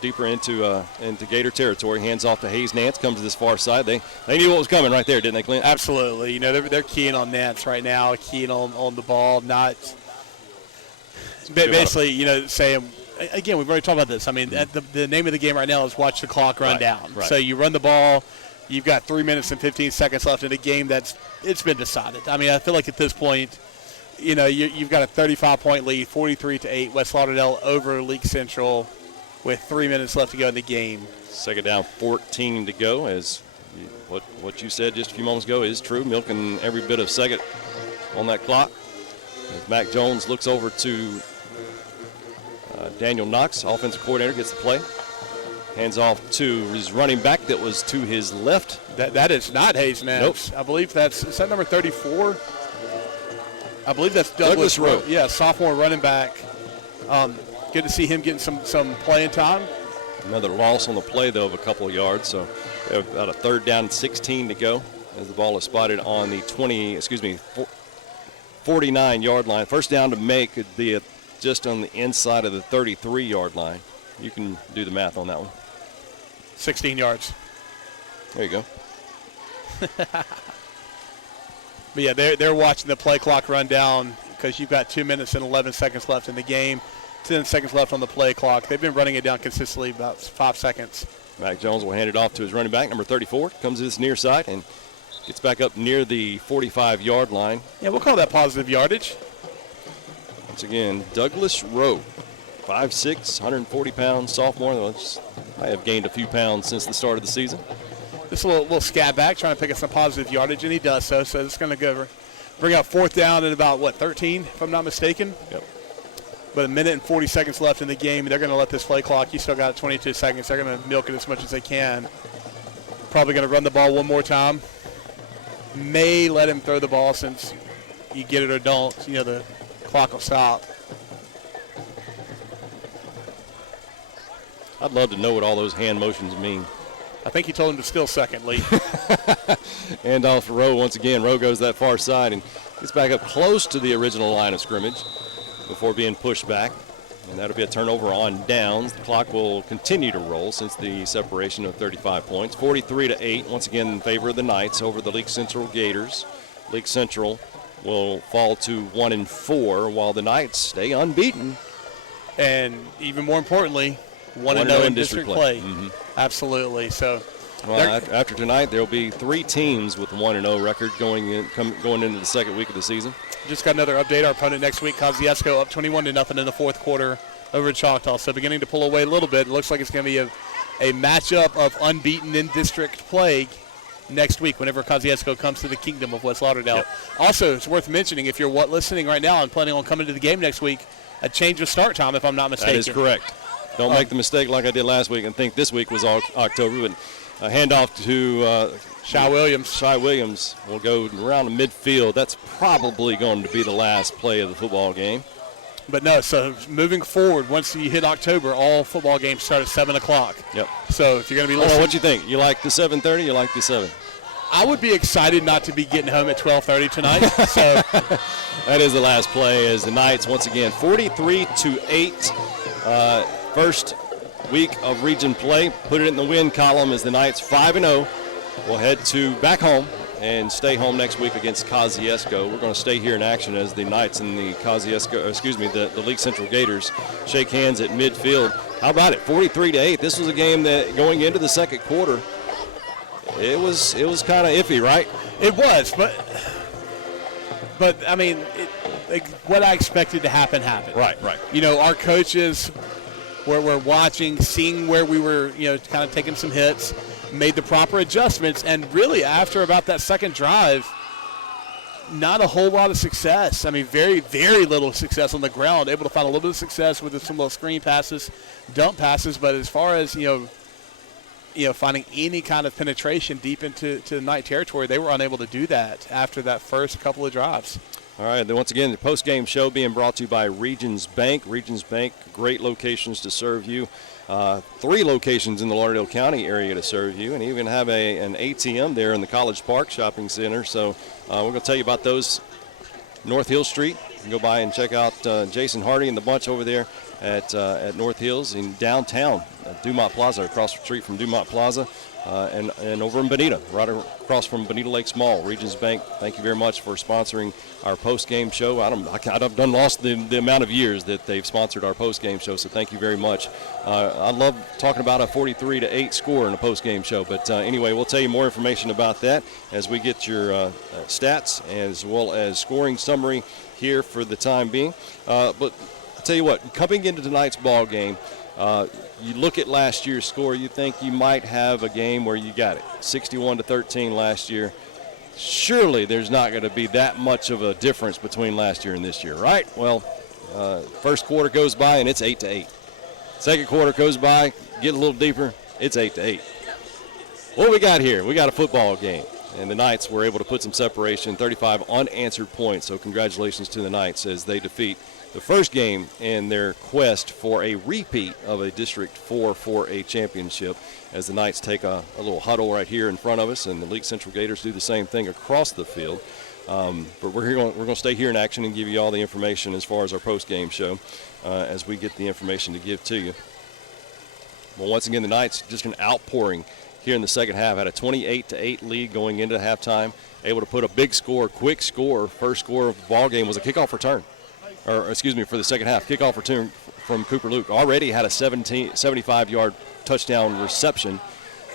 deeper into Gator territory. Hands off to Hayes Nance, comes to this far side. They knew what was coming right there, didn't they, Clint? Absolutely. They're keying on Nance right now, keying on the ball, not basically, saying, again, we've already talked about this. I mean, the name of the game right now is watch the clock run down. Right. So you run the ball. You've got 3 minutes and 15 seconds left in a game it's been decided. I mean, I feel like at this point, you've got a 35-point lead, 43-8, West Lauderdale over Leake Central with 3 minutes left to go in the game. 2nd down, 14 to go, as what you said just a few moments ago is true, milking every bit of second on that clock. As Mac Jones looks over to Daniel Knox, offensive coordinator, gets the play. Hands off to his running back that was to his left. That is not Hayes Nance. Nope. I believe is that number 34? I believe that's Douglas Rowe. Yeah, sophomore running back. Good to see him getting some playing time. Another loss on the play, though, of a couple of yards. So about a 3rd down and 16 to go as the ball is spotted on the 49-yard line. First down to make would be just on the inside of the 33-yard line. You can do the math on that one. 16 yards. There you go. But, yeah, they're watching the play clock run down because you've got 2 minutes and 11 seconds left in the game, 10 seconds left on the play clock. They've been running it down consistently about 5 seconds. Mac Jones will hand it off to his running back, number 34, comes to this near side and gets back up near the 45-yard line. Yeah, we'll call that positive yardage. Once again, Douglas Rowe, 5'6", 140 pounds, sophomore. I have gained a few pounds since the start of the season. Just a little scat back, trying to pick up some positive yardage, and he does so. So it's going to bring out 4th down at about, 13, if I'm not mistaken? Yep. But 1 minute and 40 seconds left in the game. They're going to let this play clock. You still got 22 seconds. They're going to milk it as much as they can. Probably going to run the ball one more time. May let him throw the ball since you get it or don't. The clock will stop. I'd love to know what all those hand motions mean. I think he told him to still second, Lee. And off to Rowe once again. Rowe goes that far side and gets back up close to the original line of scrimmage before being pushed back. And that'll be a turnover on downs. The clock will continue to roll since the separation of 35 points. 43-8, once again in favor of the Knights over the Leake Central Gators. Leake Central will fall to 1-4 while the Knights stay unbeaten. And even more importantly, 1-0 in district play. Mm-hmm. Absolutely. So, after tonight, there will be 3 teams with a 1-0 record going into the second week of the season. Just got another update. Our opponent next week, Kosciuszko, up 21-0 in the 4th quarter over at Choctaw. So beginning to pull away a little bit. It looks like it's going to be a matchup of unbeaten in district play next week whenever Kosciuszko comes to the kingdom of West Lauderdale. Yep. Also, it's worth mentioning if you're listening right now and planning on coming to the game next week, a change of start time, if I'm not mistaken. That is correct. Don't make the mistake like I did last week and think this week was October. But a handoff to Shy Williams. Shy Williams will go around the midfield. That's probably going to be the last play of the football game. But no, so moving forward, once you hit October, all football games start at 7 o'clock. Yep. So if you're going to be Hold on, listening. what you think? You like the 7:30? You like the 7? I would be excited not to be getting home at 12:30 tonight. So that is the last play as the Knights, once again, 43-8. First week of region play. Put it in the win column as the Knights 5-0 will head back home and stay home next week against Kosciuszko. We're going to stay here in action as the Knights and the the Leake Central Gators shake hands at midfield. How about it? 43-8. This was a game that going into the second quarter, it was kind of iffy, right? it was, but I mean, what I expected to happen happened. Right. You know, our coaches were watching, seeing where we were, kind of taking some hits, made the proper adjustments, and really after about that second drive, not a whole lot of success. I mean, very, very little success on the ground. Able to find a little bit of success with some little screen passes, dump passes, but as far as, finding any kind of penetration deep into Knight territory, they were unable to do that after that first couple of drives. All right, then once again, the post-game show being brought to you by Regions Bank. Regions Bank, great locations to serve you. 3 locations in the Lauderdale County area to serve you, and even have an ATM there in the College Park Shopping Center. So we're going to tell you about those. North Hill Street, you can go by and check out Jason Hardy and the bunch over there at North Hills in downtown, Dumont Plaza, across the street from Dumont Plaza, and over in Bonita, right across from Bonita Lakes Mall. Regions Bank, thank you very much for sponsoring our post-game show. I've done lost the amount of years that they've sponsored our post-game show, so thank you very much. I love talking about a 43-8 score in a post-game show, but anyway, we'll tell you more information about that as we get your stats as well as scoring summary here for the time being. But I'll tell you what, coming into tonight's ball game, you look at last year's score, you think you might have a game where you got it, 61-13 last year. Surely there's not going to be that much of a difference between last year and this year, right? Well, first quarter goes by and it's 8-8. Second quarter goes by, get a little deeper, it's 8-8. What we got here? We got a football game, and the Knights were able to put some separation, 35 unanswered points. So congratulations to the Knights as they defeat the first game in their quest for a repeat of a District 4 4A championship, as the Knights take a little huddle right here in front of us, and the Leake Central Gators do the same thing across the field. But we're going to stay here in action and give you all the information as far as our post-game show as we get the information to give to you. Well, once again, the Knights just an outpouring here in the second half. Had a 28-8 lead going into halftime, able to put a big score, quick score. First score of the ball game was a kickoff return. For the second half, kickoff return from Cooper Luke. Already had a 75-yard touchdown reception,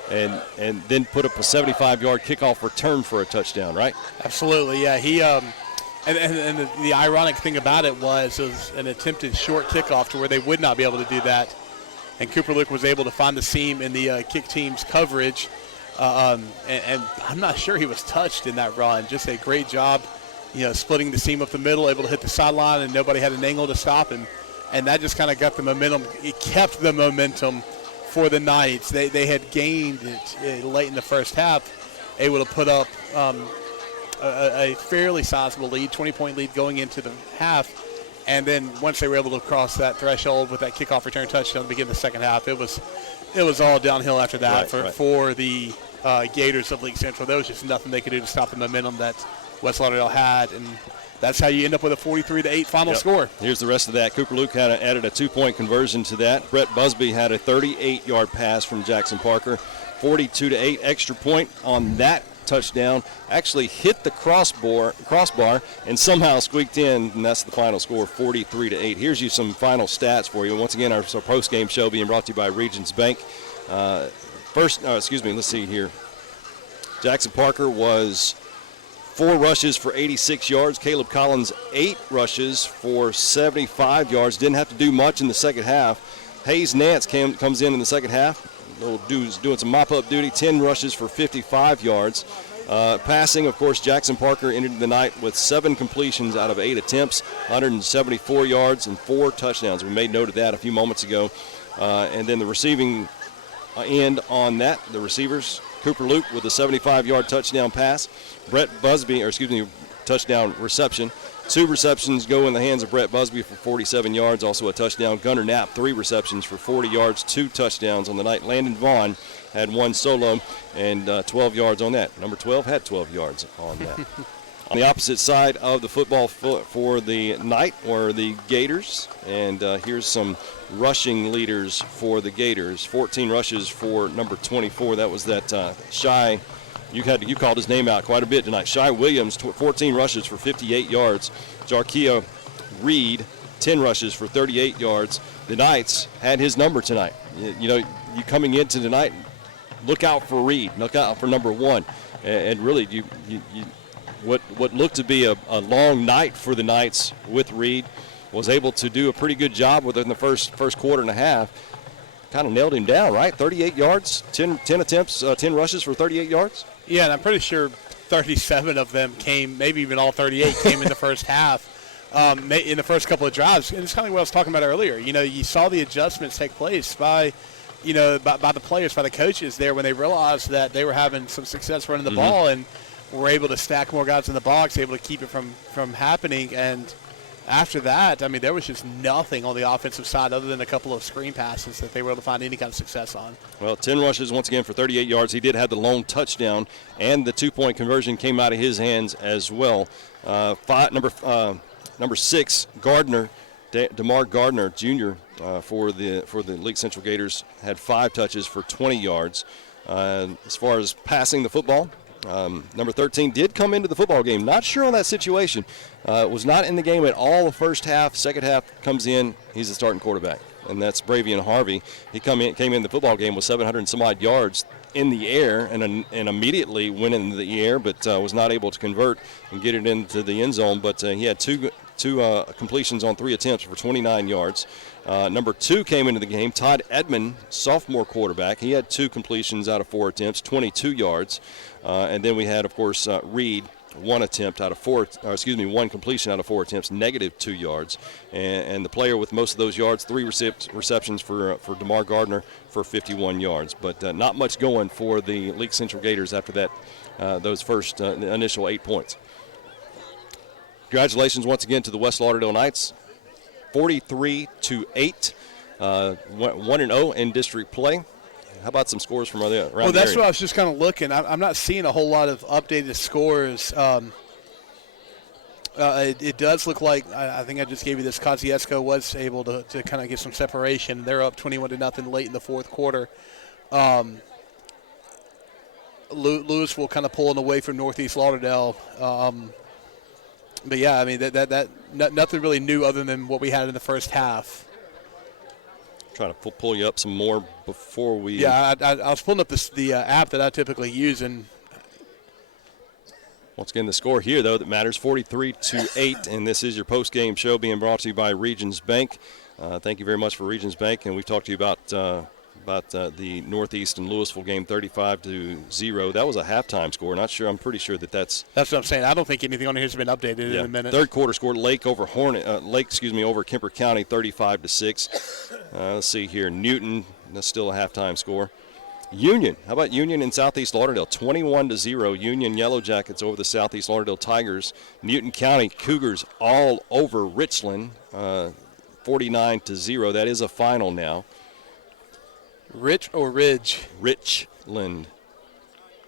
and then put up a 75-yard kickoff return for a touchdown, right? Absolutely, yeah. He and the ironic thing about it was an attempted short kickoff to where they would not be able to do that, and Cooper Luke was able to find the seam in the kick team's coverage, and I'm not sure he was touched in that run. Just a great job. Splitting the seam up the middle, able to hit the sideline, and nobody had an angle to stop him. And that just kind of got the momentum. It kept the momentum for the Knights. They had gained it late in the first half, able to put up a fairly sizable lead, 20-point lead going into the half. And then once they were able to cross that threshold with that kickoff return touchdown to begin the second half, it was all downhill after that for the Gators of Leake Central. There was just nothing they could do to stop the momentum that West Lauderdale had, and that's how you end up with a 43-8 final score. Here's the rest of that. Cooper Luke added a 2-point conversion to that. Brett Busby had a 38-yard pass from Jackson Parker, 42-8 extra point on that touchdown. Actually hit the crossbar and somehow squeaked in, and that's the final score, 43-8. Here's you some final stats for you. Once again, our post-game show being brought to you by Regions Bank. Let's see here. Jackson Parker was 4 rushes for 86 yards. Caleb Collins, 8 rushes for 75 yards. Didn't have to do much in the second half. Hayes Nance comes in the second half. Little dude's doing some mop-up duty, 10 rushes for 55 yards. Passing, of course, Jackson Parker ended the night with 7 completions out of 8 attempts, 174 yards and 4 touchdowns. We made note of that a few moments ago. And then the receiving end on that, the receivers, Cooper Luke with a 75-yard touchdown pass. Touchdown reception. 2 receptions go in the hands of Brett Busby for 47 yards, also a touchdown. Gunnar Knapp, 3 receptions for 40 yards, 2 touchdowns on the night. Landon Vaughn had 1 solo and 12 yards on that. Number 12 had 12 yards on that. On the opposite side of the football for the night were the Gators, and here's some rushing leaders for the Gators. 14 rushes for number 24. That was that Shy. You called his name out quite a bit tonight. Shy Williams, 14 rushes for 58 yards. Jarkia Reed, 10 rushes for 38 yards. The Knights had his number tonight. You coming into tonight, look out for Reed. Look out for number 1. And really, what looked to be a long night for the Knights with Reed was able to do a pretty good job within the first quarter and a half. Kind of nailed him down, right? 38 yards, 10 attempts, 10 rushes for 38 yards. Yeah, and I'm pretty sure 37 of them came, maybe even all 38 came in the first half, in the first couple of drives. And it's kind of what I was talking about earlier. You saw the adjustments take place by the players, by the coaches there when they realized that they were having some success running the ball and were able to stack more guys in the box, able to keep it from happening. And after that, I mean, there was just nothing on the offensive side other than a couple of screen passes that they were able to find any kind of success on. Well, 10 rushes once again for 38 yards. He did have the lone touchdown, and the 2-point conversion came out of his hands as well. Number 6, Gardner, DeMar Gardner Jr. For the Leake Central Gators had 5 touches for 20 yards. As far as passing the football, number 13 did come into the football game. Not sure on that situation. Was not in the game at all the first half. Second half comes in. He's the starting quarterback, and that's Bravian Harvey. He came in the football game with 700 and some odd yards in the air and immediately went in the air, but was not able to convert and get it into the end zone. But he had two completions on 3 attempts for 29 yards. Number 2 came into the game. Todd Edmond, sophomore quarterback. He had 2 completions out of 4 attempts, 22 yards. And then we had, of course, Reed, 1 completion out of 4 attempts, -2 yards. And the player with most of those yards, 3 receptions for DeMar Gardner for 51 yards. But not much going for the Leake Central Gators after that, those first initial 8 points. Congratulations once again to the West Lauderdale Knights, 43-8, 1-0 in district play. How about some scores from around the area? Well, that's what I was just kind of looking. I'm not seeing a whole lot of updated scores. It does look like, I think I just gave you this, Kosciuszko was able to kind of get some separation. They're up 21-0 late in the fourth quarter. Louisville kind of pulling away from Northeast Lauderdale. But, yeah, I mean, that nothing really new other than what we had in the first half. Trying to pull you up some more before we. Yeah, I was pulling up the app that I typically use, and once again the score here though that matters, 43-8, and this is your post-game show being brought to you by Regions Bank. Thank you very much for Regions Bank, and we've talked to you about the Northeast and Louisville game, 35-0. That was a halftime score. I'm pretty sure that's what I'm saying. I don't think anything on here has been updated in a minute. Third quarter score, Lake over Kemper County, 35-6. Let's see here, Newton. That's still a halftime score. Union. How about Union in Southeast Lauderdale? 21-0. Union Yellow Jackets over the Southeast Lauderdale Tigers. Newton County Cougars all over Richland, 49-0. That is a final now. Rich or Ridge? Richland.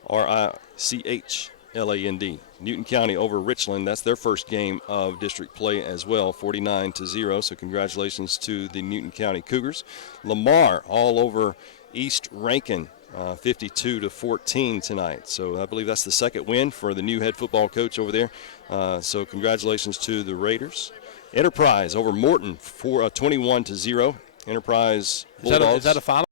Richland. Newton County over Richland. That's their first game of district play as well, 49-0. So congratulations to the Newton County Cougars. Lamar all over East Rankin, 52-14 tonight. So I believe that's the second win for the new head football coach over there. So congratulations to the Raiders. Enterprise over Morton for 21-0. Enterprise Bulldogs. Is that a final?